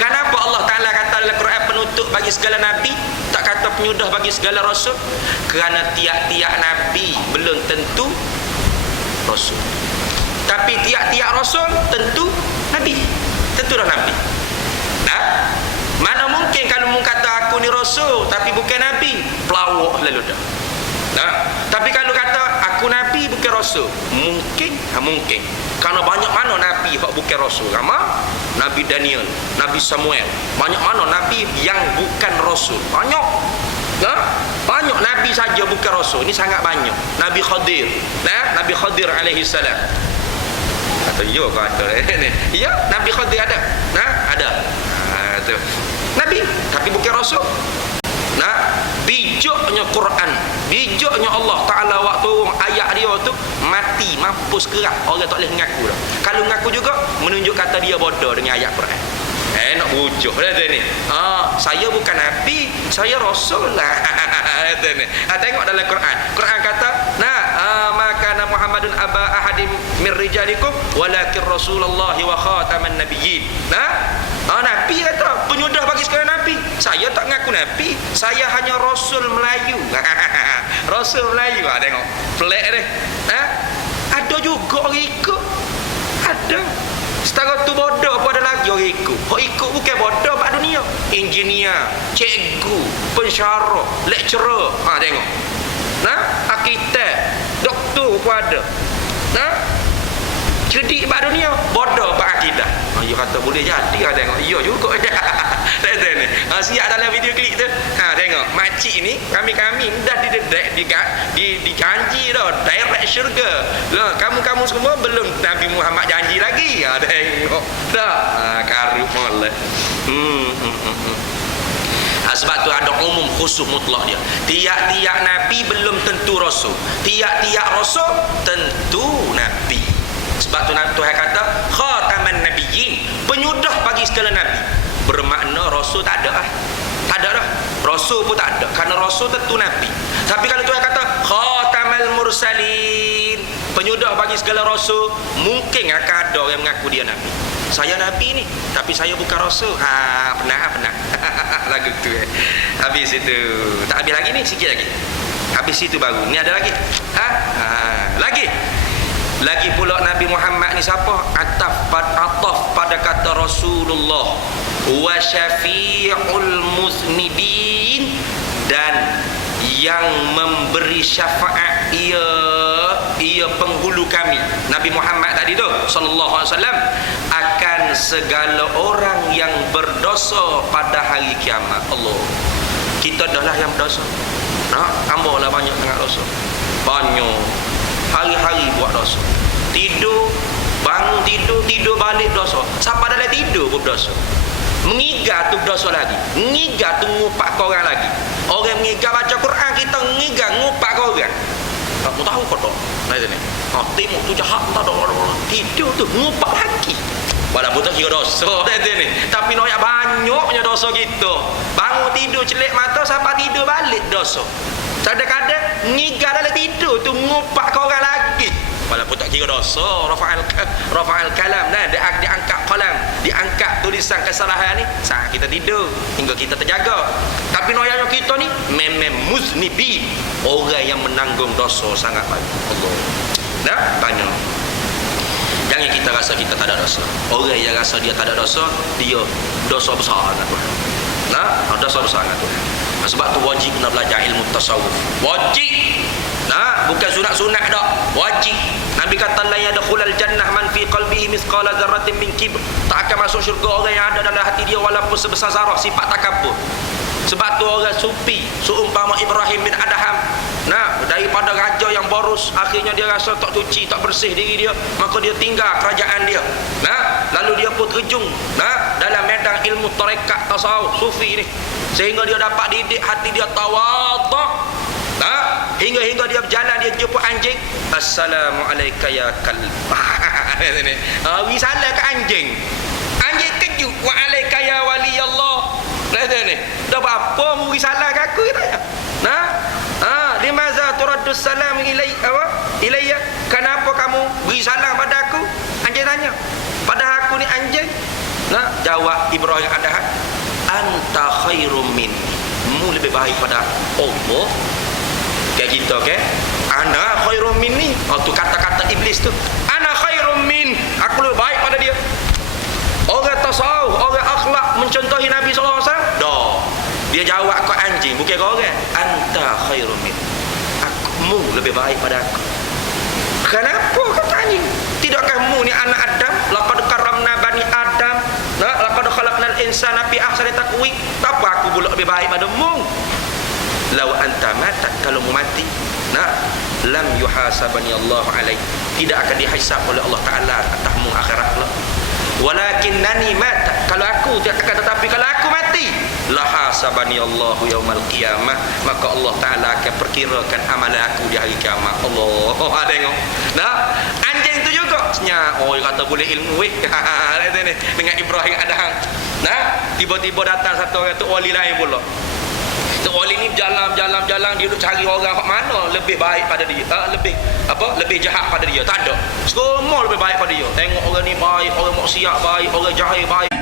Kenapa Allah Ta'ala kata dalam Quran penutup bagi segala nabi, tak kata penyudah bagi segala rasul? Kerana tiap-tiap nabi belum tentu rasul. Tapi tiap-tiap rasul tentu nabi. Tentulah nabi. Mana mungkin kalau mu kata aku ni rasul tapi bukan nabi, pelawak lalu dah. Tapi kalau kata aku nabi bukan rasul, mungkin. Mungkin. Kerana banyak mana nabi yang bukan rasul. Ramai Nabi Daniel, Nabi Samuel. Banyak mana nabi yang bukan rasul. Banyak. Banyak nabi saja bukan rasul. Ini sangat banyak. Nabi Khadir. Nabi Khadir alaihi salam. Kata ya kata ni. Ya, Nabi Khadir ada. Ada. Tu. Nabi tapi bukan rasul. Bijaknya Quran, bijaknya Allah Ta'ala waktu ayat dia tu mati, mampus kerak. Orang tak boleh mengaku dah. Kalau mengaku juga menunjuk kata dia bodoh dengan ayat Quran. Nak bujuk dah ni. Saya bukan nabi, saya rasul lah. Tengok dalam Quran. Quran kata, maka Muhammadun aba ahadim min rijalikum walakin Rasulullah wa khataman nabiyyin. Nabi kata penyudah bagi segala nabi. Saya tak ngaku nabi, saya hanya rasul Melayu. Rasul Melayu. Tengok pelik dia. Ada juga orang ikut. Ada. Setara tu bodoh pun ada lagi orang ikut. Orang ikut bukan bodoh kat dunia. Engineer, cikgu, pensyarah, lecturer. Tengok. Arkitek, doktor pun ada. Cerdik kat dunia, bodoh kat akidah. You kata boleh jadi lah, tengok. Ya juga je. Tengok ni. Siap dalam video klip tu. Tengok. Makcik ni, kami-kami dah didedek, dijanji dah. Direct syurga. Kamu-kamu semua belum Nabi Muhammad janji lagi. Tengok. Dah. Karut molek. Sebab tu ada umum khusus mutlak dia. Tiap-tiap Nabi belum tentu Rasul. Tiap-tiap Rasul tentu Nabi. Sebab tu Tuhan kata khataman nabiyyin, penyudah bagi segala Nabi. Bermakna Rasul tak ada lah. Tak ada dah. Rasul pun tak ada. Kerana Rasul tentu Nabi. Tapi kalau Tuhan kata khatamal mursalin, penyudah bagi segala Rasul, mungkin akan ada orang yang mengaku dia Nabi. Saya Nabi ni, tapi saya bukan Rasul. Pernah. Lagu tu Habis itu. Tak habis lagi ni, sikit lagi. Habis itu baru. Ni ada lagi. Lagi pula Nabi Muhammad ni siapa? Ataf pada kata Rasulullah wa syafi'ul muznibin, dan yang memberi syafaat ia penghulu kami. Nabi Muhammad tadi tu sallallahu alaihi wasallam akan segala orang yang berdosa pada hari kiamat. Allah. Kita dah lah yang berdosa. Ambo lah banyak sangat dosa. Banyak. Hari-hari buat dosa. Bangun tidur balik dosa. Siapa dalam tidur pun berdosa. Mengigar tu berdosa lagi. Mengigar tu ngupak ke orang lagi. Orang mengigar baca Quran, kita mengigar ngupak ke orang. Tak tahu kau tak. Ni. Tengok tu jahat tak ada orang. Tidur tu ngupak lagi. Walaupun tak kira dosa ni. Tapi nak banyaknya dosa kita. Bangun tidur celik mata, sampai tidur balik dosa. Kadang-kadang ngigar dalam tidur tu ngupak ke orang lagi. Walaupun tak kira dosa. Rafa'al kalam. Diangkat kalam. Diangkat tulisan kesalahan ni. Saat kita tidur. Hingga kita terjaga. Tapi noyanya kita ni memang muznibi. Orang yang menanggung dosa sangat banyak. Allah. Banyak. Jangan kita rasa kita tak ada dosa. Orang yang rasa dia tak ada dosa, dia dosa besar sangat. Dosa besar sangat. Sebab tu wajib nak belajar ilmu tasawuf. Wajib. Bukan sunat-sunat dak. Wajib. Nabi kata la yadkhulul jannah man fi qalbihi mithqala dzarratin min kibr. Tak akan masuk syurga orang yang ada dalam hati dia walaupun sebesar zarah sifat takabur. Sebab tu orang sufi seumpama Ibrahim bin Adham, daripada raja yang boros, akhirnya dia rasa tak suci, tak bersih diri dia, maka dia tinggal kerajaan dia. Lalu dia pun terjun dalam medan ilmu tarekat tasawuf sufi ni, sehingga dia dapat didik hati dia tawaduk. Hingga dia berjalan, dia jumpa anjing. Assalamualaikum ya kalb. Wi salam ke anjing. Anjing kejut. Waalaikum ya wali Allah. Ni. Dah apa mu salam ke aku tanya. Limaza turaddus salam ilayya? Kenapa kamu beri salam pada aku? Anjing tanya. Pada aku ni anjing. Jawab Ibrahim Adham, anta khairum minni. Mu lebih baik pada Allah. Kayak gitu, okay? Ana khairum minni. Tu kata-kata iblis tu. Ana khairum min. Aku lebih baik pada dia. Orang tasawuf, orang akhlak mencontohi Nabi SAW. Dia jawab kau anjing, bukan kau orang. Anta khairum min. Mu lebih baik pada aku. Kenapa kau tanya? Tidakkah mu ni anak Adam? Laqad karramna bani Adam. Laqad khalaqnal insana fi ahsani taqwim. Apa aku pula lebih baik pada mu? Lau anta matat, kalau mu mati, lam yuhasabani Allah alaih, tidak akan dihisab oleh Allah Ta'ala atasmu akhirat lah. Walakinnani matat, kalau aku akan, tetapi kalau aku mati, lahasabani Allahu yaumal qiyamah, maka Allah Ta'ala akan perkirakan amalan aku di hari kiamat. Allah. Tengok. Anjing tu juga senyap. Dia kata boleh ilmu dengan Ibrahim Adham. Tiba-tiba datang satu orang tu wali lain pula. Tok wali ni jalan dia duk cari orang hak mana lebih baik pada dia, lebih jahat pada dia. Tak ada. Semua lebih baik pada dia. Tengok orang ni baik, orang maksiat baik, orang jahil baik.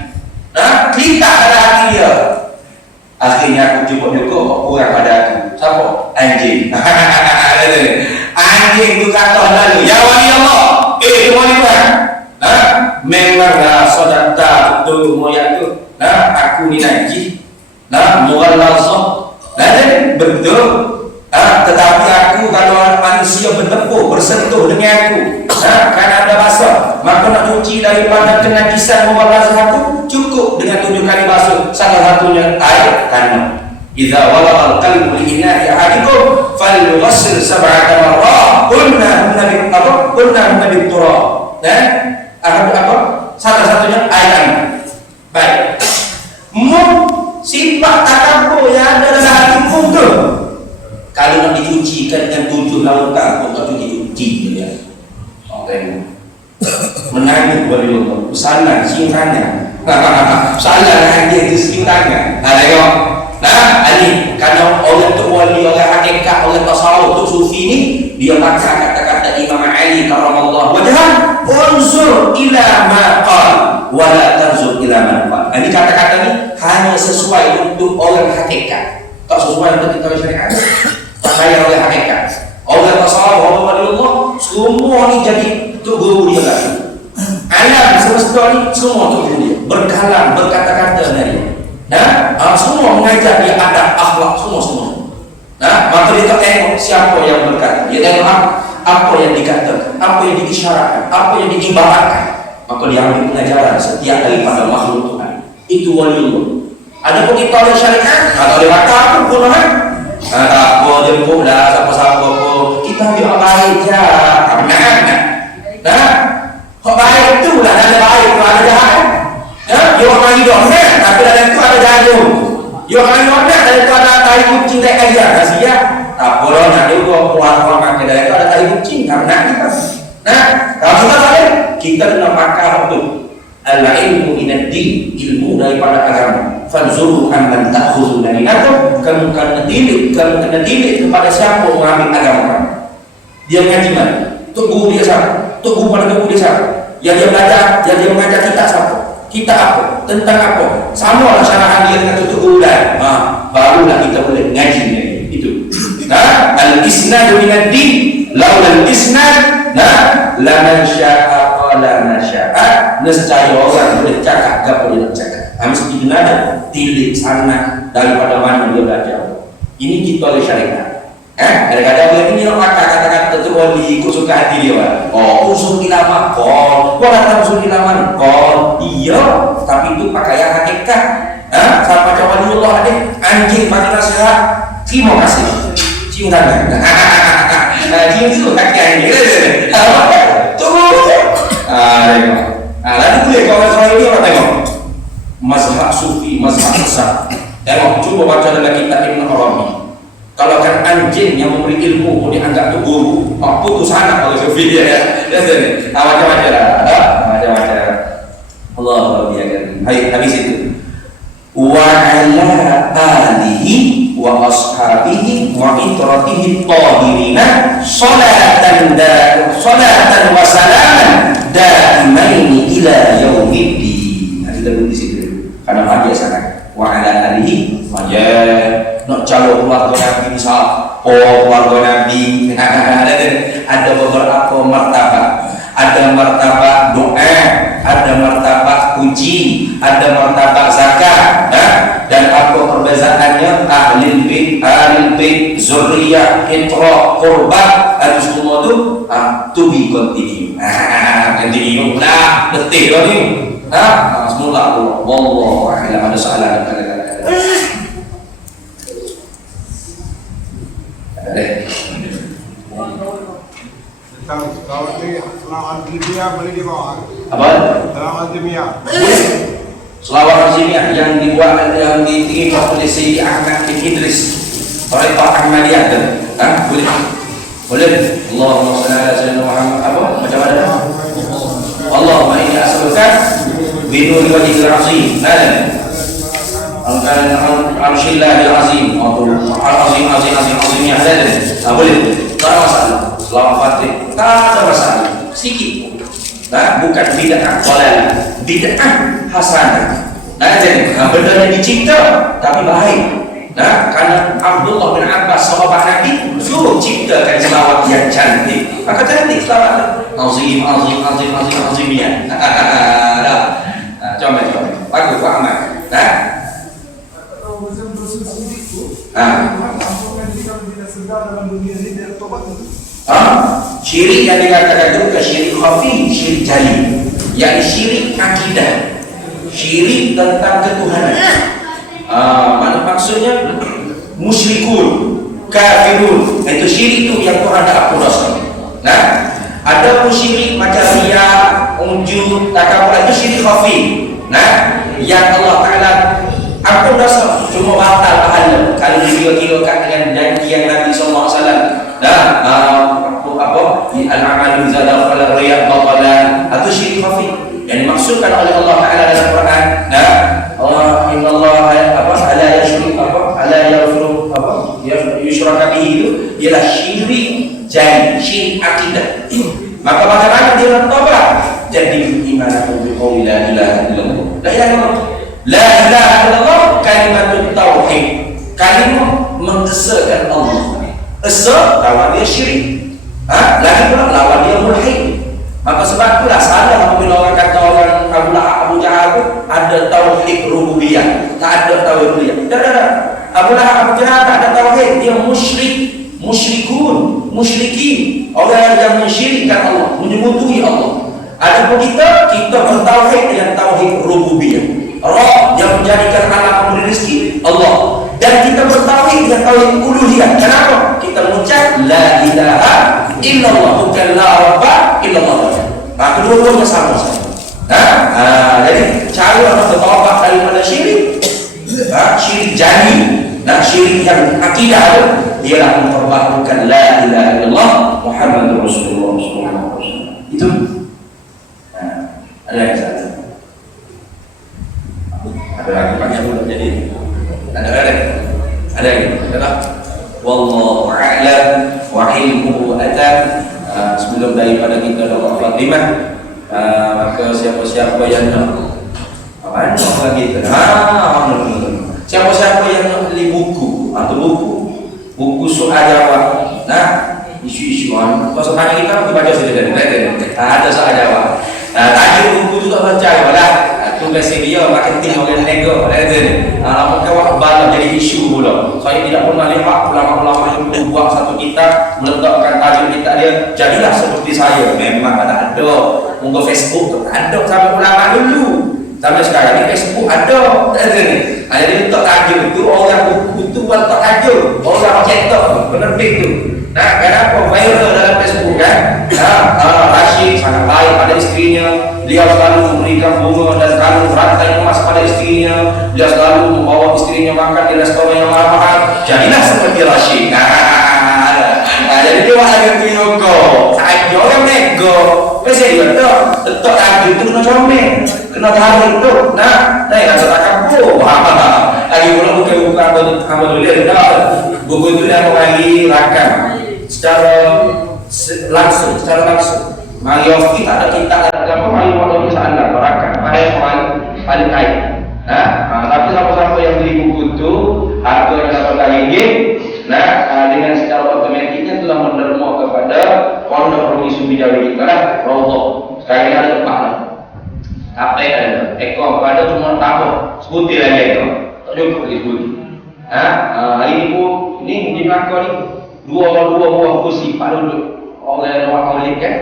Kita pada hati dia. Akhirnya aku jumpa juga orang pada aku. Siapa? Anjing. Anjing tu kata lalu, ya wali Allah. Wali Tuhan. Memanglah sodata betul moyak tu. Aku ni najis. Mughallazah. Betul. Tetapi aku kalau manusia bertepuk bersentuh dengan aku, kan ada basah, maka nak cuci daripada kenajisan mughallazah tu cukup dengan 7 kali basuh. Salah satunya air tanah. Idza walagha al-qalbu li ina'i ahadikum falyughassil 7 marrat kunna bit turab. Salah satunya air tanah. Baik. Sifat takabur yang ada dalam hatimu tu, kalau nak dicucikan dengan 7 lautan pun tak cuci dia. Tengok. Menangis boleh Allah. Salah cium tangan. Salah dia cium tangan. Tengok. Ali kalau orang tu wali, orang hakikat, orang tasawuf tu sufi ni, dia pakai kata-kata Imam Ali karamallahu wajhah, unzur ila ma qal wa la tanzur ila man qal. Ini kata-kata ni hanya sesuai untuk orang hakikat, tak sesuai untuk kita syariat. Tak kaya oleh hakikat. Orang tasawuf, orang wali Allah, semua ni jadi tu guru dia lah. Alam semesta ni semua tu guru dia. Berkalam, berkata-kata dari semua mengajar dia adab, akhlak, semua. Maka dia tak tengok siapa yang berkata, dia tengok apa yang dikatakan, apa yang diisyaratkan, apa yang diibaratkan. Maka dia ambil pengajaran setiap daripada makhluk Tuhan. Itu waliullah. Ada pun kita oleh syariat, atau oleh mata pun gunakan. Tak apa jemput lah siapa-siapa pun. Kita ambil baik je. Hak baik tu lah, ada baik tu ada jahat. Dia orang hidup kan, tapi dalam tu ada jarum. Dia orang hidup kan, dalam tu ada tahi kucing tak kaya. Kasihan. Tak apalah nak dia buat makan dalam tu ada tahi kucing. Tak nak kita. Kalau kita boleh, kita kena pakar tu. Al-ilmu minad-din, ilmu daripada agama. Fanzuru amman ta'khudhu dinakum, kamu kena didik kepada siapa mengambil agama kamu. Dia mengaji mana? Tok guru dia siapa? Tok guru pada guru dia siapa? Yang dia belajar, yang dia mengajar kita siapa? Kita apa? Tentang apa? Sama lah syarahan dia dengan tutup guru lain. Barulah kita boleh mengaji itu. Al-isnadu minad-din, laula al-isnad, laman sya'a qala ma sya'a. Nescaya orang boleh cakap apa dia nak cakap. Mesti benar tilik sanad daripada mana dia belajar. Ini kita oleh syariat. Kadang-kadang dia ini nak pakai kata-kata tu wali ikut suka hati dia. Usul ilama kol, kau datang usul ilama kol. Iya, tapi itu pakaian hakikat. Siapa macam waliullah ada anjing bagi nasihat, terima kasih. Cium tangan. Cium tu kaki anjing. Tunggu. Tengok. Lalu boleh kau orang ini apa tengok? Mazhab sufi, mazhab sesat. Tengok, cuba baca dalam kitab Ibn Arabi. Kalau kan anjing yang memberi ilmu pun dianggap tu guru, putus anak kalau sufi dia ya. Macam-macam lah. Macam-macam. Allah biarkan. Habis itu. Wa ala alihi wa ashabihi wa itratihi tahirina salatan wa salaman daimaini ila yaumiddin. Kita duduk di situ. Karena dia sangat wa ala alihi nak calon keluarga Nabi misal keluarga Nabi ada beberapa martabat. Ada martabat doa, ada martabat puji, ada martabat zakat, dan apa perbezaannya ahli bait, zuriyah, itra, qurbat, itu semua tu to be continue. Continue lah, detik lah ni. Semula Allah. Wallahu a'lam. Ada soalan Kalau ni selawat ilmiah boleh dibawa. Apa? Selawat ilmiah. Selawat ilmiah yang dibuat yang dibuat oleh Sayyidi Ahmad bin Idris, Tariqah Ahmadiyah tu. Boleh. Allahumma shalli ala sayyidina Muhammad. Apa? Macam mana? Allahumma inni as'aluka bi nuri wajhikal azim. Al-Arshillahil azim. Azim ya hadan. Boleh. Tak ada masalah. Selawat Fatih. Tak ada masalah. Sikit. Bukan bid'ah dalalah. Bid'ah hasanah. Jadi benda yang dicipta tapi baik. Karena Abdullah bin Abbas sahabat Nabi suruh ciptakan selawat yang cantik. Maka cantik selawat. azim ya. Dah. Coba. Bagus Pak Ahmad. Nah. Kalau dosa syirik tu, Ah. ampunkan diri kalau tidak sedar dalam dunia ini dia tobat tu. Syirik yang dikatakan itu bukan syirik khafi, syirik jali, yakni syirik akidah, syirik tentang ketuhanan. Maksudnya musyrikun, kafirun, itu syirik itu yang Tuhan tak ampun dosa. Nah, ada pun syirik macam riya, ujub, takabur, itu syirik khafi. Nah, yang Allah Taala ampun dosa, cuma batal pahala kalau dikira-kirakan dengan janji yang Nabi SAW. Nah, al-amalu zada fala riya batalan, itu syirik khafi yang dimaksudkan oleh Allah Taala dalam Quran. Nah, Allah innallaha ala yaghfiru yushraka bihi itu ialah syirik jali, syirik akidah. Maka bagaimana dia bertobat? Jadi iman bi qouli la ilaha illallah. La ilaha illallah. La ilaha illallah kalimatut tauhid. Kalimat mengesahkan Allah. Esa lawan dia syirik. Lagi pula lawan dia mulhid. Maka sebab itulah salah apabila orang kata orang Abu Jahal itu ada tauhid rububiyah, tak ada tauhid rububiyah. Dah. Abu Jahal tak ada tauhid, dia musyrik, musyrikun, musyrikin, orang yang mensyirikkan Allah, menyebutui Allah. Adapun kita bertauhid dengan tauhid rububiyah. Rabb yang menjadikan alam memberi rezeki Allah, dan kita bertauhid dengan tauhid uluhiyah. Kenapa? Kita mengucap la ilaha illallah, bukan la rabba illallah. Kedua-duanya sama saja. Jadi cara orang bertaubat daripada syirik, syirik jani, syirik yang akidah itu ialah memperbaharukan la ilaha illallah Muhammadur Rasulullah sallallahu alaihi wasallam. Itu ada yang satu. Ada lagi banyak pula jadi. Ada tak? Wallahu a'lam wa ilmuhu atam. Sebelum daripada kita dapat Fatimah, maka siapa-siapa yang nak apa lagi tu? Siapa-siapa yang nak beli buku atau buku soal jawab, isu-isu kau sebenarnya kita baca saja ada soal jawab. Tajuk buku tu tak baca lah. Tugas dia marketing oleh nego lama kau bala jadi isu pula. Saya tidak pernah lihat ulama-ulama yang buat satu kitab meletakkan tajuk kitab dia jadilah seperti saya. Memang ada muka Facebook tu ada sampai ulama dulu, sampai sekarang ni Facebook ada. Jadi letak tajuk tu, orang buku tu buat letak tajuk, orang cetak penerbit tu. Kenapa viral dalam Facebook kan? Rashid sangat baik pada istrinya, beliau selalu memberikan bunga dan selalu berantai emas pada istrinya, beliau selalu membawa istrinya makan di restoran yang mahal. Jadilah seperti Rashid. Jadi dia ada nego, saja orang nego. Pasal dia letak tajuk tu kena comel, kena tarik tu. Dah tak kampung. Lagi pula bukan alhamdulillah. Buku itu dah bagi rakam secara langsung. Mari Yofi tak ada kitab agama, mari walau bisa anda berakan pada yang paling baik. Tapi siapa-siapa yang beli buku itu harga dapat ringgit, dengan secara otomatiknya telah menderma kepada pondok Rumi Subijawi kita lah, Raudhah. Sekarang ini ada tempat lah. Apa yang ada? Ekor pada cuma tambah sebutir lagi ekor, tak cukup lagi sebutir. Hari ini pun ni di belakang ni dua buah kursi Pak duduk orang yang awak kan.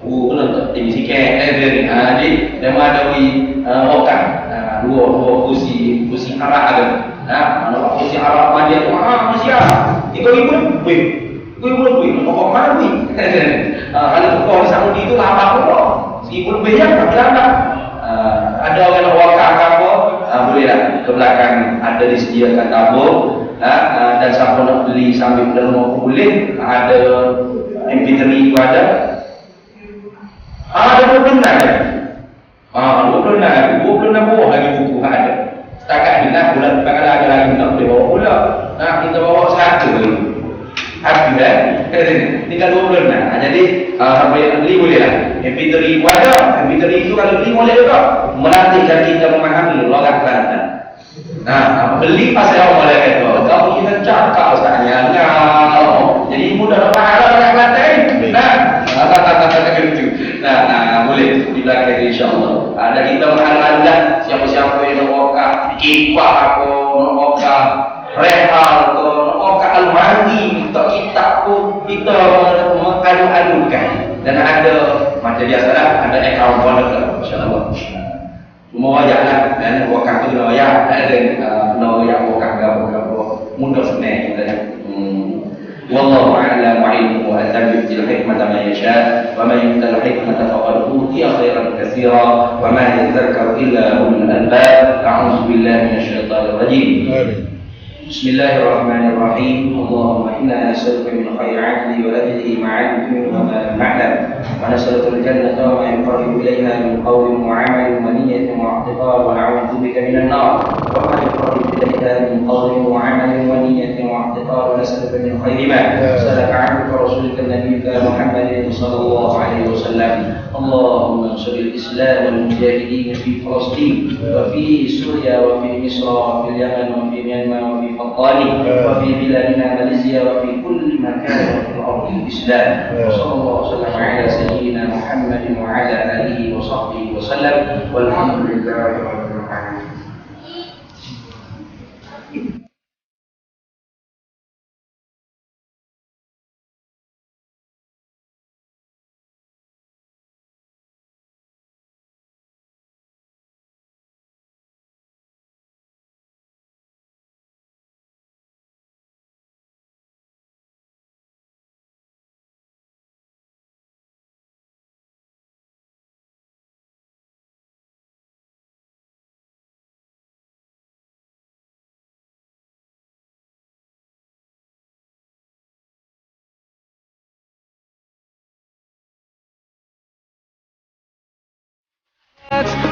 Benar tak? TV sikit ni. Jadi dia ada otak. Dua kursi Arab ada. Mana kursi Arab dia tu masih ada. 3,000 lebih. 3,000 lebih. Kau mana lebih? Kalau kau di Saudi itu lama pun 1,000 lebih ya, tak lama. Ada orang nak wakaf apa? Bolehlah ke belakang ada disediakan tabung. Dan siapa nak beli sambil berderma pun boleh. Ada MP3 itu ada. Ada 26 lagi. 26 buah lagi buku ada. Setakat ni lah bulan depan kalau ada lagi tak boleh bawa pula. Kita bawa satu lagi. Habis dah. Tinggal 26. Jadi siapa yang nak beli boleh lah. MP3 itu ada. MP3 itu kalau beli boleh juga. Melatihkan kita memahami logat Kelantan. Beli pasal orang boleh kata kau kita cakap sekarang. Jadi mudah dapat pahala orang Kelantan. Kata gitu. kipas apa, nak oka rehal atau nak oka almandi, untuk kitab pun kita mengadu-adukan. Dan ada macam biasalah, ada account wallet lah, masya-Allah. Semua wajah lah, dan wakaf tu kena wajah, ada kena wajah wakaf berapa mudah sebenarnya kita ya. Wallahu a'lam wa ilmuhu atam yu'til hikmata man yasha wa man yu'tal hikmata faqad utiya khairan katsira wa ma yadhakkaru illa ulul albab. A'udzu billahi minasy syaithanir rajim. Bismillahirrahmanirrahim. Allahumma inna nas'aluka min khairi 'ajli wa ajlihi ma'a 'ilmi wa ma lam na'lam. Wa nas'aluka al-jannata wa ma yuqarribu ilayha min qawlin wa 'amalin wa niyyatin wa i'tiqad wa na'udzu bika minan nar. Wa ma yuqarribu ilayha min qawlin wa 'amalin wa niyyatin wa i'tiqad wa nas'aluka min khairi ma sa'alaka 'abduka rasulika nabiyyuka Muhammadin sallallahu alaihi wasallam. Allahumma ansur al-islam wal mujahidin fi Palestin wa fi Syria wa fi Misr wa fi Yaman wa fi Myanmar wa fi Afghanistan wa fi biladina Malaysia wa fi kulli makan fil ardi al-islam. Sallallahu alaihi ala sayyidina Muhammadin wa ala alihi wa sahbihi wa sallam. Walhamdulillahi rabbil alamin. Let's